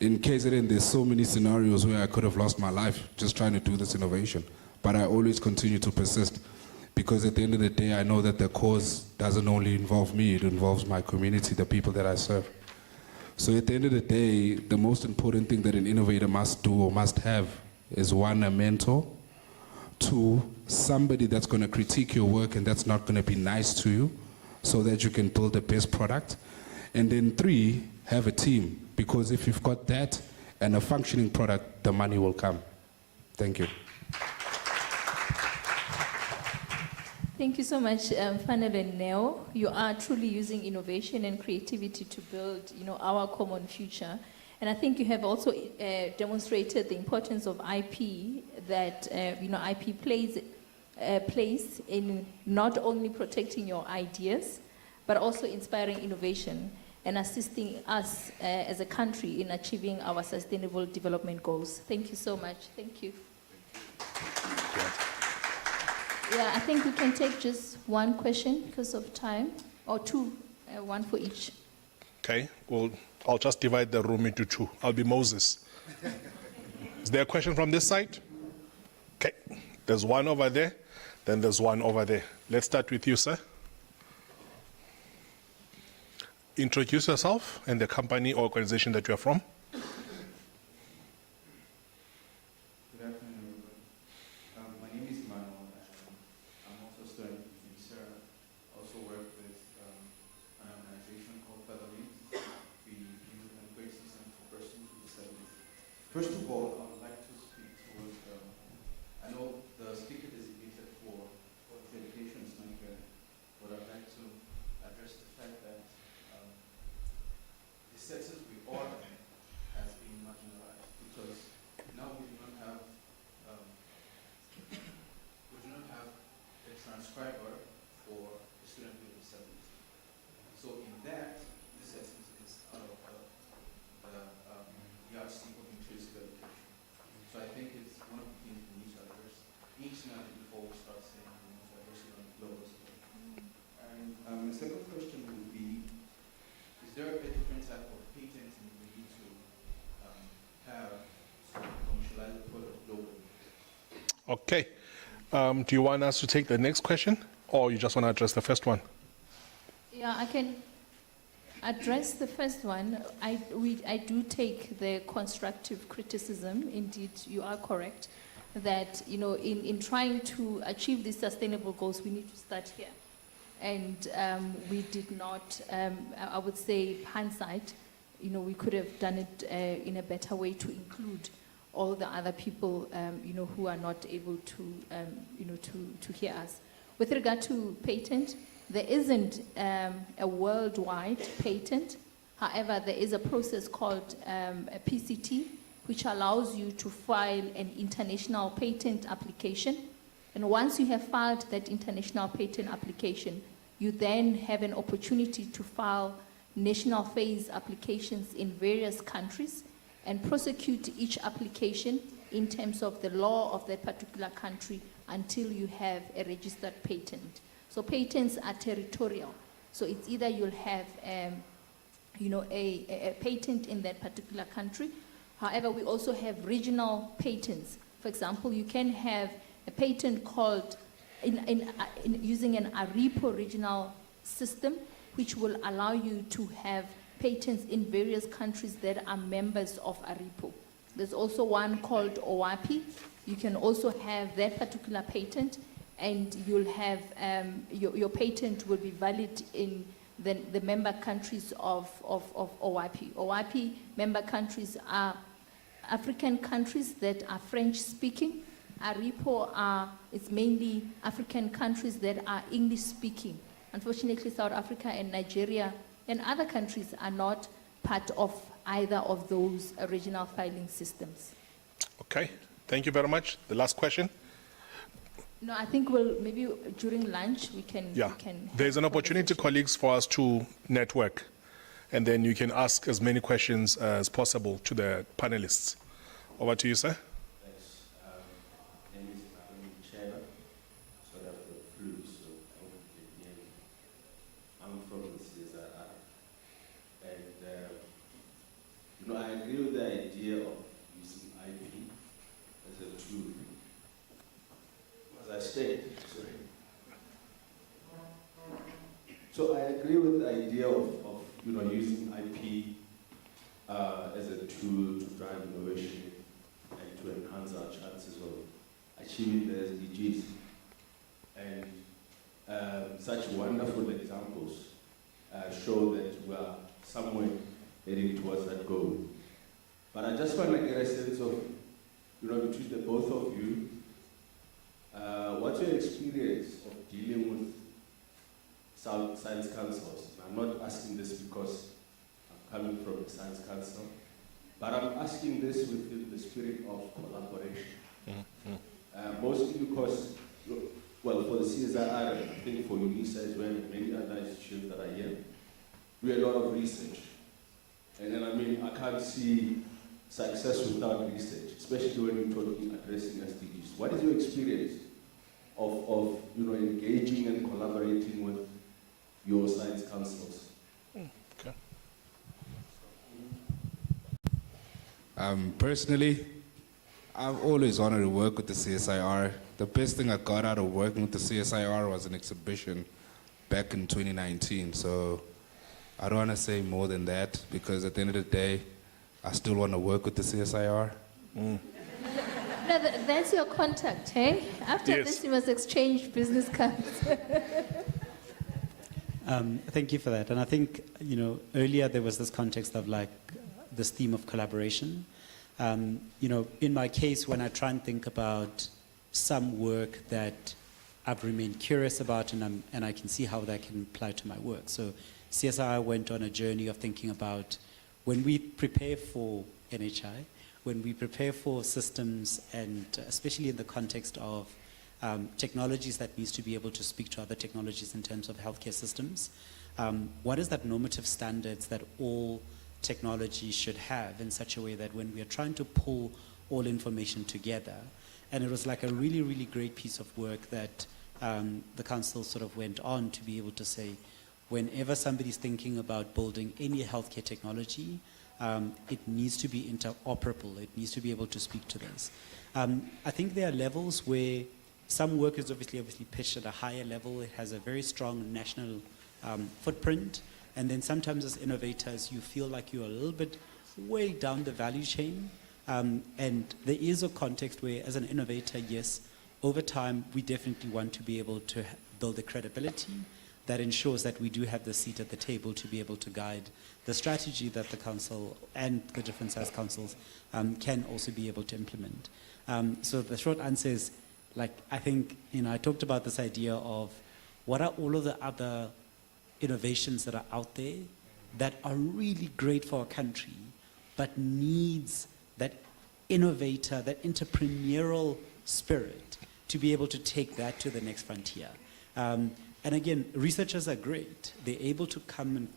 In KZN, there's so many scenarios where I could have lost my life just trying to do this innovation. But I always continue to persist. Because at the end of the day, I know that the cause doesn't only involve me, it involves my community, the people that I serve. So at the end of the day, the most important thing that an innovator must do or must have is, one, a mentor, two, somebody that's going to critique your work and that's not going to be nice to you so that you can build the best product. And then three, have a team, because if you've got that and a functioning product, the money will come. Thank you. Thank you so much, Fanel and Neo. You are truly using innovation and creativity to build, our common future. And I think you have also demonstrated the importance of IP, that, IP plays a place in not only protecting your ideas, but also inspiring innovation and assisting us as a country in achieving our sustainable development goals. Thank you so much. Thank you. Yeah, I think we can take just one question because of time, or two, one for each. Okay, well, I'll just divide the room into two. I'll be Moses. Is there a question from this side? Okay, there's one over there, then there's one over there. Let's start with you, sir. Introduce yourself and the company or organization that you're from. Good afternoon, everybody. My name is Manuel. I'm also a student in Vincere. I also work with an organization called Featherwings. We build an upgrade system for persons with disabilities. First of all, I would like to speak towards, I know the speaker designated for education is not here, but I'd like to address the fact that the sectors we all in has been marginalized because now we do not have a transcriber for a student with disability. So in that, this essence is out of the yardstick of inclusive education. So I think it's one of the things we need to address internally before we start saying we want to address it on the global scale. And the second question would be, is there a different type of patenting we need to have to commercialize the product globally? Okay. Do you want us to take the next question, or you just want to address the first one? Yeah, I can address the first one. I do take the constructive criticism. Indeed, you are correct that, in trying to achieve these sustainable goals, we need to start here. And we did not, I would say, hindsight, we could have done it in a better way to include all the other people, who are not able to, to hear us. With regard to patent, there isn't a worldwide patent. However, there is a process called a PCT, which allows you to file an international patent application. And once you have filed that international patent application, you then have an opportunity to file national phase applications in various countries and prosecute each application in terms of the law of that particular country until you have a registered patent. So patents are territorial. So it's either you'll have a patent in that particular country. However, we also have regional patents. For example, you can have a patent called in using an ARIPO regional system, which will allow you to have patents in various countries that are members of ARIPO. There's also one called OAPI. You can also have that particular patent, and you'll have your patent will be valid in the member countries of OAPI. OAPI member countries are African countries that are French-speaking. ARIPO it's mainly African countries that are English-speaking. Unfortunately, South Africa and Nigeria and other countries are not part of either of those original filing systems. Okay, thank you very much. The last question. No, I think maybe during lunch we can. Yeah, there's an opportunity, colleagues, for us to network, and then you can ask as many questions as possible to the panelists. Over to you, sir. I agree with the idea of using IP as a tool. As I stated, so I agree with the idea of using IP as a tool to drive innovation and to enhance our chances of achieving the SDGs. And such wonderful examples show that we are somewhere heading towards that goal. But I just want to get a sense of, between the both of you, what's your experience of dealing with science councils. I'm not asking this because I'm coming from a science council, but I'm asking this within the spirit of collaboration. Mostly because, well, for the CSIR, and I think for UNISA as well, and many other institutions that are here, we do a lot of research. And then, I mean, I can't see success without research, especially when you're talking addressing SDGs. What is your experience of engaging and collaborating with your science councils? Okay. Personally, I've always wanted to work with the CSIR. The best thing I got out of working with the CSIR was an exhibition back in 2019. So I don't want to say more than that, because at the end of the day, I still want to work with the CSIR. No, that's your contact, hey? After Yes. this, you must exchange business cards. Thank you for that. And I think, earlier there was this context of like this theme of collaboration. In my case, when I try and think about some work that I've remained curious about, and I can see how that can apply to my work. So CSIR went on a journey of thinking about when we prepare for NHI, when we prepare for systems, and especially in the context of technologies that needs to be able to speak to other technologies in terms of healthcare systems, what is that normative standards that all technology should have in such a way that when we are trying to pull all information together, and it was like a really, really great piece of work that the council sort of went on to be able to say, whenever somebody's thinking about building any healthcare technology, it needs to be interoperable. It needs to be able to speak to this. I think there are levels where some work is obviously pitched at a higher level. It has a very strong national footprint. And then sometimes as innovators, you feel like you're a little bit way down the value chain. And there is a context where, as an innovator, yes, over time, we definitely want to be able to build a credibility that ensures that we do have the seat at the table to be able to guide the strategy that the council and the different size councils can also be able to implement. So the short answer is, I think, I talked about this idea of what are all of the other innovations that are out there that are really great for our country, but needs that innovator, that entrepreneurial spirit to be able to take that to the next frontier. And again, researchers are great. They're able to come and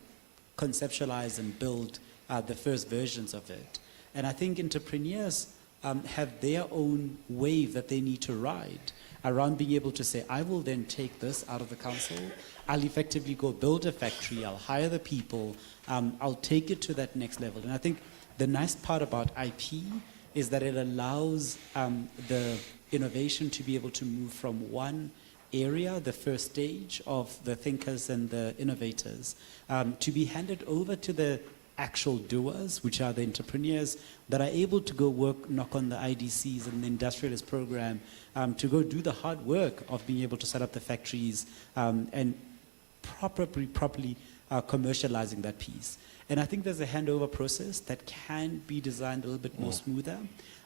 conceptualize and build the first versions of it. And I think entrepreneurs have their own wave that they need to ride around being able to say, I will then take this out of the council, I'll effectively go build a factory, I'll hire the people, I'll take it to that next level. And I think the nice part about IP is that it allows the innovation to be able to move from one area, the first stage of the thinkers and the innovators, to be handed over to the actual doers, which are the entrepreneurs that are able to go work, knock on the IDCs and the industrialist program, to go do the hard work of being able to set up the factories and properly commercializing that piece. And I think there's a handover process that can be designed a little bit more smoother,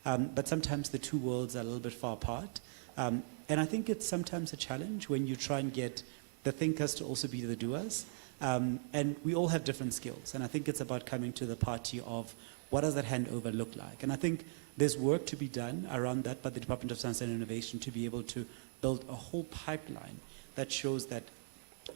but sometimes the two worlds are a little bit far apart. And I think it's sometimes a challenge when you try and get the thinkers to also be the doers. And we all have different skills. And I think it's about coming to the party of what does that handover look like? And I think there's work to be done around that by the Department of Science and Innovation to be able to build a whole pipeline that shows that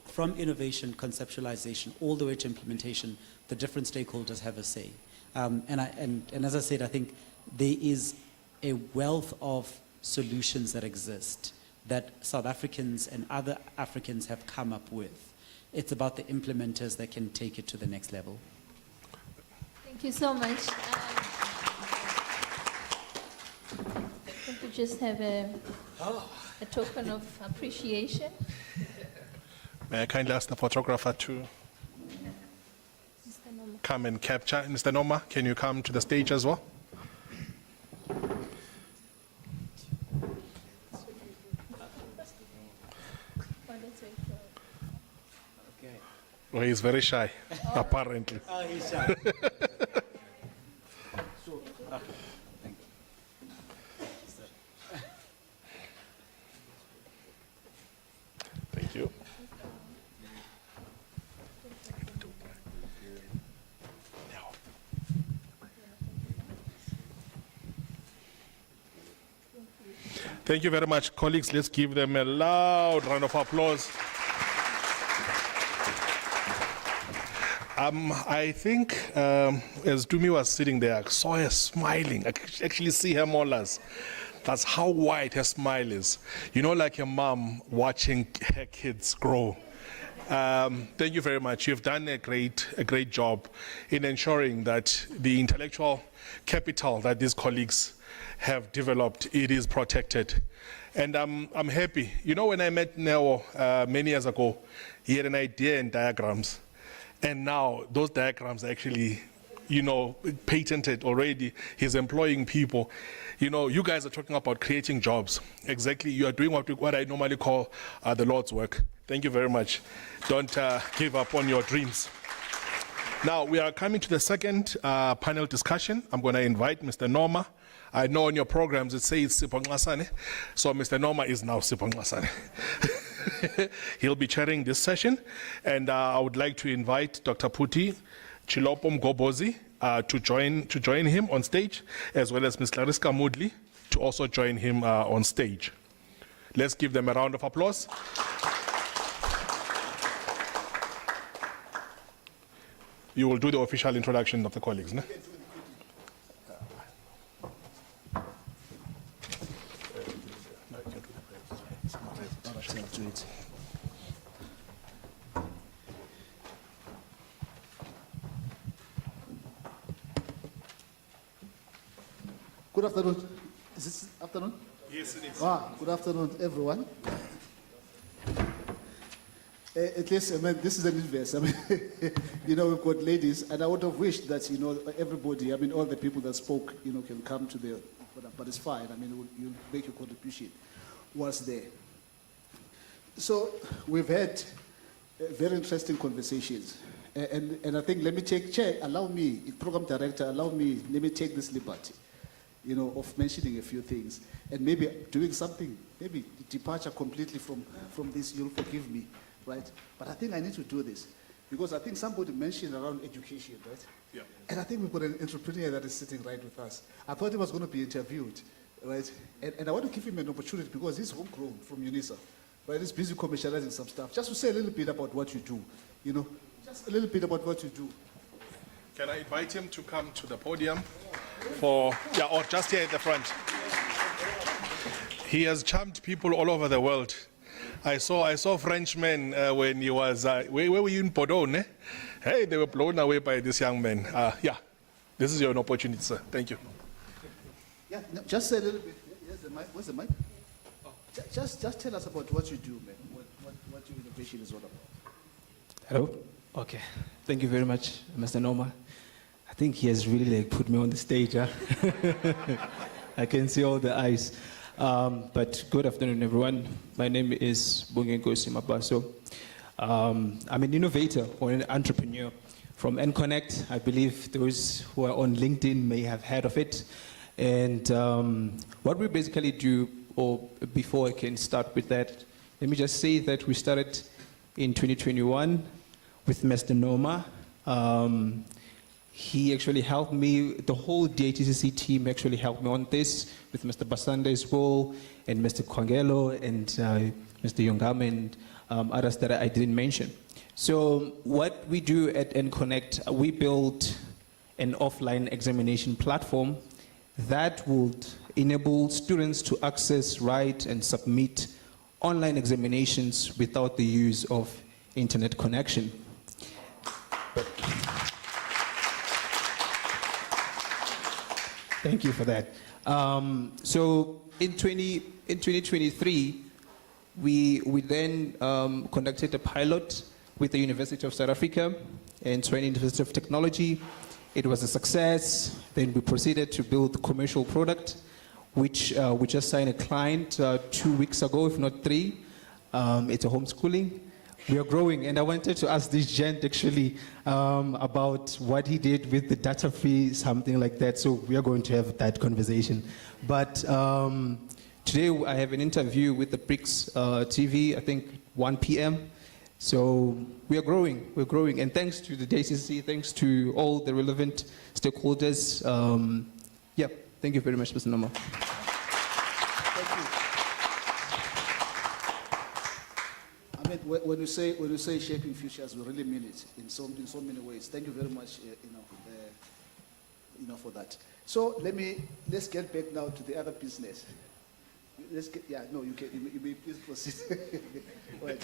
from innovation, conceptualization, all the way to implementation, the different stakeholders have a say. And as I said, I think there is a wealth of solutions that exist that South Africans and other Africans have come up with. It's about the implementers that can take it to the next level. Thank you so much. I think we just have a token of appreciation. May I kindly ask the photographer to come and capture? Mr. Noma, can you come to the stage as well? Oh, he's very shy, apparently. Oh, he's shy. Thank you very much, colleagues. Let's give them a loud round of applause. I think as Dumi was sitting there, I saw her smiling. I could actually see her molars. That's how wide her smile is. You know, like your mom watching her kids grow. Thank you very much. You've done a great job in ensuring that the intellectual capital that these colleagues have developed, it is protected. And I'm happy. You know, when I met Neo many years ago, he had an idea in diagrams. And now those diagrams are actually, you know, patented already. He's employing people. You know, you guys are talking about creating jobs. Exactly, you are doing what I normally call the Lord's work. Thank you very much. Don't give up on your dreams. Now, we are coming to the second panel discussion. I'm going to invite Mr. Norma. I know on your programs it says Sipho Nxasane, so Mr. Norma is now Sipho Nxasane. He'll be chairing this session, and I would like to invite Dr. Puti Chilopo Mgobozi to join him on stage, as well as Ms. Clariska Moodley to also join him on stage. Let's give them a round of applause. You will do the official introduction of the colleagues, no? Good afternoon. Is this afternoon? Yes, it is. Good afternoon, everyone. At least, I mean, this is an inverse. I mean, you know, we've got ladies, and I would have wished that, you know, everybody, I mean, all the people that spoke, you know, can come to the, but it's fine. I mean, you make your contribution once there. So we've had very interesting conversations. And I think, let me take, Chair, allow me, Program Director, allow me, let me take this liberty, you know, of mentioning a few things, and maybe doing something, maybe departure completely from this, you'll forgive me, right? But I think I need to do this, because I think somebody mentioned around education, right? Yeah. And I think we've got an entrepreneur that is sitting right with us. I thought he was going to be interviewed, right? And I want to give him an opportunity, because he's homegrown from UNISA, right? He's busy commercializing some stuff. Just to say a little bit about what you do, you know, just a little bit about what you do. Can I invite him to come to the podium or just here at the front? He has charmed people all over the world. I saw Frenchmen when he was, where were you in Bordeaux, ne? Hey, they were blown away by this young man. Yeah, this is your opportunity, sir. Thank you. Yeah, no, just say a little bit. Here's the mic. Where's the mic? Oh. Just tell us about what you do, man. What your innovation is all about. Hello? Okay. Thank you very much, Mr. Norma. I think he has really put me on the stage. Huh? I can see all the eyes. But good afternoon, everyone. My name is Bungenkosi Mabaso. I'm an innovator or an entrepreneur from NConnect. I believe those who are on LinkedIn may have heard of it. And what we basically do, or before I can start with that, let me just say that we started in 2021 with Mr. Norma. He actually helped me, the whole DATCC team actually helped me on this, with Mr. Basanda as well, and Mr. Kwangelo, and Mr. Yongam, and others that I didn't mention. So what we do at NConnect, we built an offline examination platform that would enable students to access, write, and submit online examinations without the use of internet connection. Thank you for that. So in 2023, we then conducted a pilot with the University of South Africa and Tshwane University of Technology. It was a success. Then we proceeded to build the commercial product, which we just signed a client 2 weeks ago, if not 3. It's a homeschooling. We are growing, and I wanted to ask this gent actually about what he did with the data fee, something like that. So we are going to have that conversation. But today I have an interview with the BRICS TV, I think 1 p.m. So we are growing, and thanks to the DATCC, thanks to all the relevant stakeholders. Yeah, thank you very much, Mr. Norma. Thank you. when you say shaping futures, we really mean it in so many ways. Thank you very much, for that. So let's get back now to the other business. You may please proceed. Right.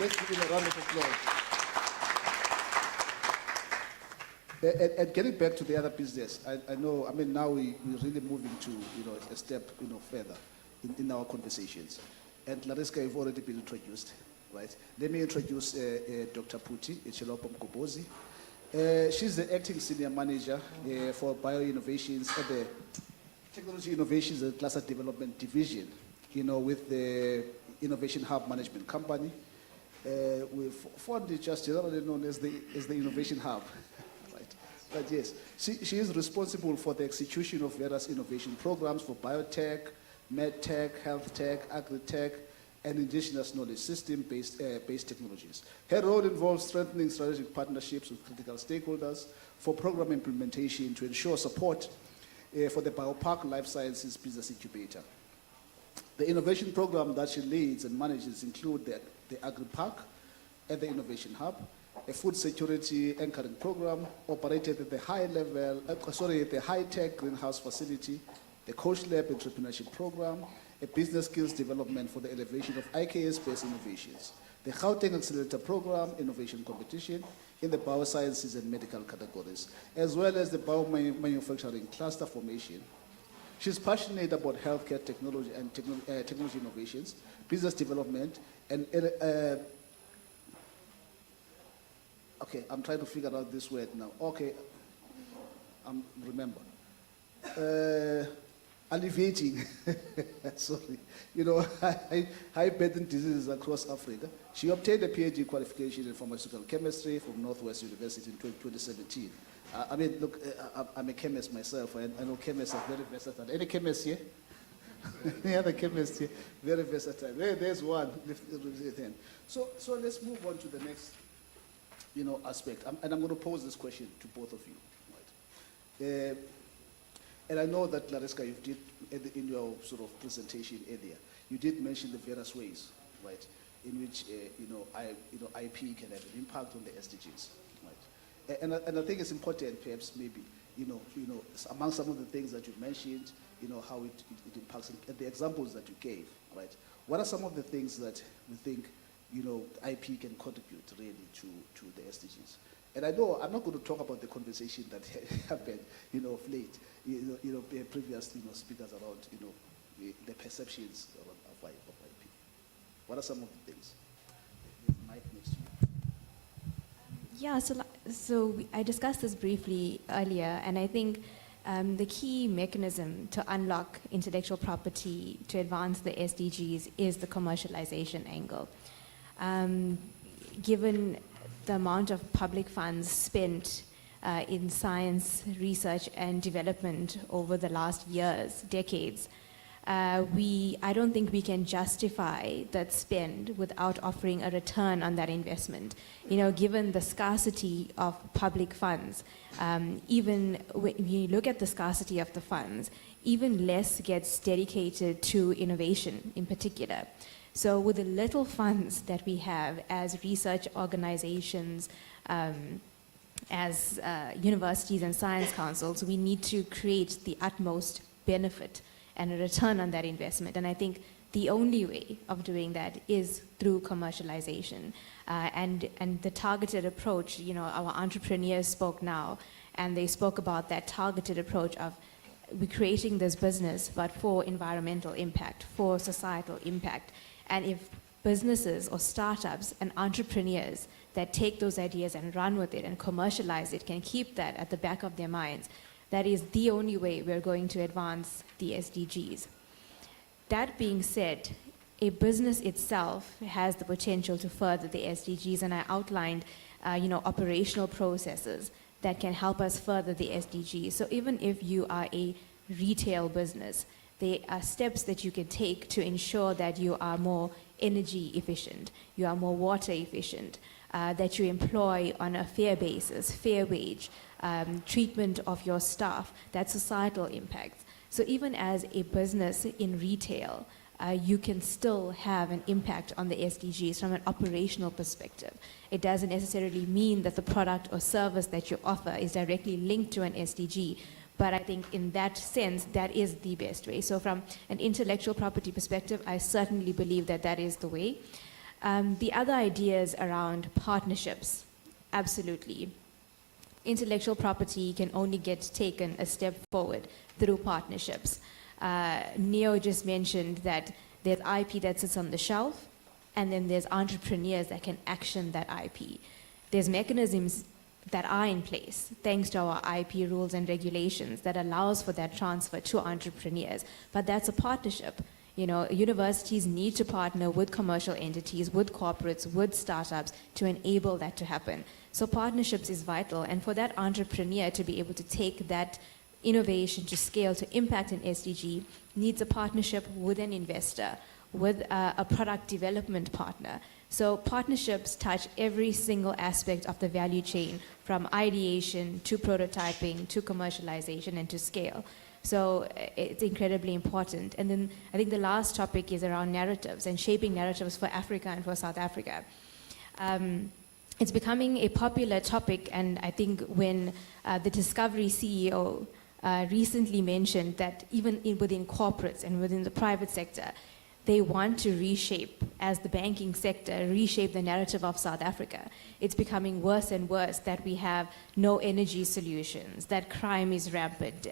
Let's give him a round of applause. And getting back to the other business, I know, now we're really moving to, a step, further in our conversations. And Lariska, you've already been introduced, right? Let me introduce Dr. Puti Ichilopo Mkobozi. She's the acting senior manager for bioinnovations at the Technology Innovations and Cluster Development Division, with the Innovation Hub Management Company. We've formed it just generally known as the Innovation Hub. But yes, she is responsible for the execution of various innovation programs for biotech, medtech, health tech, agri-tech, and indigenous knowledge system-based technologies. Her role involves strengthening strategic partnerships with critical stakeholders for program implementation to ensure support for the Biopark Life Sciences Business Incubator. The innovation program that she leads and manages include the Agri-Park and the Innovation Hub, a food security anchoring program operated at the the high-tech greenhouse facility, the Coach Lab entrepreneurship program, a business skills development for the elevation of IKS-based innovations, the Gauteng Accelerator program, innovation competition in the biosciences and medical categories, as well as the biomanufacturing cluster formation. She's passionate about healthcare technology and technology innovations, business development, and okay, I'm trying to figure out this word now. Okay, remember. Alleviating, sorry, high burden diseases across Africa. She obtained a PhD qualification in pharmaceutical chemistry from Northwest University in 2017. Look, I'm a chemist myself, and I know chemists are very versatile. Any chemists here? Any other chemists here? Very versatile. There's one. So let's move on to the next aspect. And I'm going to pose this question to both of you. Right? And I know that, Lariska, you did, in your sort of presentation earlier, you did mention the various ways, right, in which, IP can have an impact on the SDGs, right? And I think it's important, perhaps, maybe, among some of the things that you mentioned, how it impacts, and the examples that you gave, right? What are some of the things that we think, IP can contribute really to the SDGs? And I know I'm not going to talk about the conversation that happened, of late, previous, speakers around, the perceptions of IP. What are some of the things? Mike, next to you. Yeah, so I discussed this briefly earlier, and I think the key mechanism to unlock intellectual property to advance the SDGs is the commercialization angle. Given the amount of public funds spent in science, research, and development over the last years, decades, I don't think we can justify that spend without offering a return on that investment. Given the scarcity of public funds, even when you look at the scarcity of the funds, even less gets dedicated to innovation in particular. So with the little funds that we have as research organizations, as universities and science councils, we need to create the utmost benefit and a return on that investment. And I think the only way of doing that is through commercialization. And the targeted approach, our entrepreneurs spoke now, and they spoke about that targeted approach of we're creating this business, but for environmental impact, for societal impact. And if businesses or startups and entrepreneurs that take those ideas and run with it and commercialize it can keep that at the back of their minds, that is the only way we're going to advance the SDGs. That being said, a business itself has the potential to further the SDGs, and I outlined operational processes that can help us further the SDGs. So even if you are a retail business, there are steps that you can take to ensure that you are more energy efficient, you are more water efficient, that you employ on a fair basis, fair wage, treatment of your staff, that societal impact. So even as a business in retail, you can still have an impact on the SDGs from an operational perspective. It doesn't necessarily mean that the product or service that you offer is directly linked to an SDG, but I think in that sense, that is the best way. So from an intellectual property perspective, I certainly believe that that is the way. The other ideas around partnerships, absolutely. Intellectual property can only get taken a step forward through partnerships. Neo just mentioned that there's IP that sits on the shelf, and then there's entrepreneurs that can action that IP. There's mechanisms that are in place, thanks to our IP rules and regulations, that allows for that transfer to entrepreneurs. But that's a partnership. You know, universities need to partner with commercial entities, with corporates, with startups to enable that to happen. So partnerships is vital, and for that entrepreneur to be able to take that innovation to scale, to impact an SDG, needs a partnership with an investor, with a product development partner. So partnerships touch every single aspect of the value chain, from ideation to prototyping to commercialization and to scale. So it's incredibly important. And then I think the last topic is around narratives and shaping narratives for Africa and for South Africa. It's becoming a popular topic, and I think when the Discovery CEO recently mentioned that even within corporates and within the private sector, they want to reshape, as the banking sector, reshape the narrative of South Africa. It's becoming worse and worse that we have no energy solutions, that crime is rampant,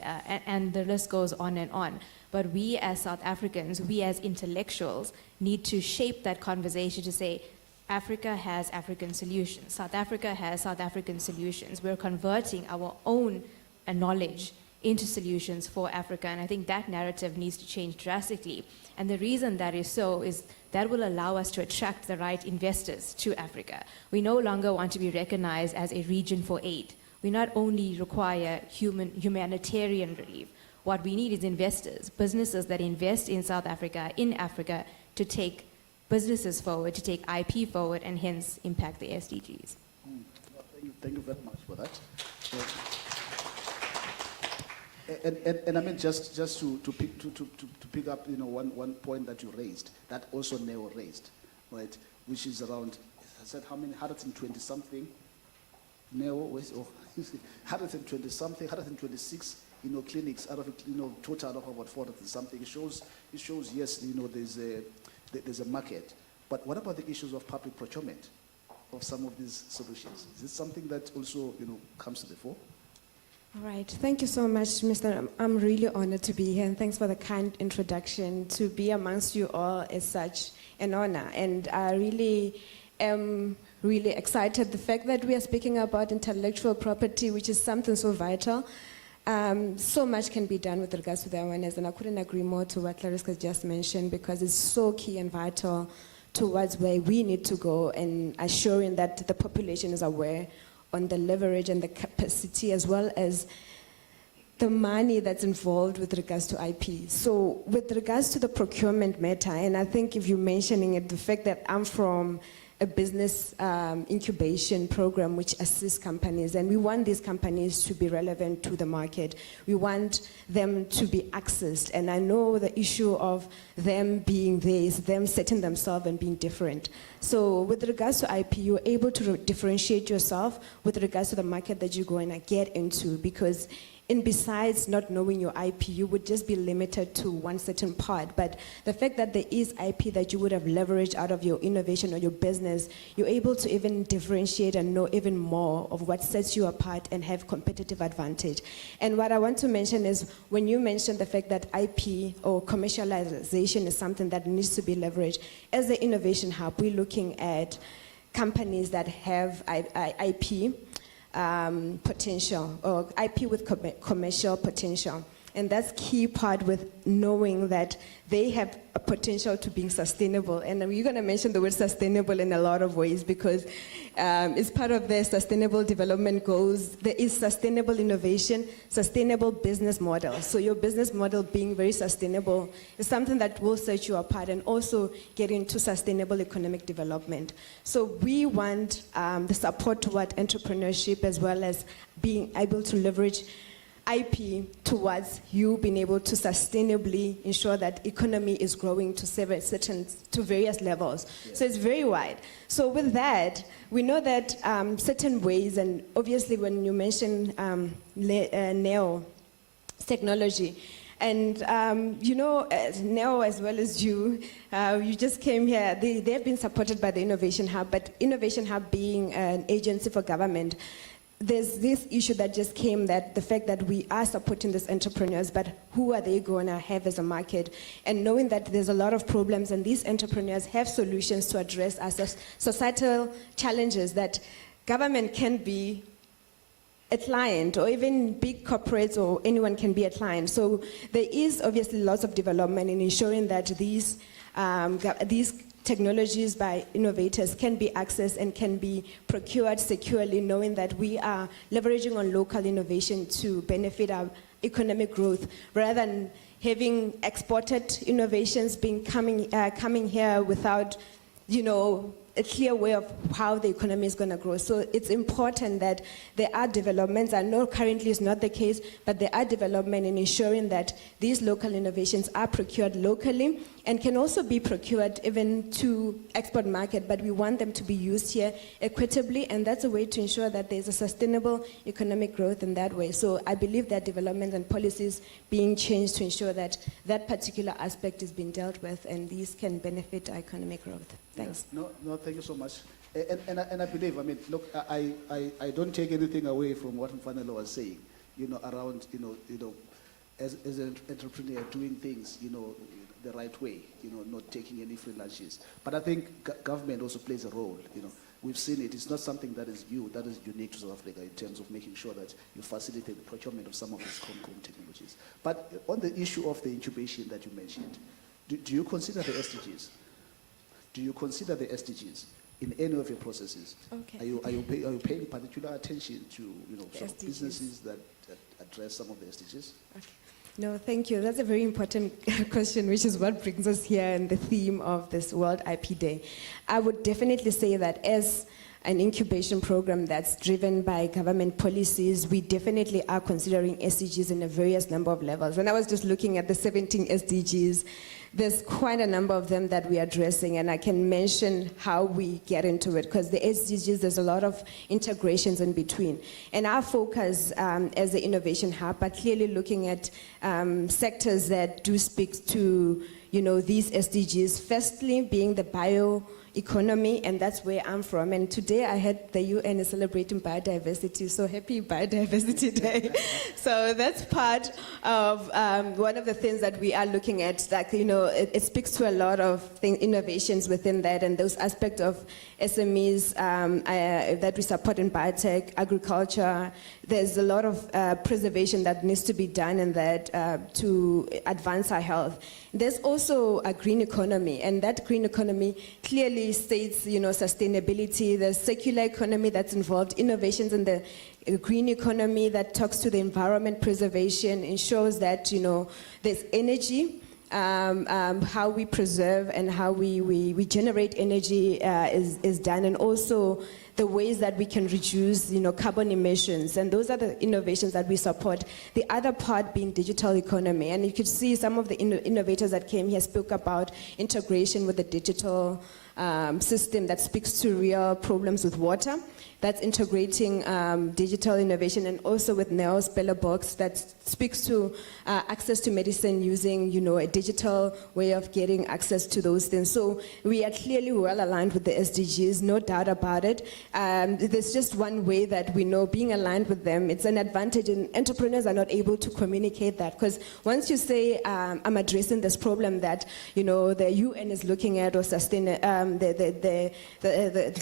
and the list goes on and on. But we as South Africans, we as intellectuals, need to shape that conversation to say, Africa has African solutions. South Africa has South African solutions. We're converting our own knowledge into solutions for Africa, and I think that narrative needs to change drastically. And the reason that is so is that will allow us to attract the right investors to Africa. We no longer want to be recognized as a region for aid. We not only require humanitarian relief, what we need is investors, businesses that invest in South Africa, to take businesses forward, to take IP forward, and hence impact the SDGs. Thank you very much for that. And I mean, just to pick up, you know, one point that you raised, that also Neo raised, right, which is around, I said how many, 120 something, Neo, 120 something, 126, you know, clinics out of, you know, total of about 400 and something. It shows yes, you know, there's a market. But what about the issues of public procurement of some of these solutions? Is this something that also, you know, comes to the fore? All right, thank you so much, Mr. I'm really honored to be here, and thanks for the kind introduction. To be amongst you all is such an honor, and I really am really excited. The fact that we are speaking about intellectual property, which is something so vital, so much can be done with regards to the awareness, and I couldn't agree more to what Clarice just mentioned, because it's so key and vital towards where we need to go, and assuring that the population is aware on the leverage and the capacity, as well as the money that's involved with regards to IP. So with regards to the procurement matter, and I think if you're mentioning it, the fact that I'm from a business incubation program which assists companies, and we want these companies to be relevant to the market. We want them to be accessed, and I know the issue of them being there is them setting themselves and being different. So with regards to IP, you're able to differentiate yourself with regards to the market that you're going to get into, because besides not knowing your IP, you would just be limited to one certain part. But the fact that there is IP that you would have leveraged out of your innovation or your business, you're able to even differentiate and know even more of what sets you apart and have competitive advantage. And what I want to mention is, when you mentioned the fact that IP or commercialization is something that needs to be leveraged, as the Innovation Hub, we're looking at companies that have IP potential, or IP with commercial potential. And that's key part with knowing that they have a potential to being sustainable. And we're going to mention the word sustainable in a lot of ways, because it's part of their sustainable development goals. There is sustainable innovation, sustainable business model. So your business model being very sustainable is something that will set you apart, and also get into sustainable economic development. So we want the support toward entrepreneurship, as well as being able to leverage IP towards you being able to sustainably ensure that economy is growing to to various levels. So it's very wide. So with that, we know that certain ways, and obviously when you mention NEO technology, and you know, NEO as well as you just came here, they've been supported by the Innovation Hub, but Innovation Hub being an agency for government, there's this issue that just came, that the fact that we are supporting these entrepreneurs, but who are they going to have as a market? And knowing that there's a lot of problems and these entrepreneurs have solutions to address as societal challenges, that government can be a client, or even big corporates or anyone can be a client. So there is obviously lots of development in ensuring that these technologies by innovators can be accessed and can be procured securely, knowing that we are leveraging on local innovation to benefit our economic growth, rather than having exported innovations coming here without, you know, a clear way of how the economy is going to grow. So it's important that there are developments. I know currently it's not the case, but there are development in ensuring that these local innovations are procured locally and can also be procured even to export market, but we want them to be used here equitably, and that's a way to ensure that there's a sustainable economic growth in that way. So I believe that developments and policies being changed to ensure that that particular aspect is being dealt with, and these can benefit our economic growth. Thanks. Yeah. No, thank you so much. And I believe, I mean, look, I don't take anything away from what Mfanelo was saying, you know, around, you know, as an entrepreneur doing things, you know, the right way, you know, not taking any free lunches. But I think government also plays a role, you know. We've seen it. It's not something that is unique to South Africa in terms of making sure that you facilitate the procurement of some of these homegrown technologies. But on the issue of the incubation that you mentioned, do you consider the SDGs? Do you consider the SDGs in any of your processes? Okay. Are you paying particular attention to, you know, sort of SDGs. businesses that address some of the SDGs? Okay. No, thank you. That's a very important question, which is what brings us here and the theme of this World IP Day. I would definitely say that as an incubation program that's driven by government policies, we definitely are considering SDGs in a various number of levels. When I was just looking at the 17 SDGs, there's quite a number of them that we are addressing, and I can mention how we get into it, because the SDGs, there's a lot of integrations in between. And our focus as the Innovation Hub are clearly looking at sectors that do speak to, you know, these SDGs, firstly being the bioeconomy, and that's where I'm from. And today I had the UN is celebrating biodiversity, so happy Biodiversity Day. So that's part of one of the things that we are looking at, like, you know, it speaks to a lot of innovations within that, and those aspects of SMEs that we support in biotech, agriculture. There's a lot of preservation that needs to be done in that to advance our health. There's also a green economy, and that green economy clearly states, you know, sustainability. There's circular economy that's involved, innovations in the green economy that talks to the environment preservation, ensures that, you know, there's energy. How we preserve and how we generate energy is done, and also the ways that we can reduce, you know, carbon emissions, and those are the innovations that we support. The other part being digital economy, and you could see some of the innovators that came here spoke about integration with the digital system that speaks to real problems with water. That's integrating digital innovation, and also with NEO Speller Box that speaks to access to medicine using, you know, a digital way of getting access to those things. So we are clearly well aligned with the SDGs, no doubt about it. There's just one way that we know being aligned with them, it's an advantage, and entrepreneurs are not able to communicate that, because once you say, I'm addressing this problem that, you know, the UN is looking at, or the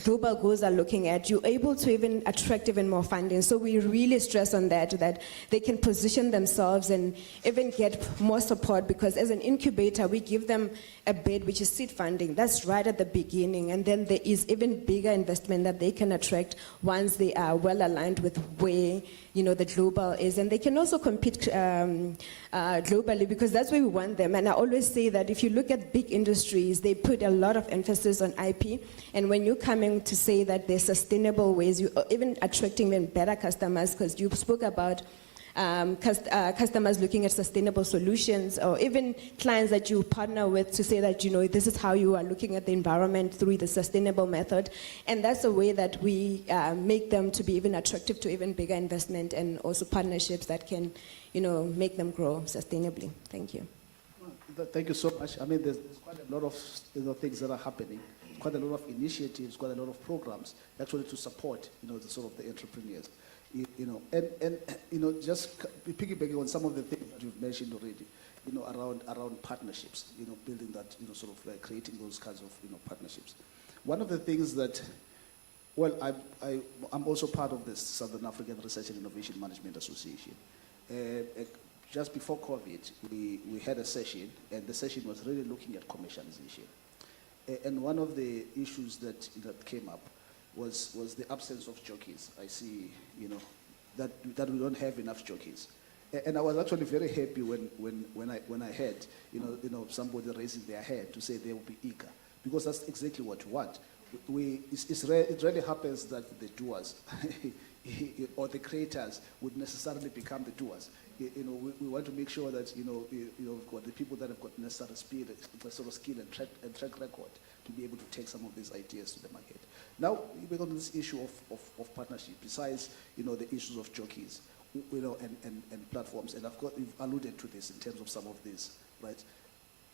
global goals are looking at, you're able to even attract even more funding. So we really stress on that they can position themselves and even get more support, because as an incubator, we give them a bid, which is seed funding. That's right at the beginning. And then there is even bigger investment that they can attract once they are well aligned with where, you know, the global is. And they can also compete globally, because that's where we want them. And I always say that if you look at big industries, they put a lot of emphasis on IP. And when you're coming to say that there's sustainable ways, you're even attracting even better customers, because you spoke about customers looking at sustainable solutions, or even clients that you partner with to say that, this is how you are looking at the environment through the sustainable method. And that's a way that we make them to be even attractive to even bigger investment and also partnerships that can, make them grow sustainably. Thank you. Thank you so much. I mean, there's quite a lot of things that are happening, quite a lot of initiatives, quite a lot of programs actually to support, the sort of the entrepreneurs. Just piggybacking on some of the things that you've mentioned already, around partnerships, building that, sort of like creating those kinds of, partnerships. One of the things that, well, I'm also part of the Southern African Research and Innovation Management Association. Just before COVID, we had a session, and the session was really looking at commercialization. And one of the issues that came up was the absence of jockeys. I see, that we don't have enough jockeys. And I was actually very happy when I heard, somebody raising their hand to say they will be eager, because that's exactly what we want. It really happens that the doers or the creators would necessarily become the doers. We want to make sure that we've got the people that have got necessary speed, sort of skill and track record to be able to take some of these ideas to the market. Now we got this issue of partnership. Besides the issues of jockeys, and platforms, and of course you've alluded to this in terms of some of these, right?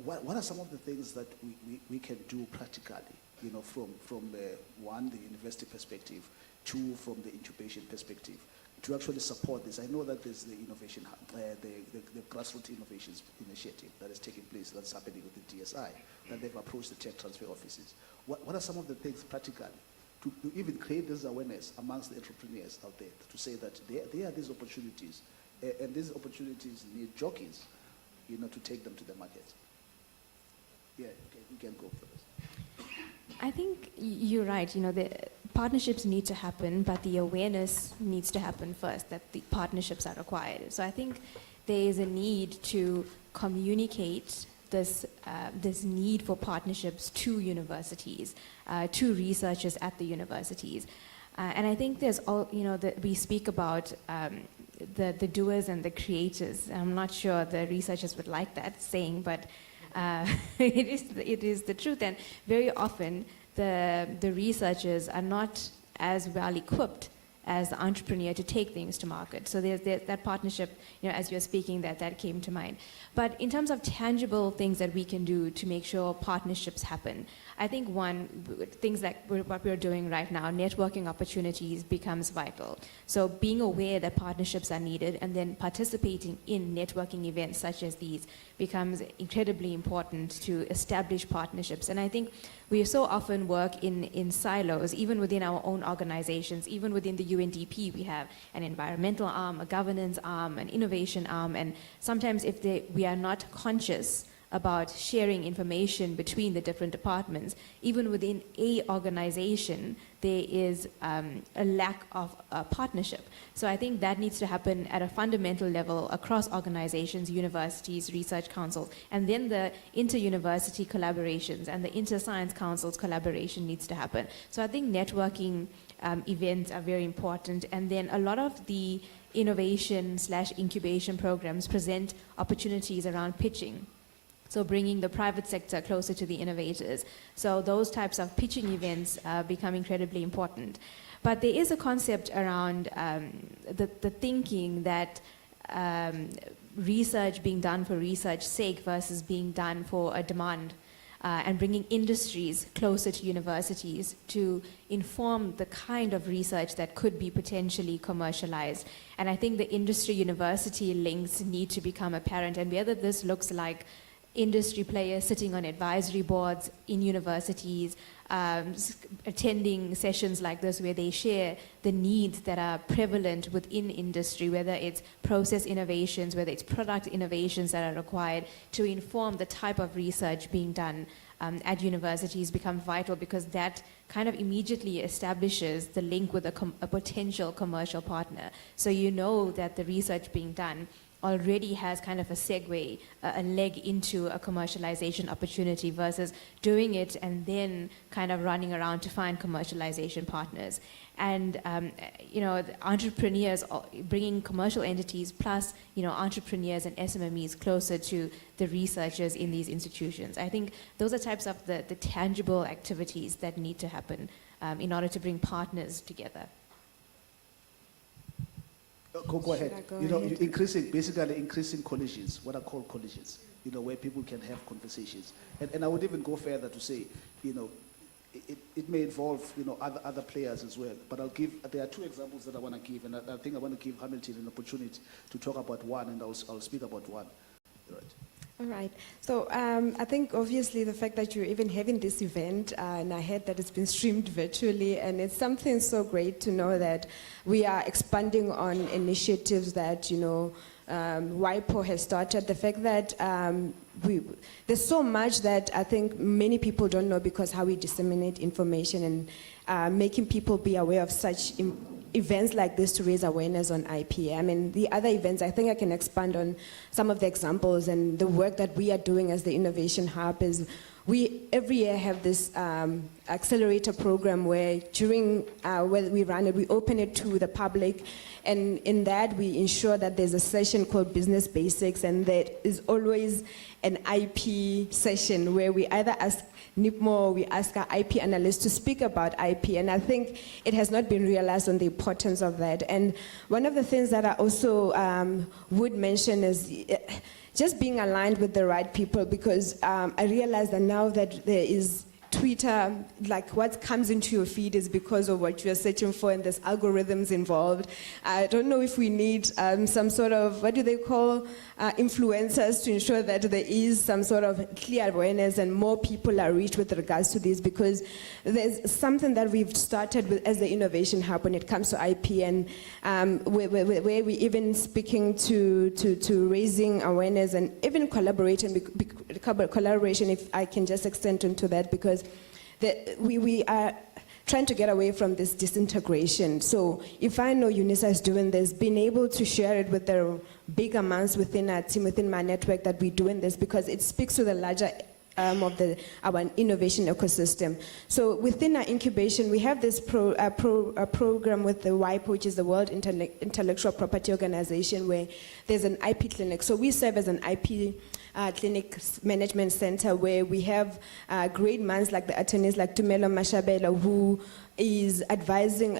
What are some of the things that we can do practically, from the university perspective, two, from the incubation perspective, to actually support this? I know that there's the innovation, the grassroots innovations initiative that is taking place, that's happening with the DSI, that they've approached the tech transfer offices. What are some of the things practically to even create this awareness amongst the entrepreneurs out there to say that there are these opportunities, and these opportunities need jockeys, to take them to the market? Yeah, okay, we can go for this. I think you're right. The partnerships need to happen, but the awareness needs to happen first that the partnerships are required. So I think there is a need to communicate this need for partnerships to universities, to researchers at the universities. And I think there's all, that we speak about the doers and the creators. I'm not sure the researchers would like that saying, but it is the truth. And very often the researchers are not as well equipped as the entrepreneur to take things to market. So there's that partnership, as you're speaking, that came to mind. But in terms of tangible things that we can do to make sure partnerships happen, I think things like what we're doing right now, networking opportunities becomes vital. So being aware that partnerships are needed and then participating in networking events such as these becomes incredibly important to establish partnerships. And I think we so often work in silos, even within our own organizations, even within the UNDP, we have an environmental arm, a governance arm, an innovation arm, and sometimes if we are not conscious about sharing information between the different departments, even within a organization, there is a lack of partnership. So I think that needs to happen at a fundamental level across organizations, universities, research councils, and then the inter-university collaborations and the inter-science councils collaboration needs to happen. So I think networking events are very important, and then a lot of the innovation/incubation programs present opportunities around pitching. So bringing the private sector closer to the innovators. So those types of pitching events become incredibly important. But there is a concept around the thinking that research being done for research's sake versus being done for a demand, and bringing industries closer to universities to inform the kind of research that could be potentially commercialized. And I think the industry-university links need to become apparent, and whether this looks like industry players sitting on advisory boards in universities, attending sessions like this where they share the needs that are prevalent within industry, whether it's process innovations, whether it's product innovations that are required to inform the type of research being done at universities become vital, because that kind of immediately establishes the link with a potential commercial partner. So you know that the research being done already has kind of a segue, a leg into a commercialization opportunity versus doing it and then kind of running around to find commercialization partners. and the entrepreneurs, bringing commercial entities plus entrepreneurs and SMMEs closer to the researchers in these institutions. I think those are types of the tangible activities that need to happen in order to bring partners together. Go ahead. Should I go You know, ahead? basically increasing collisions, what are called collisions, where people can have conversations. And I would even go further to say, it may involve, other players as well. But there are two examples that I want to give, and I think I want to give Hamilton an opportunity to talk about one, and I'll speak about one. Right. All right. So I think obviously the fact that you're even having this event, and I heard that it's been streamed virtually, and it's something so great to know that we are expanding on initiatives that, WIPO has started. The fact that there's so much that I think many people don't know because how we disseminate information and making people be aware of such events like this to raise awareness on IP. I mean, the other events, I think I can expand on some of the examples and the work that we are doing as the Innovation Hub is we every year have this accelerator program where during when we run it, we open it to the public, and in that we ensure that there's a session called Business Basics, and there is always an IP session where we either ask NIPMO or we ask our IP analysts to speak about IP, and I think it has not been realized on the importance of that. And one of the things that I also would mention is just being aligned with the right people, because I realize that now that there is Twitter, like what comes into your feed is because of what you're searching for, and there's algorithms involved. I don't know if we need some sort of, what do they call, influencers to ensure that there is some sort of clear awareness and more people are reached with regards to this, because there's something that we've started with as the Innovation Hub when it comes to IP, and where we're even speaking to raising awareness and even collaboration, if I can just extend into that, because we are trying to get away from this disintegration. So if I know UNISA is doing this, being able to share it with the big amounts within our team, within my network, that we're doing this, because it speaks to the larger of our innovation ecosystem. So within our incubation, we have this program with the WIPO, which is the World Intellectual Property Organization, where there's an IP clinic. So we serve as an IP clinic management center, where we have great minds like the attorneys like Tumelo Mashabela, who is advising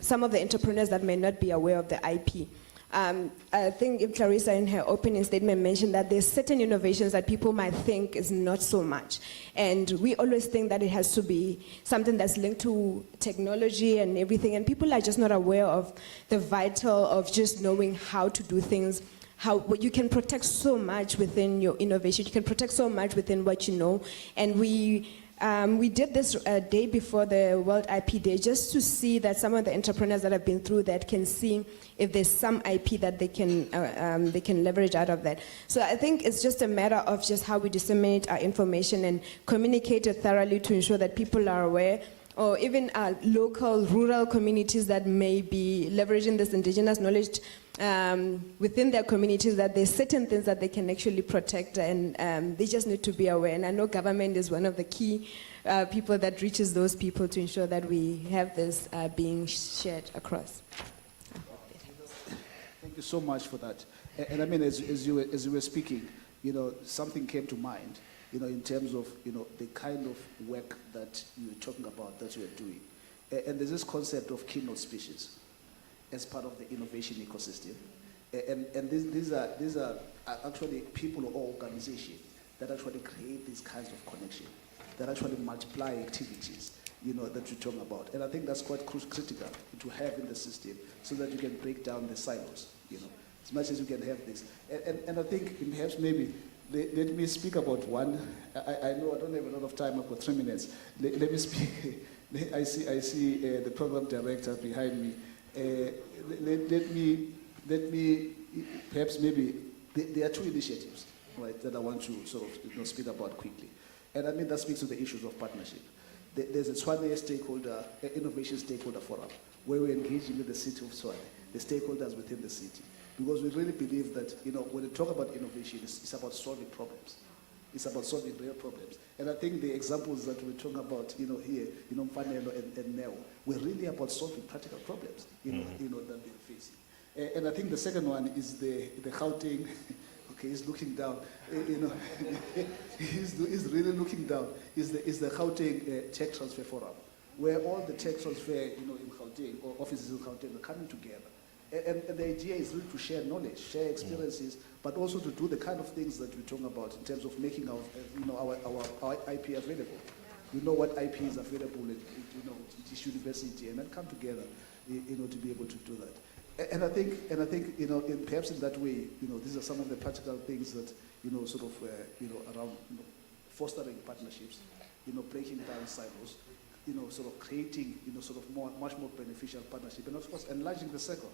some of the entrepreneurs that may not be aware of the IP. I think if Clarissa in her opening statement mentioned that there's certain innovations that people might think is not so much. And we always think that it has to be something that's linked to technology and everything. And people are just not aware of the vital of just knowing how to do things, how you can protect so much within your innovation. You can protect so much within what you know. And we did this a day before the World IP Day, just to see that some of the entrepreneurs that have been through that can see if there's some IP that they can leverage out of that. So I think it's just a matter of just how we disseminate our information and communicate it thoroughly to ensure that people are aware, or even local, rural communities that may be leveraging this indigenous knowledge within their communities, that there's certain things that they can actually protect, and they just need to be aware. And I know government is one of the key people that reaches those people to ensure that we have this being shared across. Thank you so much for that. And I mean, as you were speaking, something came to mind, in terms of, the kind of work that you were talking about, that you are doing. And there's this concept of Keynote species as part of the innovation ecosystem. And these are actually people or organizations that actually create these kinds of connections, that actually multiply activities, that you're talking about. And I think that's quite critical to have in the system, so that you can break down the silos, as much as you can have this. And I think perhaps maybe, let me speak about one. I know I don't have a lot of time, I've got 3 minutes. Let me speak. I see the program director behind me. Let me perhaps maybe, there are two initiatives, right, that I want to sort of speak about quickly. And I mean, that speaks to the issues of partnership. There's a Swane Innovation Stakeholder Forum, where we're engaging with the city of Swane, the stakeholders within the city. Because we really believe that, when we talk about innovation, it's about solving problems. It's about solving real problems. And I think the examples that we're talking about, here, Mfanelo and Neo, were really about solving practical problems, that they're facing. And I think the second one is the Gauteng. Okay, he's looking down. He's really looking down. Is the Gauteng Tech Transfer Forum, where all the tech transfer, in Gauteng, or offices in Gauteng are coming together. And the idea is really to share knowledge, share experiences, but also to do the kind of things that we're talking about in terms of making our IP available. We know what IP is available at each university, and then come together, to be able to do that. And I think, perhaps in that way, these are some of the practical things that, around, fostering partnerships, breaking down silos, sort of creating, much more beneficial partnership, and of course, enlarging the circle.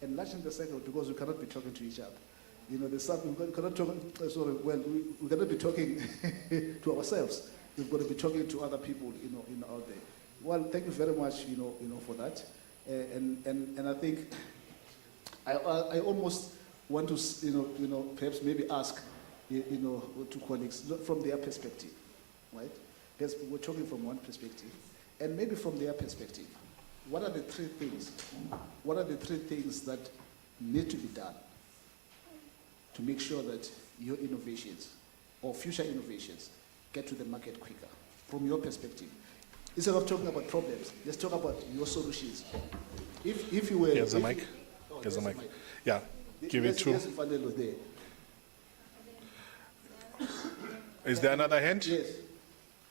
Enlarging the circle, because we cannot be talking to each other. There's something, we cannot be talking to ourselves. We've got to be talking to other people, out there. Well, thank you very much, for that. And I think I almost want to, perhaps maybe ask, to colleagues from their perspective, right? Because we're talking from one perspective, and maybe from their perspective, what are the three things? What are the three things that need to be done to make sure that your innovations or future innovations get to the market quicker, from your perspective? Instead of talking about problems, let's talk about your solutions. If you were... Here's the mic. Here's the mic. Yeah, give it to... Is there another hand? Yes.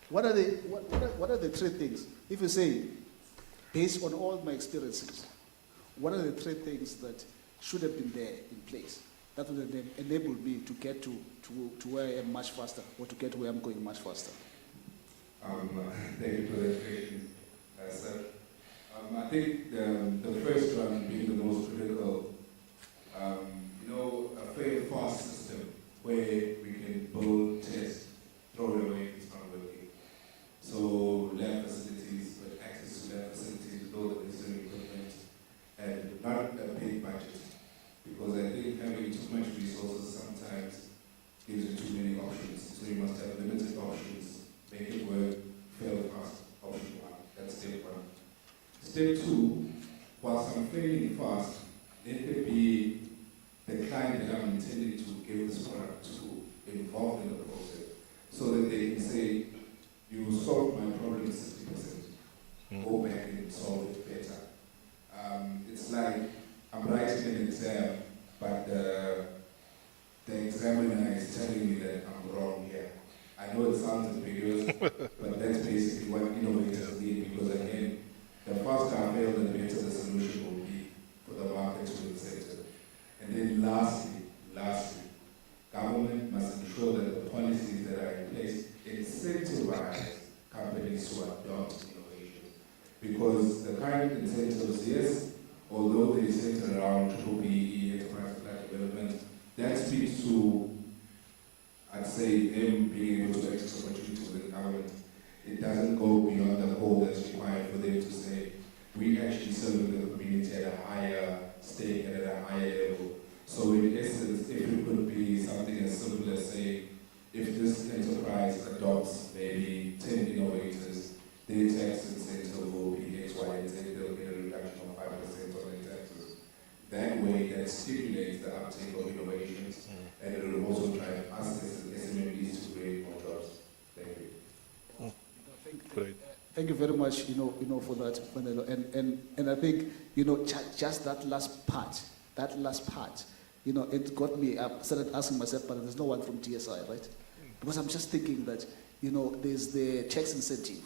What are the three things? If you say, based on all my experiences, what are the three things that should have been there in place that would enable me to get to where I am much faster, or to get where I'm going much faster? Thank you for that question, sir. I think the first one being the most critical, a fair, fast system where we can build, test, throw it away if it's not working. So lab facilities, but access to lab facilities with all the necessary equipment, and not a big budget. Because I think having too much resources sometimes gives you too many options. So you must have limited options, make it work, fail fast, option one. That's step one. Step two, whilst I'm failing fast, let there be the client that I'm intending to give this product to involved in the process, so that they can say, you solved my problem 60%. Go back and solve it better. It's like I'm writing an exam, but the examiner is telling me that I'm wrong here. I know it sounds ambiguous, but that's basically what innovators need, because again, the faster I fail, the better the solution will be for the market to accept it. And then lastly, government must ensure that the policies that are in place incentivize companies to adopt innovation. Because the current incentives, yes, although they center around OBE, enterprise development, that speaks to, I'd say, them being able to access opportunities within government. It doesn't go beyond the goal that's required for them to say, we actually serve the community at a higher stake and at a higher level. So in essence, if it could be something as simple as say, if this enterprise adopts maybe 10 innovators, their tax incentive will be X, Y, and Z, they'll get a reduction of 5% on their taxes. That way, that stimulates the uptake of innovations, and it will also drive us as SMEs to create more jobs. Thank you. Great. Thank you very much, for that, Manelo. And I think, just that last part, it got me, I started asking myself, but there's no one from TSI, right? Because I'm just thinking that, there's the tax incentive,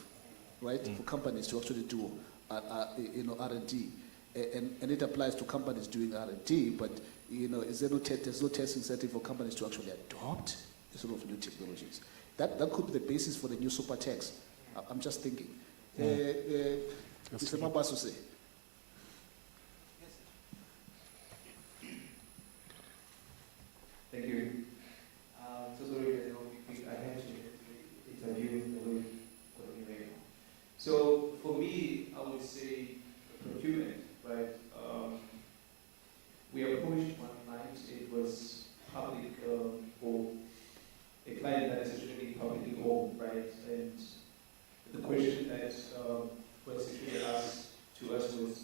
right, for companies to actually do, R&D. And it applies to companies doing R&D, but, there's no tax incentive for companies to actually adopt sort of new technologies. That could be the basis for the new super tax. I'm just thinking. Mr. Mabasuse. Thank you. So sorry that I had to interview the way right now. So for me, I would say procurement, right? We approached one client. It was public for a client that is right? And the question that was actually asked to us was,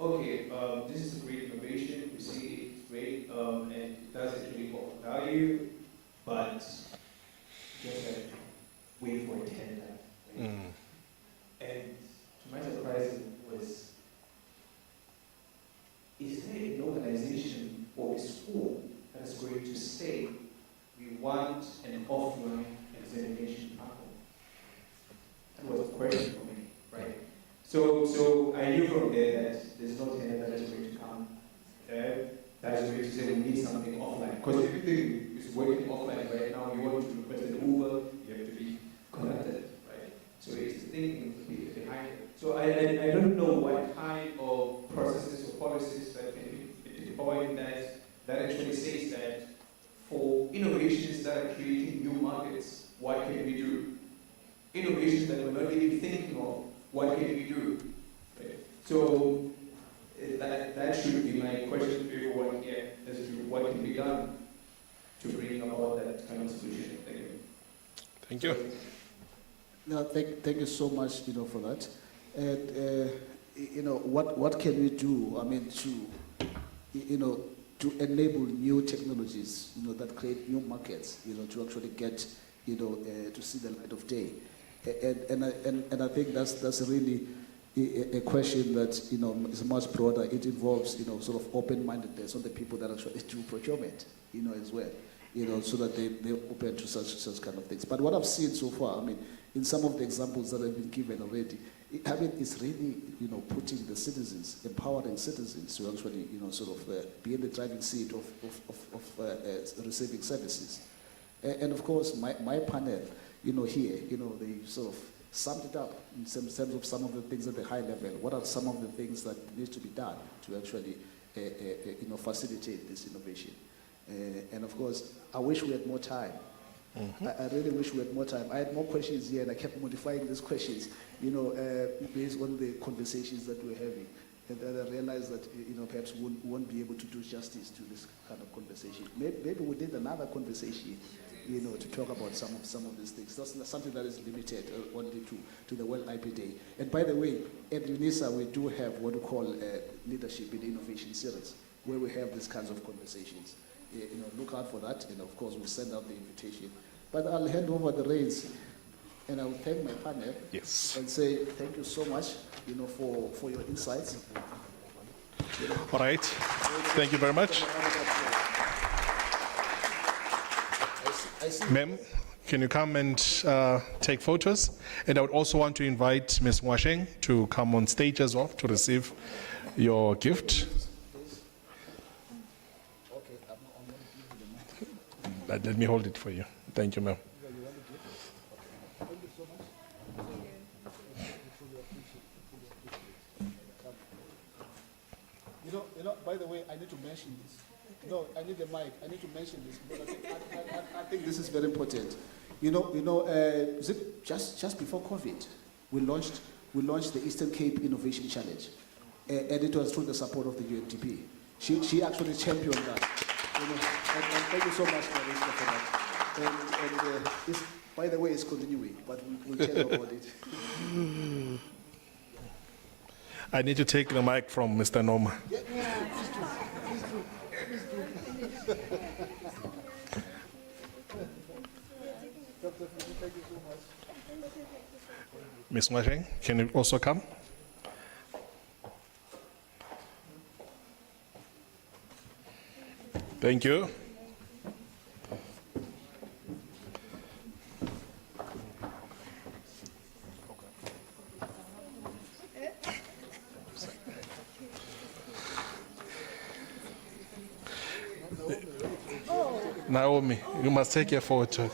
okay, this is a great innovation, we see it's great, and it does actually offer value, but just have to wait for a tender. Right? And to my surprise was, is there an organization or a school that is going to say, we want an offline examination platform? That was the question for me, right? So I knew from there that there's no tender that is going to come. That is going to say we need something offline. Because everything is working offline right now. You want to request an Uber, you have to be connected, right? So it's the thinking behind it. So I don't know what kind of processes or policies that can be deployed that actually says that for innovations that are creating new markets, what can we do? Innovations that we're not even thinking of, what can we do? Right? So that should be my question to everyone here as to what can be done to bring about that kind of solution. Thank you. Thank you. No, thank you so much, for that. And what can we do? I mean, to enable new technologies, that create new markets, to actually get, to see the light of day. And I think that's really a question that is much broader. It involves sort of open-mindedness on the people that actually do procurement, as well, so that they're open to such kind of things. But what I've seen so far, I mean, in some of the examples that have been given already, it's really putting the citizens, empowering citizens to actually sort of be in the driving seat of receiving services. And of course, my panel, here, they sort of summed it up in terms of some of the things at the high level. What are some of the things that need to be done to actually, facilitate this innovation? And of course, I wish we had more time. I really wish we had more time. I had more questions here, and I kept modifying these questions, based on the conversations that we're having. And then I realized that, perhaps we won't be able to do justice to this kind of conversation. Maybe we did another conversation, to talk about some of these things. That's something that is limited only to the World IP Day. And by the way, at UNISA, we do have what we call Leadership in Innovation Series, where we have these kinds of conversations. Look out for that, and of course, we'll send out the invitation. But I'll hand over the reins, and I'll thank my panel. Yes. And say thank you so much, for your insights. All right. Thank you very much. Ma'am, can you come and take photos? And I would also want to invite Ms. Mwasheng to come on stage as well to receive your gift. Let me hold it for you. Thank you, ma'am. By the way, I need to mention this. No, I need the mic. I need to mention this because I think this is very important. Is it just before COVID, we launched the Eastern Cape Innovation Challenge, and it was through the support of the UNDP. She actually championed that. And thank you so much for that. And by the way, it's continuing, but we'll tell you about it. I need to take the mic from Mr. Noma. Yeah, please do. Thank you so much. Ms. Mwasheng, can you also come? Thank you. Naomi, you must take a photo.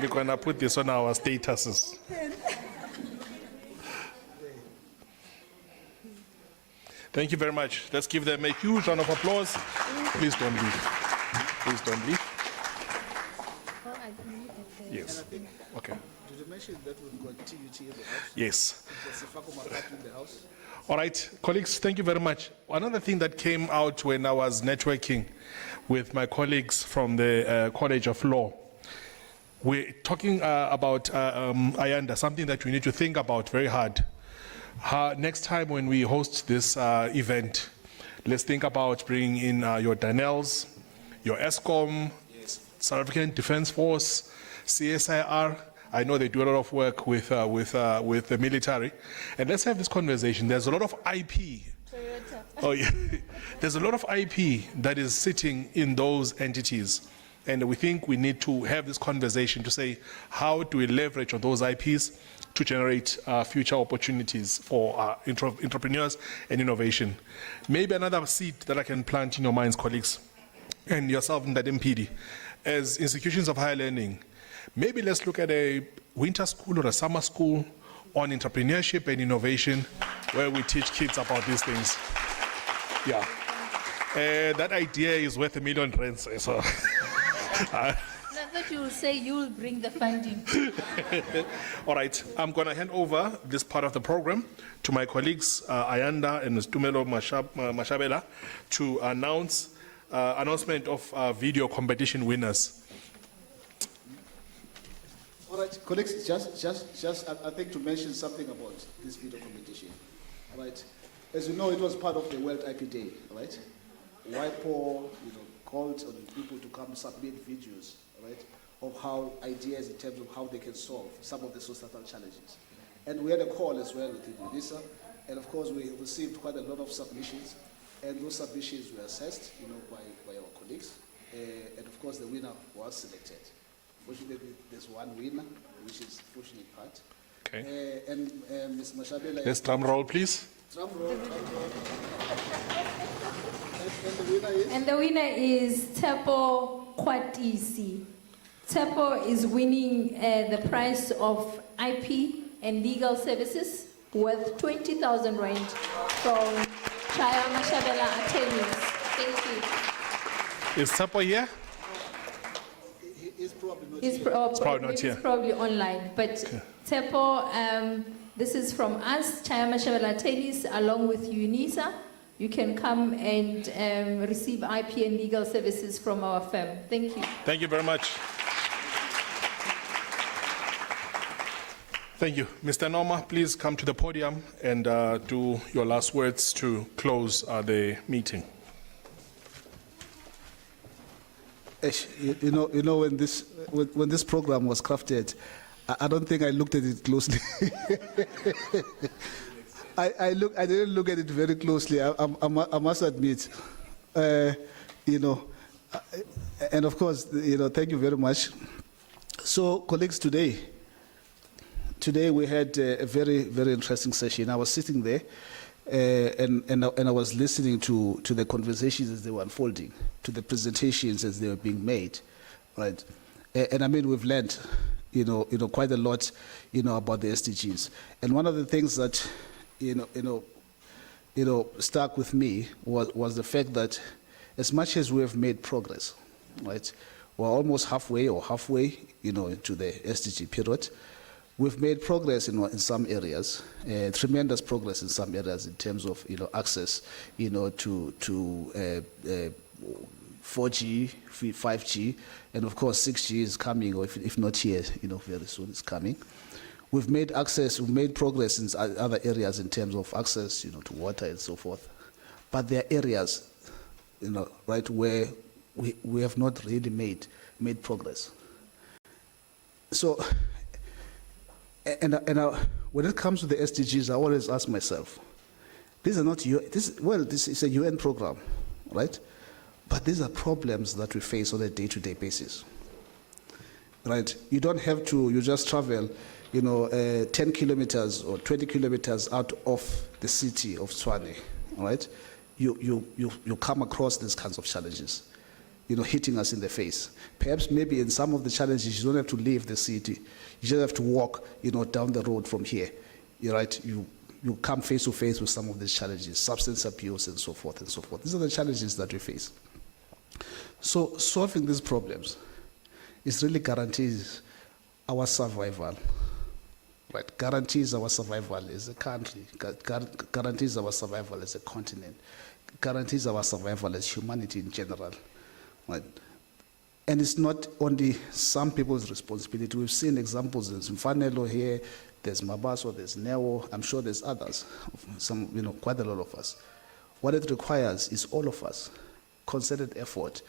We're going to put this on our statuses. Thank you very much. Let's give them a huge round of applause. Please don't leave. Please don't leave. Yes. Okay. Did you mention that we've got TUT in the house? Yes. There's a Fakuma in the house. All right, colleagues, thank you very much. Another thing that came out when I was networking with my colleagues from the College of Law, we're talking about Ayanda, something that we need to think about very hard. Next time when we host this event, let's think about bringing in your Danels, your ESCOM, South African Defence Force, CSIR. I know they do a lot of work with the military. And let's have this conversation. There's a lot of IP. Oh, yeah. There's a lot of IP that is sitting in those entities. And we think we need to have this conversation to say, how do we leverage on those IPs to generate future opportunities for entrepreneurs and innovation? Maybe another seed that I can plant in your minds, colleagues, and yourself in that MPD, as institutions of higher learning, maybe let's look at a winter school or a summer school on entrepreneurship and innovation where we teach kids about these things. Yeah. That idea is worth R1 million, so. Not that you will say you will bring the funding. All right, I'm going to hand over this part of the program to my colleagues, Ayanda and Stumelo Mashabela, to announce announcement of video competition winners. All right, colleagues, just I think to mention something about this video competition. All right, as you know, it was part of the World IP Day, right? WIPO, called on people to come submit videos, right, of how ideas in terms of how they can solve some of the societal challenges. And we had a call as well with UNISA, and of course we received quite a lot of submissions, and those submissions were assessed, by our colleagues, and of course the winner was selected. Fortunately, there's one winner, which is the fortunate part. Okay. And Ms. Mashabela. Let's drum roll, please. Drum roll. And the winner is Tepo Kwatisi. Tepo is winning the prize of IP and legal services worth 20,000 rand from Chaya Mashabela Attorneys. Thank you. Is Tepo here? He's probably not He's here. probably online. But Tepo, this is from us, Chaya Mashabela Attorneys, along with UNISA. You can come and receive IP and legal services from our firm. Thank you. Thank you very much. Thank you. Mr. Noma, please come to the podium and do your last words to close the meeting. You know when this program was crafted, I don't think I looked at it closely. I didn't look at it very closely. I must admit, and of course, thank you very much. So, colleagues, today we had a very, very interesting session. I was sitting there, and I was listening to the conversations as they were unfolding, to the presentations as they were being made, right? And I mean, we've learned, quite a lot, about the SDGs. And one of the things that stuck with me was the fact that as much as we have made progress, right, we're almost halfway into the SDG period. We've made progress in some areas, tremendous progress in some areas in terms of access, to 4G, 5G, and of course 6G is coming, or if not here, very soon it's coming. We've made progress in other areas in terms of access, to water and so forth. But there are areas, right, where we have not really made progress. So, when it comes to the SDGs, I always ask myself, this is a UN program, right? But these are problems that we face on a day-to-day basis, right? You don't have to, you just travel, 10 kilometers or 20 kilometers out of the city of Tshwane, right? You come across these kinds of challenges, hitting us in the face. Perhaps maybe in some of the challenges, you don't have to leave the city. You just have to walk, down the road from here, right? You come face to face with some of these challenges, substance abuse and so forth and so forth. These are the challenges that we face. So solving these problems really guarantees our survival, right? Guarantees our survival as a country, guarantees our survival as a continent, guarantees our survival as humanity in general, right? And it's not only some people's responsibility. We've seen examples. There's Mfanelo here, there's Mabaso, there's Neo. I'm sure there's others, some, quite a lot of us. What it requires is all of us, concerted effort.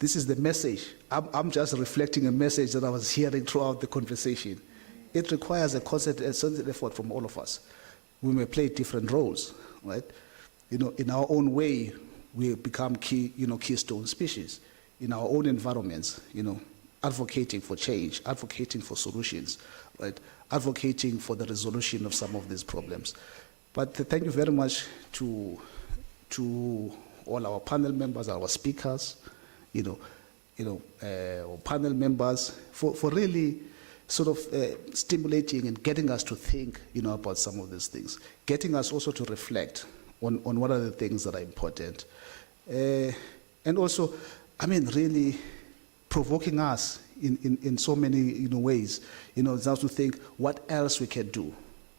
This is the message. I'm just reflecting a message that I was hearing throughout the conversation. It requires a concerted effort from all of us. We may play different roles, right? In our own way, we become keystone species. In our own environments, advocating for change, advocating for solutions, right? Advocating for the resolution of some of these problems. But thank you very much to all our panel members, our speakers, panel members for really sort of stimulating and getting us to think, about some of these things, getting us also to reflect on what are the things that are important, and also, really provoking us in so many ways, just to think what else we can do.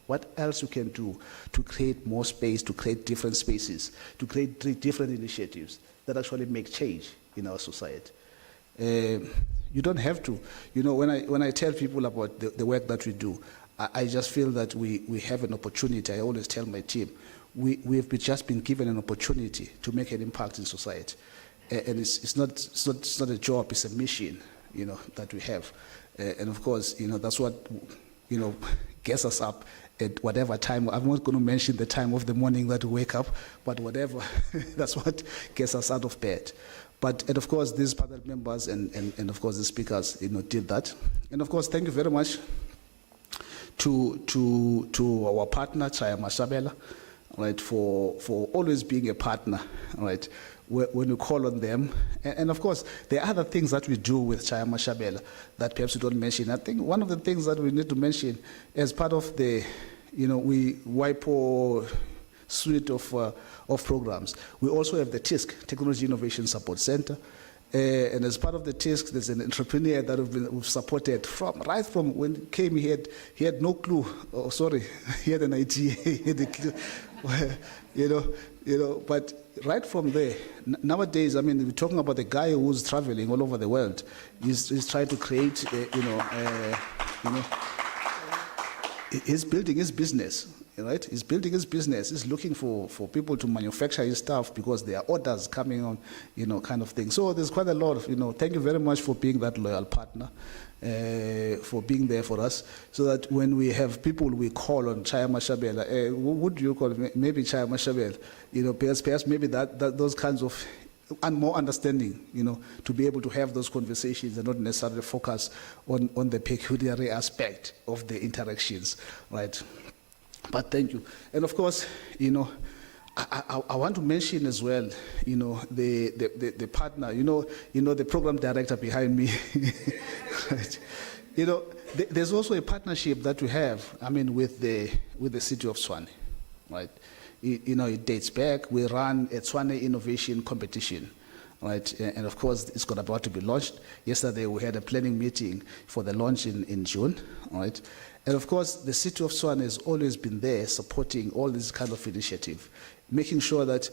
What else we can do to create more space, to create different spaces, to create different initiatives that actually make change in our society. You don't have to. When I tell people about the work that we do, I just feel that we have an opportunity. I always tell my team, we've just been given an opportunity to make an impact in society. And it's not a job, it's a mission, that we have. And of course, that's what, gets us up at whatever time. I'm not going to mention the time of the morning that we wake up, but whatever, that's what gets us out of bed. And of course, these panel members and of course the speakers, did that. And of course, thank you very much to our partner, Chaya Mashabela, right, for always being a partner, right, when we call on them. And of course, there are other things that we do with Chaya Mashabela that perhaps we don't mention. I think one of the things that we need to mention as part of the, WIPO suite of programs, we also have the TISC, Technology Innovation Support Center. And as part of the TISC, there's an entrepreneur that we've supported right from when he came. He had no clue. Oh, sorry, he had an idea. He had a clue. But right from there, nowadays, we're talking about a guy who's traveling all over the world. He's trying to create, he's building his business. Right? He's building his business. He's looking for people to manufacture his stuff because there are orders coming on, kind of thing. So there's quite a lot of, thank you very much for being that loyal partner, for being there for us, so that when we have people we call on Chaya Mashabela, what do you call it? Maybe Chaya Mashabela, perhaps maybe that those kinds of, and more understanding, to be able to have those conversations and not necessarily focus on the peculiar aspect of the interactions, right? But thank you. And of course, I want to mention as well, the partner, the program director behind me. Right? There's also a partnership that we have, with the city of Tshwane, right? It dates back. We run a Tshwane Innovation Competition, right? And of course, it's about to be launched. Yesterday, we had a planning meeting for the launch in June, right? And of course, the city of Tshwane has always been there supporting all this kind of initiative, making sure that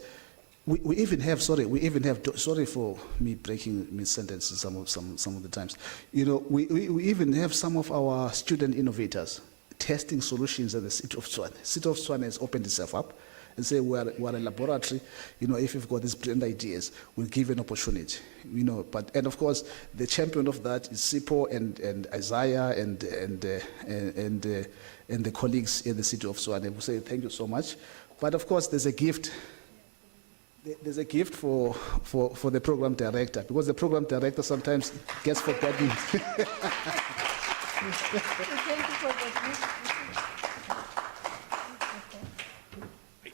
we even have, sorry for me breaking mid-sentences some of the times, we even have some of our student innovators testing solutions at the city of Tshwane. The city of Tshwane has opened itself up and say we're a laboratory, if you've got these brilliant ideas, we'll give you an opportunity, and of course, the champion of that is Sipo and Isaiah and the colleagues in the city of Tshwane. We say thank you so much. But of course, there's a gift. There's a gift for the program director, because the program director sometimes gets forgotten.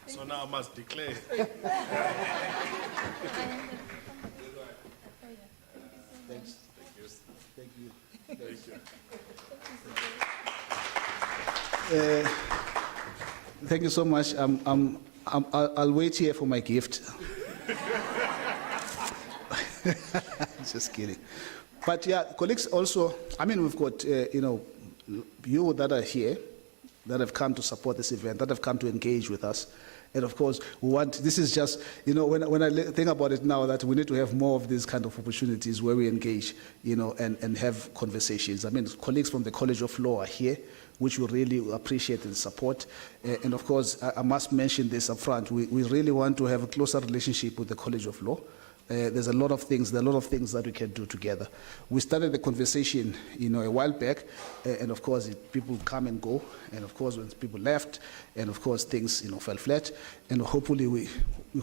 So now I must declare. Thanks. Thank you. Thank you so much. I'll wait here for my gift. Just kidding. But yeah, colleagues also, we've got, you that are here, that have come to support this event, that have come to engage with us. And of course, we want, this is just, you know, when I think about it now, that we need to have more of these kind of opportunities where we engage, you know, and have conversations. I mean, colleagues from the College of Law are here, which we really appreciate and support. And of course, I must mention this up front. We really want to have a closer relationship with the College of Law. There's a lot of things that we can do together. We started the conversation, you know, a while back, and of course, people come and go, and of course, when people left, and of course, things, you know, fell flat, and hopefully we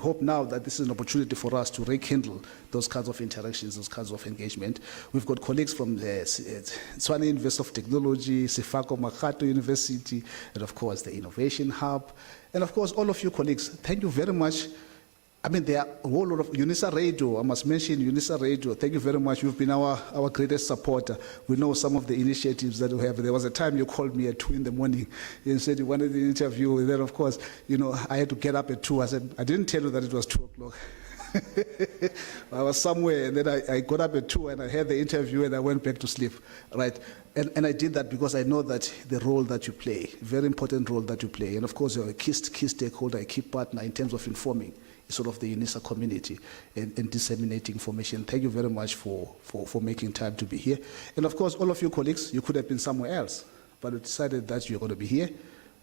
hope now that this is an opportunity for us to rekindle those kinds of interactions, those kinds of engagement. We've got colleagues from the Tshwane University of Technology, Sefako Makato University, and of course, the Innovation Hub, and of course, all of you colleagues, thank you very much. I mean, there are a whole lot of UNISA Radio. I must mention UNISA Radio. Thank you very much. You've been our greatest supporter. We know some of the initiatives that we have. There was a time you called me at 2 in the morning and said you wanted the interview. And then, of course, you know, I had to get up at 2. I said, I didn't tell you that it was 2 o'clock. I was somewhere, and then I got up at 2 and I had the interview and I went back to sleep, right? And I did that because I know that the role that you play, very important role that you play. And of course, you're a key stakeholder, a key partner in terms of informing sort of the UNISA community and disseminating information. Thank you very much for making time to be here. And of course, all of you colleagues, you could have been somewhere else, but we decided that you're going to be here.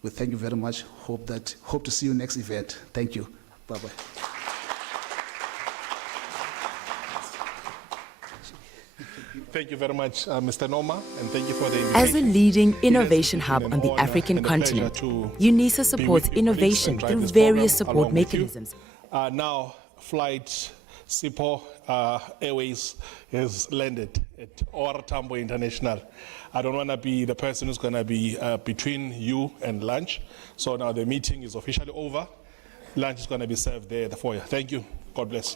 We thank you very much. Hope to see you next event. Thank you. Bye-bye. Thank you very much, Mr. Noma, and thank you for the invitation. As a leading innovation hub on the African continent, UNISA supports innovation through various support mechanisms. Now, flight Sipho Airways has landed at OR Tambo International. I don't want to be the person who's going to be between you and lunch. So now the meeting is officially over. Lunch is going to be served there for you. Thank you. God bless.